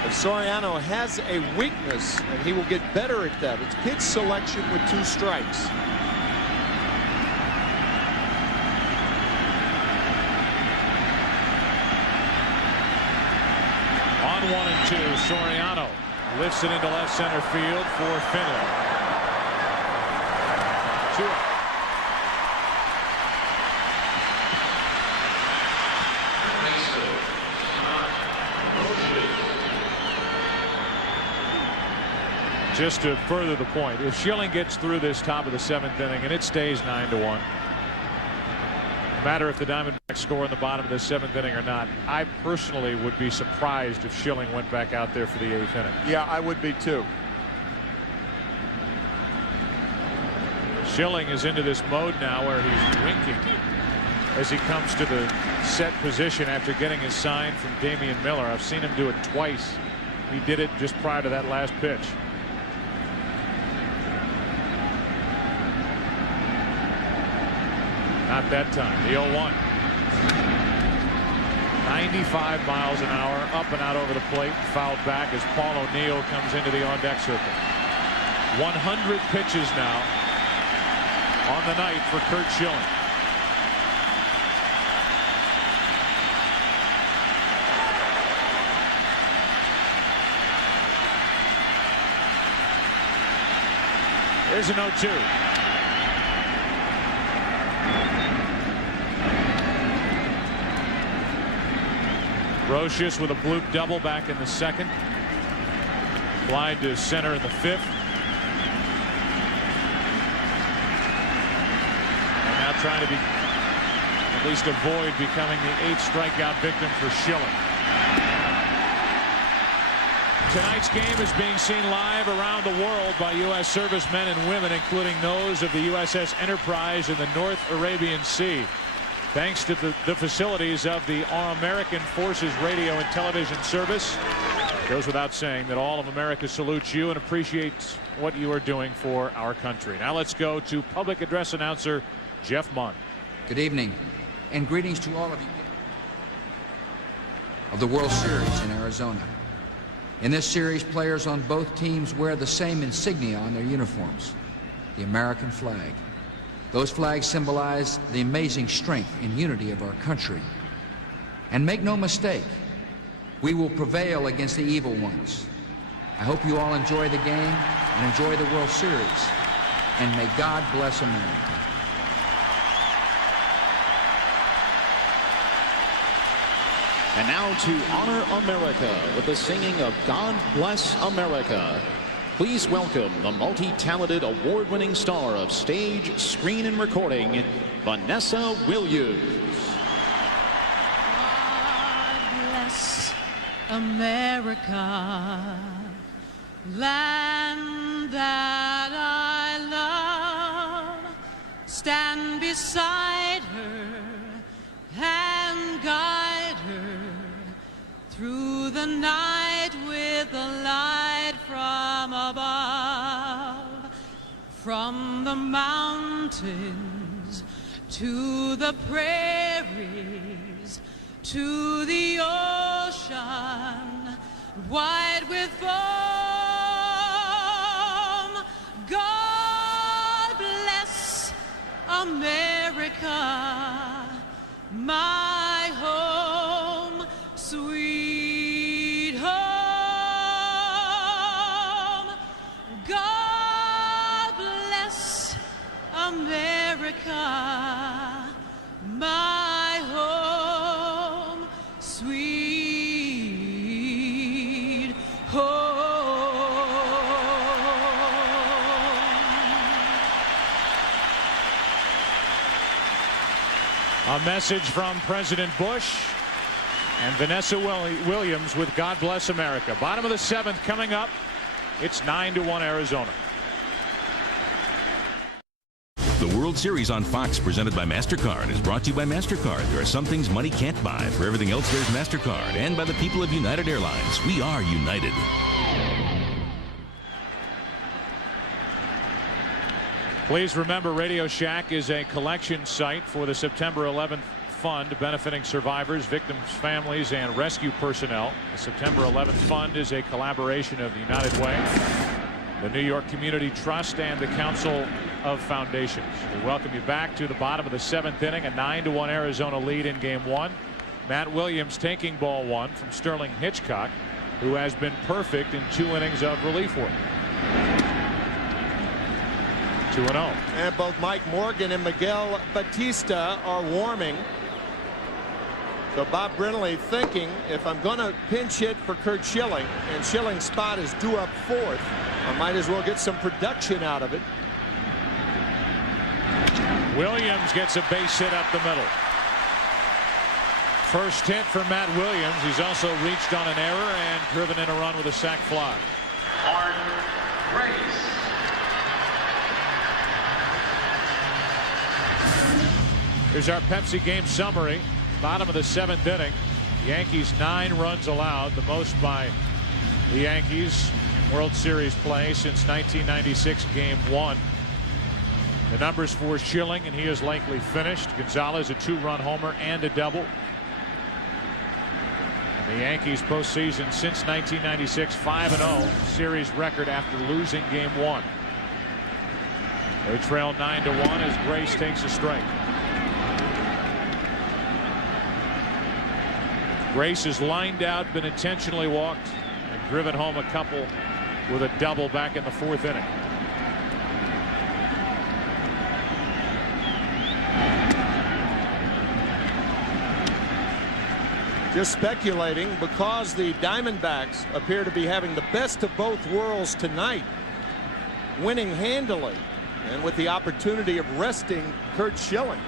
But Soriano has a weakness, and he will get better at that. It's pitch selection with 2 strikes. On 1 and 2, Soriano lifts it into left center field for Finley. 2 out. Just to further the point, if Schilling gets through this top of the 7th inning and it stays 9-1, no matter if the Diamondbacks score in the bottom of the 7th inning or not, I personally would be surprised if Schilling went back out there for the 8th inning. Yeah, I would be too. Schilling is into this mode now where he's winking as he comes to the set position after getting his sign from Damian Miller. I've seen him do it twice. He did it just prior to that last pitch. Not that time. The 0-1. 95 miles an hour, up and out over the plate, fouled back as Paul O'Neill comes into the on-deck circle. 100 pitches now on the night for Curt Schilling. Here's an 0-2. Brocious with a bloop double back in the second. Fly to center in the fifth. And now trying to at least avoid becoming the 8th strikeout victim for Schilling. Tonight's game is being seen live around the world by U.S. servicemen and women, including those of the USS Enterprise in the North Arabian Sea. Thanks to the facilities of the American Forces Radio and Television Service. It goes without saying that all of America salutes you and appreciates what you are doing for our country. Now let's go to public address announcer Jeff Munn. Good evening, and greetings to all of you of the World Series in Arizona. In this series, players on both teams wear the same insignia on their uniforms, the American flag. Those flags symbolize the amazing strength and unity of our country. And make no mistake, we will prevail against the evil ones. I hope you all enjoy the game and enjoy the World Series. And may God bless America. And now to honor America with the singing of God Bless America. Please welcome the multi-talented award-winning star of stage, screen, and recording, Vanessa Williams. God bless America, land that I love. Stand beside her and guide her through the night with the light from above. From the mountains to the prairies to the ocean wide with foam. God bless America, my home, sweet home. God bless America, my home, sweet home. A message from President Bush and Vanessa Williams with God Bless America. Bottom of the 7th coming up. It's 9-1 Arizona. The World Series on Fox, presented by MasterCard, is brought to you by MasterCard. There are some things money can't buy. For everything else, there's MasterCard. And by the people of United Airlines. We are united. Please remember, Radio Shack is a collection site for the September 11th Fund benefiting survivors, victims, families, and rescue personnel. The September 11th Fund is a collaboration of the United Way, the New York Community Trust, and the Council of Foundations. We welcome you back to the bottom of the 7th inning, a 9-1 Arizona lead in Game 1. Matt Williams taking ball 1 from Sterling Hitchcock, who has been perfect in 2 innings of relief work. 2-0. And both Mike Morgan and Miguel Batista are warming. So Bob Brindley thinking, if I'm going to pinch hit for Curt Schilling, and Schilling's spot is due up 4th, I might as well get some production out of it. Williams gets a base hit up the middle. First hit for Matt Williams. He's also reached on an error and driven in a run with a sac fly. Art Grace. Here's our Pepsi game summary. Bottom of the 7th inning. Yankees 9 runs allowed, the most by the Yankees in World Series play since 1996 Game 1. The numbers for Schilling, and he is likely finished. Gonzalez a 2-run homer and a double. And the Yankees postseason since 1996 5-0 series record after losing Game 1. They trail 9-1 as Grace takes a strike. Grace has lined out, been intentionally walked, and driven home a couple with a double back in the 4th inning. Just speculating, because the Diamondbacks appear to be having the best of both worlds tonight, winning handily and with the opportunity of resting Curt Schilling.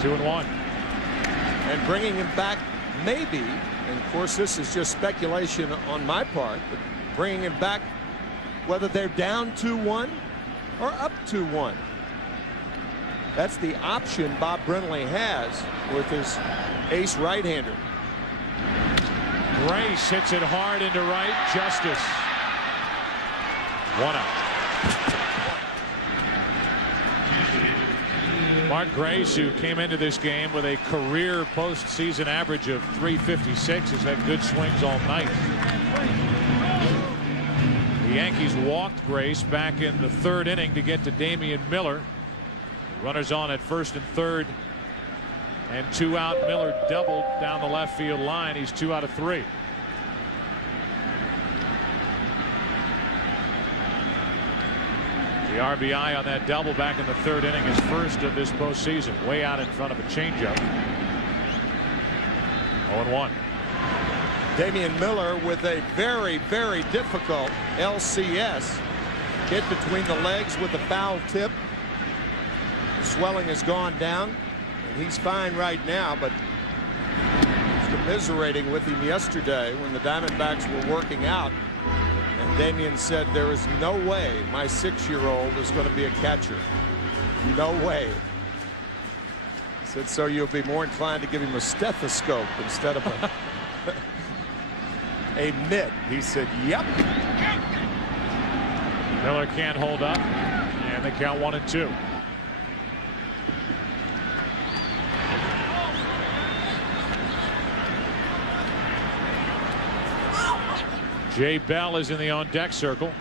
2-1. And bringing him back, maybe, and of course this is just speculation on my part, but bringing him back whether they're down 2-1 or up 2-1. That's the option Bob Brenly has with his ace right-hander. Grace hits it hard into right. Justice. 1 out. Mark Grace, who came into this game with a career postseason average of .356, has had good swings all night. The Yankees walked Grace back in the 3rd inning to get to Damian Miller. Runners on at 1st and 3rd, and 2 out. Miller doubled down the left field line. He's 2 out of 3. The RBI on that double back in the 3rd inning is first of this postseason, way out in front of a changeup. 0-1. Damian Miller with a very, very difficult LCS. Hit between the legs with a foul tip. Swelling has gone down, and he's fine right now, but I was commiserating with him yesterday when the Diamondbacks were working out, and Damian said, there is no way my 6-year-old is going to be a catcher. No way. He said, so you'll be more inclined to give him a stethoscope instead of a mitt. He said, yep. Miller can't hold up, and they count 1-2. Jay Bell is in the on-deck circle.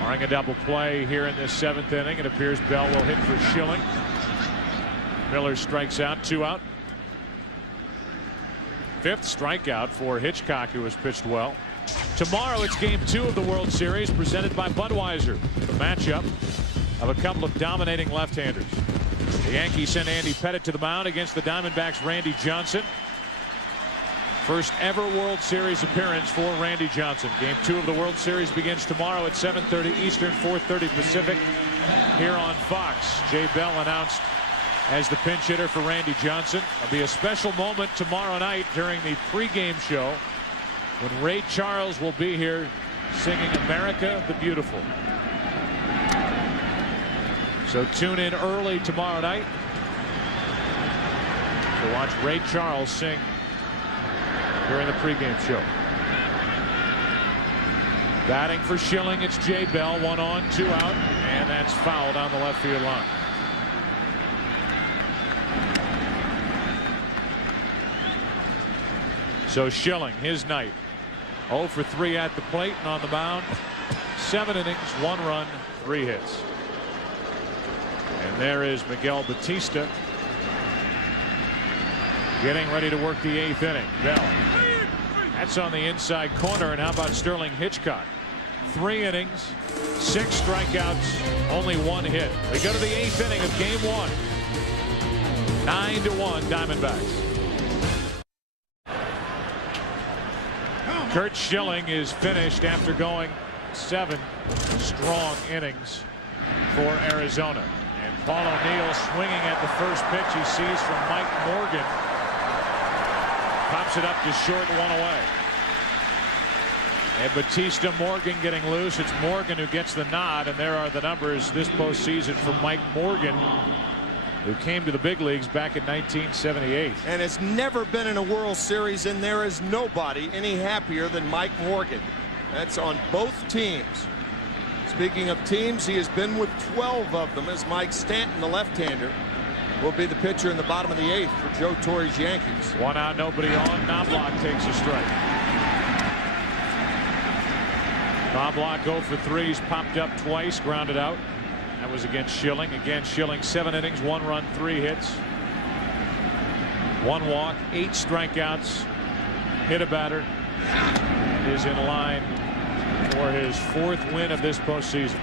Barring a double play here in this 7th inning, it appears Bell will hit for Schilling. Miller strikes out, 2 out. 5th strikeout for Hitchcock, who has pitched well. Tomorrow it's Game 2 of the World Series, presented by Budweiser. The matchup of a couple of dominating left-handers. The Yankees send Andy Pettitte to the mound against the Diamondbacks' Randy Johnson. First ever World Series appearance for Randy Johnson. Game 2 of the World Series begins tomorrow at 7:30 Eastern, 4:30 Pacific, here on Fox. Jay Bell announced as the pinch hitter for Randy Johnson. There'll be a special moment tomorrow night during the pregame show when Ray Charles will be here singing America the Beautiful. So tune in early tomorrow night to watch Ray Charles sing during the pregame show. Batting for Schilling, it's Jay Bell. 1 on, 2 out, and that's foul down the left field line. So Schilling, his night. 0 for 3 at the plate and on the mound. 7 innings, 1 run, 3 hits. And there is Miguel Batista getting ready to work the 8th inning. Bell. That's on the inside corner. And how about Sterling Hitchcock? 3 innings, 6 strikeouts, only 1 hit. We go to the 8th inning of Game 1. 9-1 Diamondbacks. Curt Schilling is finished after going 7 strong innings for Arizona. And Paul O'Neill swinging at the first pitch he sees from Mike Morgan. Pops it up to short, 1 away. And Batista, Morgan getting loose. It's Morgan who gets the nod, and there are the numbers this postseason for Mike Morgan, who came to the big leagues back in 1978. And has never been in a World Series, and there is nobody any happier than Mike Morgan. That's on both teams. Speaking of teams, he has been with 12 of them, as Mike Stanton, the left-hander, will be the pitcher in the bottom of the 8th for Joe Torre's Yankees. 1 out, nobody on. Knobloch takes a strike. Knobloch 0 for 3. He's popped up twice, grounded out. That was against Schilling. Again, Schilling 7 innings, 1 run, 3 hits. 1 walk, 8 strikeouts, hit a batter, and is in line for his 4th win of this postseason.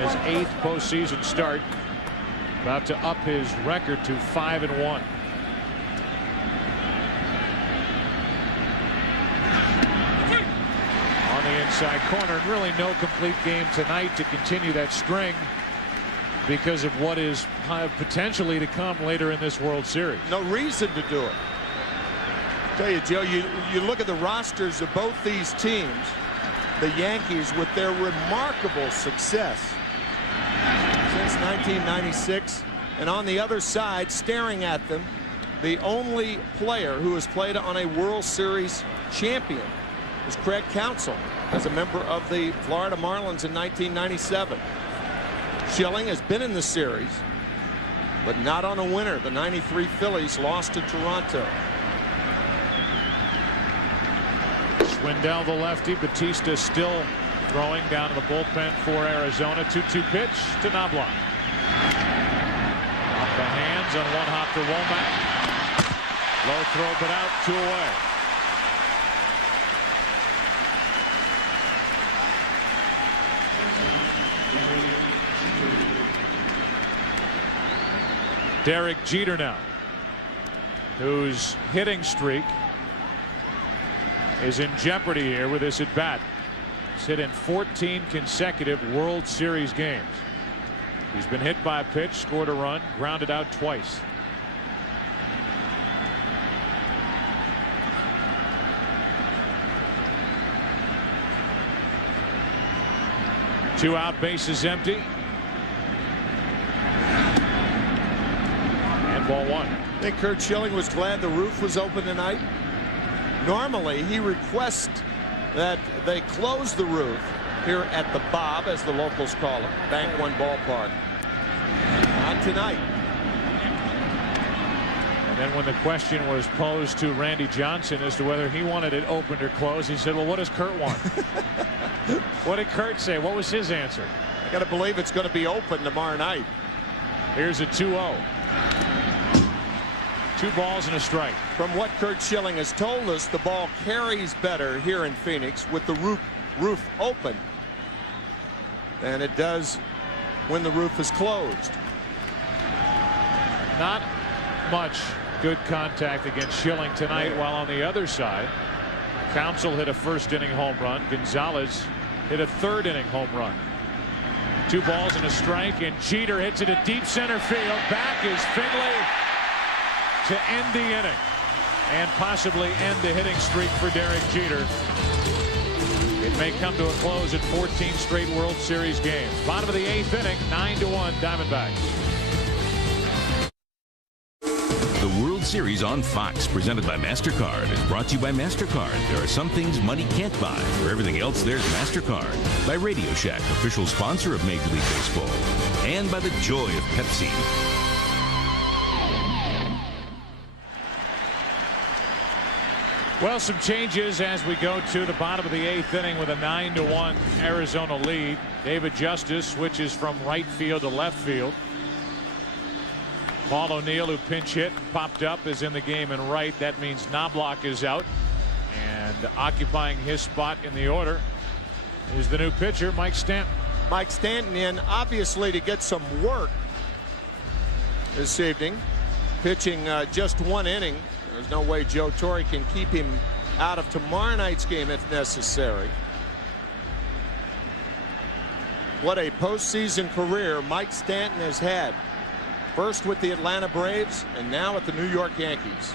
And his 8th postseason start. About to up his record to 5-1. On the inside corner, and really no complete game tonight to continue that string because of what is potentially to come later in this World Series. No reason to do it. Tell you, Joe, you look at the rosters of both these teams, the Yankees, with their remarkable success since 1996, and on the other side, staring at them, the only player who has played on a World Series champion is Craig Counsell, as a member of the Florida Marlins in 1997. Schilling has been in the series, but not on a winner. The '93 Phillies lost to Toronto. Swindell, the lefty. Batista still throwing down to the bullpen for Arizona. 2-2 pitch to Knobloch. Off the hands on one hop to Womack. Low throw, but out, 2 away. Derek Jeter now, whose hitting streak is in jeopardy here with this at bat. He's hit in 14 consecutive World Series games. He's been hit by a pitch, scored a run, grounded out twice. Two out, bases empty. And ball 1. I think Curt Schilling was glad the roof was open tonight. Normally, he requests that they close the roof here at the Bob, as the locals call it, Bank One Ballpark. Not tonight. And then when the question was posed to Randy Johnson as to whether he wanted it opened or closed, he said, well, what does Curt want? What did Curt say? What was his answer? I got to believe it's going to be open tomorrow night. Here's a 2-0. 2 balls and a strike. From what Curt Schilling has told us, the ball carries better here in Phoenix with the roof open than it does when the roof is closed. Not much good contact against Schilling tonight, while on the other side, Counsell hit a first-inning home run. Gonzalez hit a third-inning home run. 2 balls and a strike, and Jeter hits it at deep center field. Back is Finley to end the inning and possibly end the hitting streak for Derek Jeter. It may come to a close at 14 straight World Series games. Bottom of the 8th inning, 9-1 Diamondbacks. The World Series on Fox, presented by MasterCard, is brought to you by MasterCard. There are some things money can't buy. For everything else, there's MasterCard. By Radio Shack, official sponsor of Major League Baseball. And by the joy of Pepsi. Well, some changes as we go to the bottom of the 8th inning with a 9-1 Arizona lead. David Justice switches from right field to left field. Paul O'Neill, who pinch hit and popped up, is in the game in right. That means Knobloch is out. And occupying his spot in the order is the new pitcher, Mike Stanton. Mike Stanton in, obviously, to get some work this evening. Pitching just 1 inning. There's no way Joe Torre can keep him out of tomorrow night's game if necessary. What a postseason career Mike Stanton has had. First with the Atlanta Braves and now at the New York Yankees.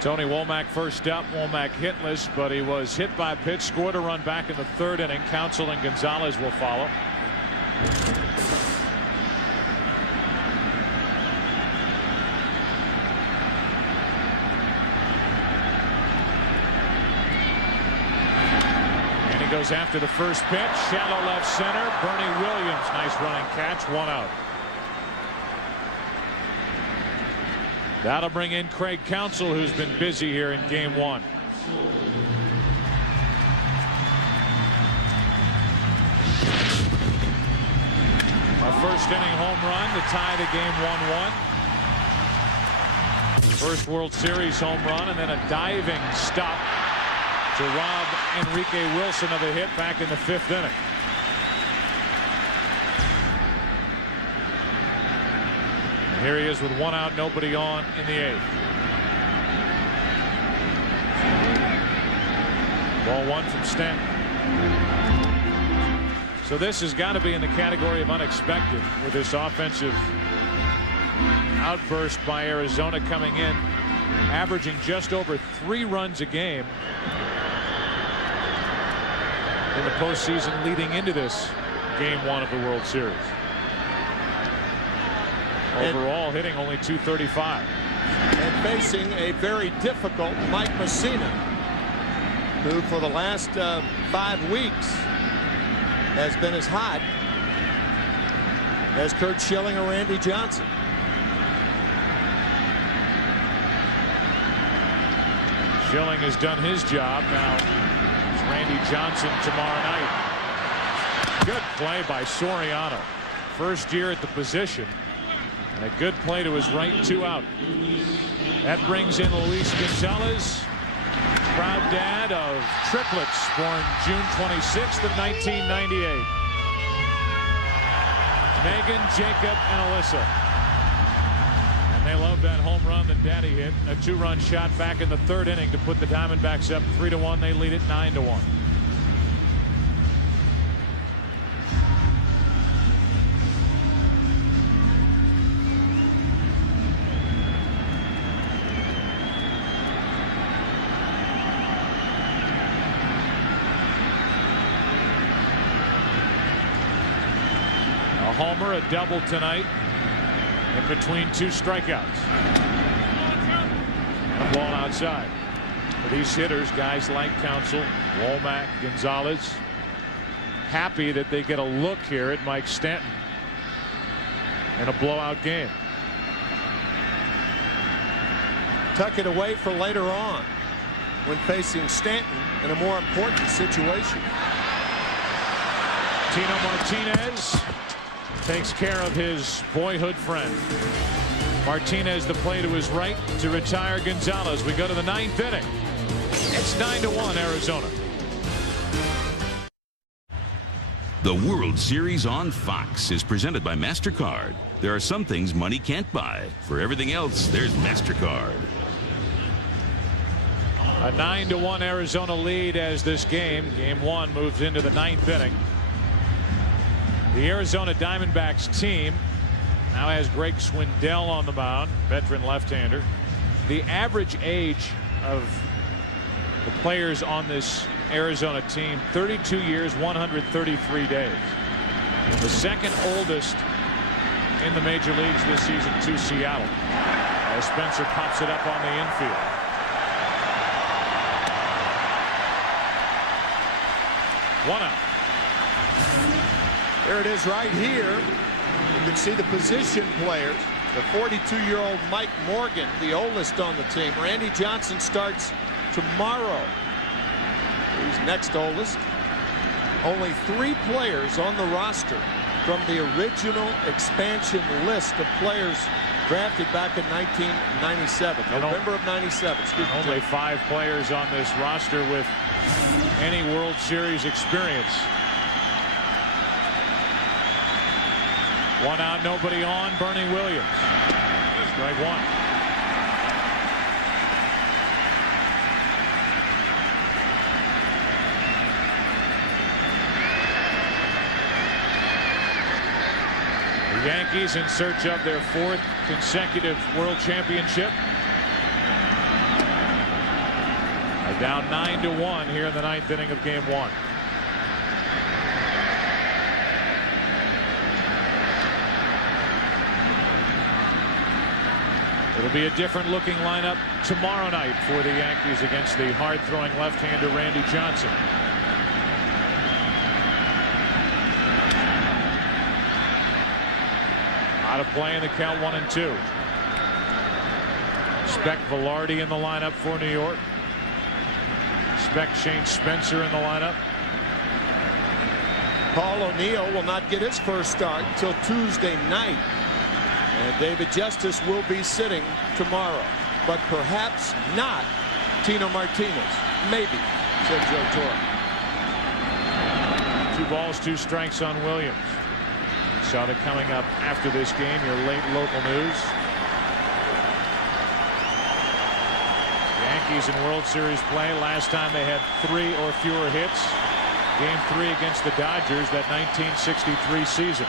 Tony Womack first up. Womack hitless, but he was hit by a pitch, scored a run back in the 3rd inning. Counsell and Gonzalez will follow. Goes after the first pitch, shallow left center. Bernie Williams, nice running catch, 1 out. That'll bring in Craig Counsell, who's been busy here in game 1. A first-inning home run to tie the game 1-1. First World Series home run, and then a diving stop to rob Enrique Wilson of a hit back in the 5th inning. Here he is with 1 out, nobody on in the 8th. Ball 1 from Stanton. So this has got to be in the category of unexpected with this offensive outburst by Arizona coming in, averaging just over 3 runs a game in the postseason leading into this game 1 of the World Series. Overall hitting only .235. And facing a very difficult Mike Messina, who for the last 5 weeks has been as hot as Curt Schilling or Randy Johnson. Schilling has done his job. Now it's Randy Johnson tomorrow night. Good play by Soriano. First year at the position. And a good play to his right, 2 out. That brings in Luis Gonzalez, proud dad of triplets, born June 26th of 1998. Megan, Jacob, and Alyssa. And they love that home run that Daddy hit. A 2-run shot back in the 3rd inning to put the Diamondbacks up 3-1. They lead it 9-1. Homer, a double tonight in between 2 strikeouts. A ball outside. For these hitters, guys like Counsell, Womack, Gonzalez, happy that they get a look here at Mike Stanton in a blowout game. Tuck it away for later on when facing Stanton in a more important situation. Tino Martinez takes care of his boyhood friend. Martinez the play to his right to retire Gonzalez. We go to the 9th inning. It's 9-1 Arizona. The World Series on Fox is presented by MasterCard. There are some things money can't buy. For everything else, there's MasterCard. A 9-1 Arizona lead as this game 1, moves into the 9th inning. The Arizona Diamondbacks team now has Greg Swindell on the mound, veteran left-hander. The average age of the players on this Arizona team, 32 years, 133 days. The second oldest in the major leagues this season to Seattle. As Spencer pops it up on the infield. One out. There it is right here. You can see the position players. The 42-year-old Mike Morgan, the oldest on the team. Randy Johnson starts tomorrow. He's next oldest. Only 3 players on the roster from the original expansion list of players drafted back in 1997. November of 97. Excuse me. Only 5 players on this roster with any World Series experience. 1 out, nobody on. Bernie Williams. Strike 1. The Yankees in search of their 4th consecutive World Championship. Are down 9-1 here in the 9th inning of game 1. It'll be a different looking lineup tomorrow night for the Yankees against the hard-throwing left-hander Randy Johnson. Out of play in the count, 1-2. Expect Velarde in the lineup for New York. Expect Shane Spencer in the lineup. Paul O'Neill will not get his first start until Tuesday night. And David Justice will be sitting tomorrow. But perhaps not Tino Martinez. Maybe, said Joe Torre. 2 balls, 2 strikes on Williams. So they're coming up after this game, your late local news. Yankees in World Series play. Last time they had 3 or fewer hits. Game 3 against the Dodgers, that 1963 season.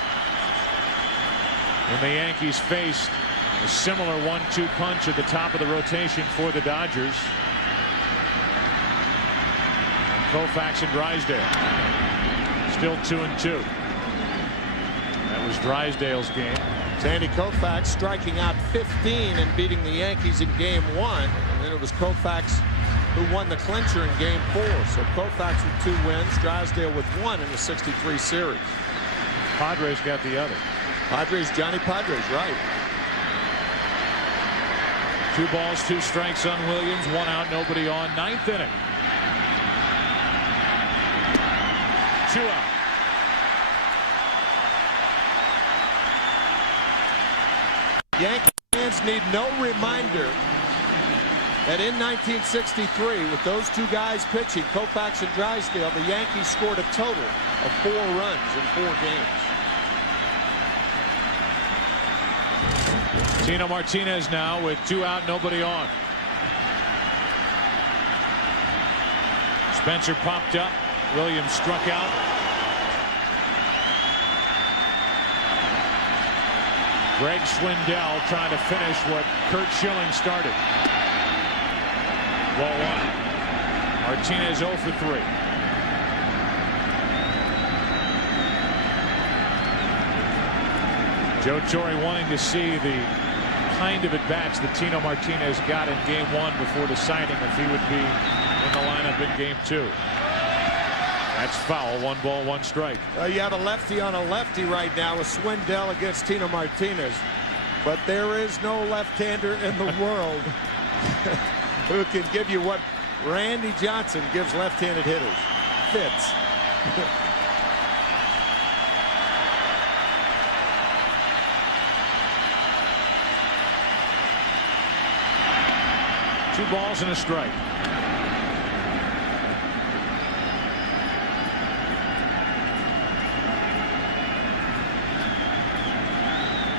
When the Yankees faced a similar 1-2 punch at the top of the rotation for the Dodgers. And Koufax and Drysdale. Still 2-2. That was Drysdale's game. Sandy Koufax striking out 15 and beating the Yankees in game 1. And then it was Koufax who won the clincher in game 4. So Koufax with 2 wins, Drysdale with 1 in the 63 series. Padres got the other. Padres, Johnny Padres, right. 2 balls, 2 strikes on Williams, 1 out, nobody on. 9th inning. 2 out. Yankee fans need no reminder that in 1963, with those 2 guys pitching, Koufax and Drysdale, the Yankees scored a total of 4 runs in 4 games. Tino Martinez now with 2 out, nobody on. Spencer popped up. Williams struck out. Greg Swindell trying to finish what Curt Schilling started. Ball 1. Martinez 0 for 3. Joe Torre wanting to see the kind of at-bats that Tino Martinez got in game 1 before deciding if he would be in the lineup in game 2. That's foul. 1 ball, 1 strike. You have a lefty on a lefty right now with Swindell against Tino Martinez. But there is no left-hander in the world who can give you what Randy Johnson gives left-handed hitters. Fits. Two balls and a strike.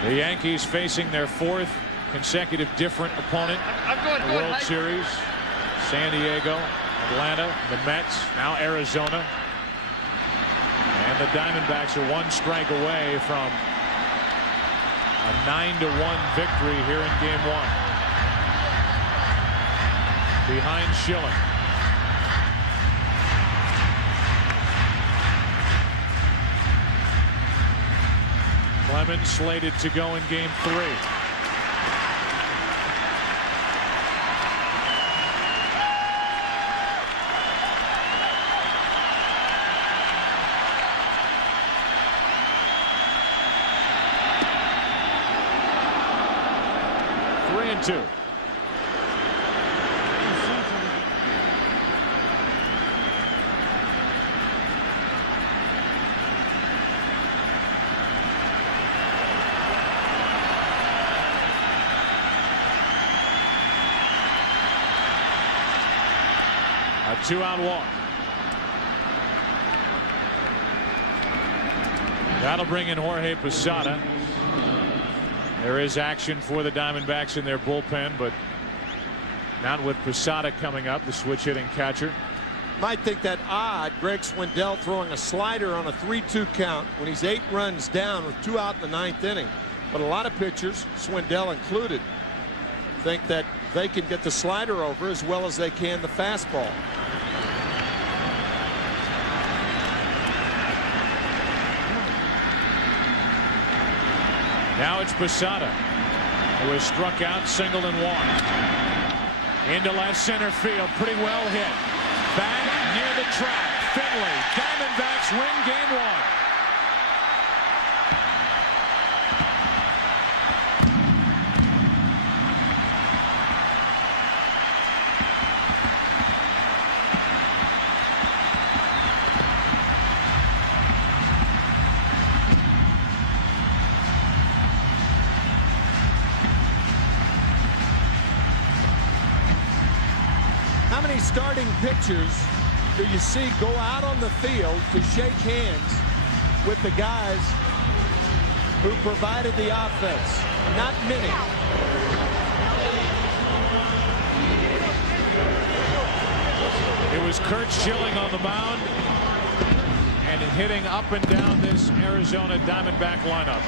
The Yankees facing their 4th consecutive different opponent in the World Series. San Diego, Atlanta, the Mets, now Arizona. And the Diamondbacks are 1 strike away from a 9-1 victory here in game 1. Behind Schilling. Clemens slated to go in game 3. Three and 2. A 2-out walk. That'll bring in Jorge Posada. There is action for the Diamondbacks in their bullpen, but not with Posada coming up, the switch hitting catcher. Might think that odd, Greg Swindell throwing a slider on a 3-2 count when he's 8 runs down with 2 out in the 9th inning. But a lot of pitchers, Swindell included, think that they can get the slider over as well as they can the fastball. Now it's Posada, who has struck out, singled and walked. Into left center field, pretty well hit. Back near the track, Finley. Diamondbacks win game 1. How many starting pitchers do you see go out on the field to shake hands with the guys who provided the offense. Not many. It was Curt Schilling on the mound and hitting up and down this Arizona Diamondback lineup.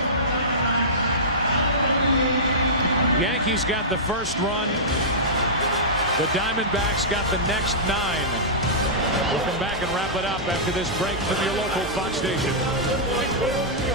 Yankees got the first run. The Diamondbacks got the next 9. We'll come back and wrap it up after this break from your local Fox station.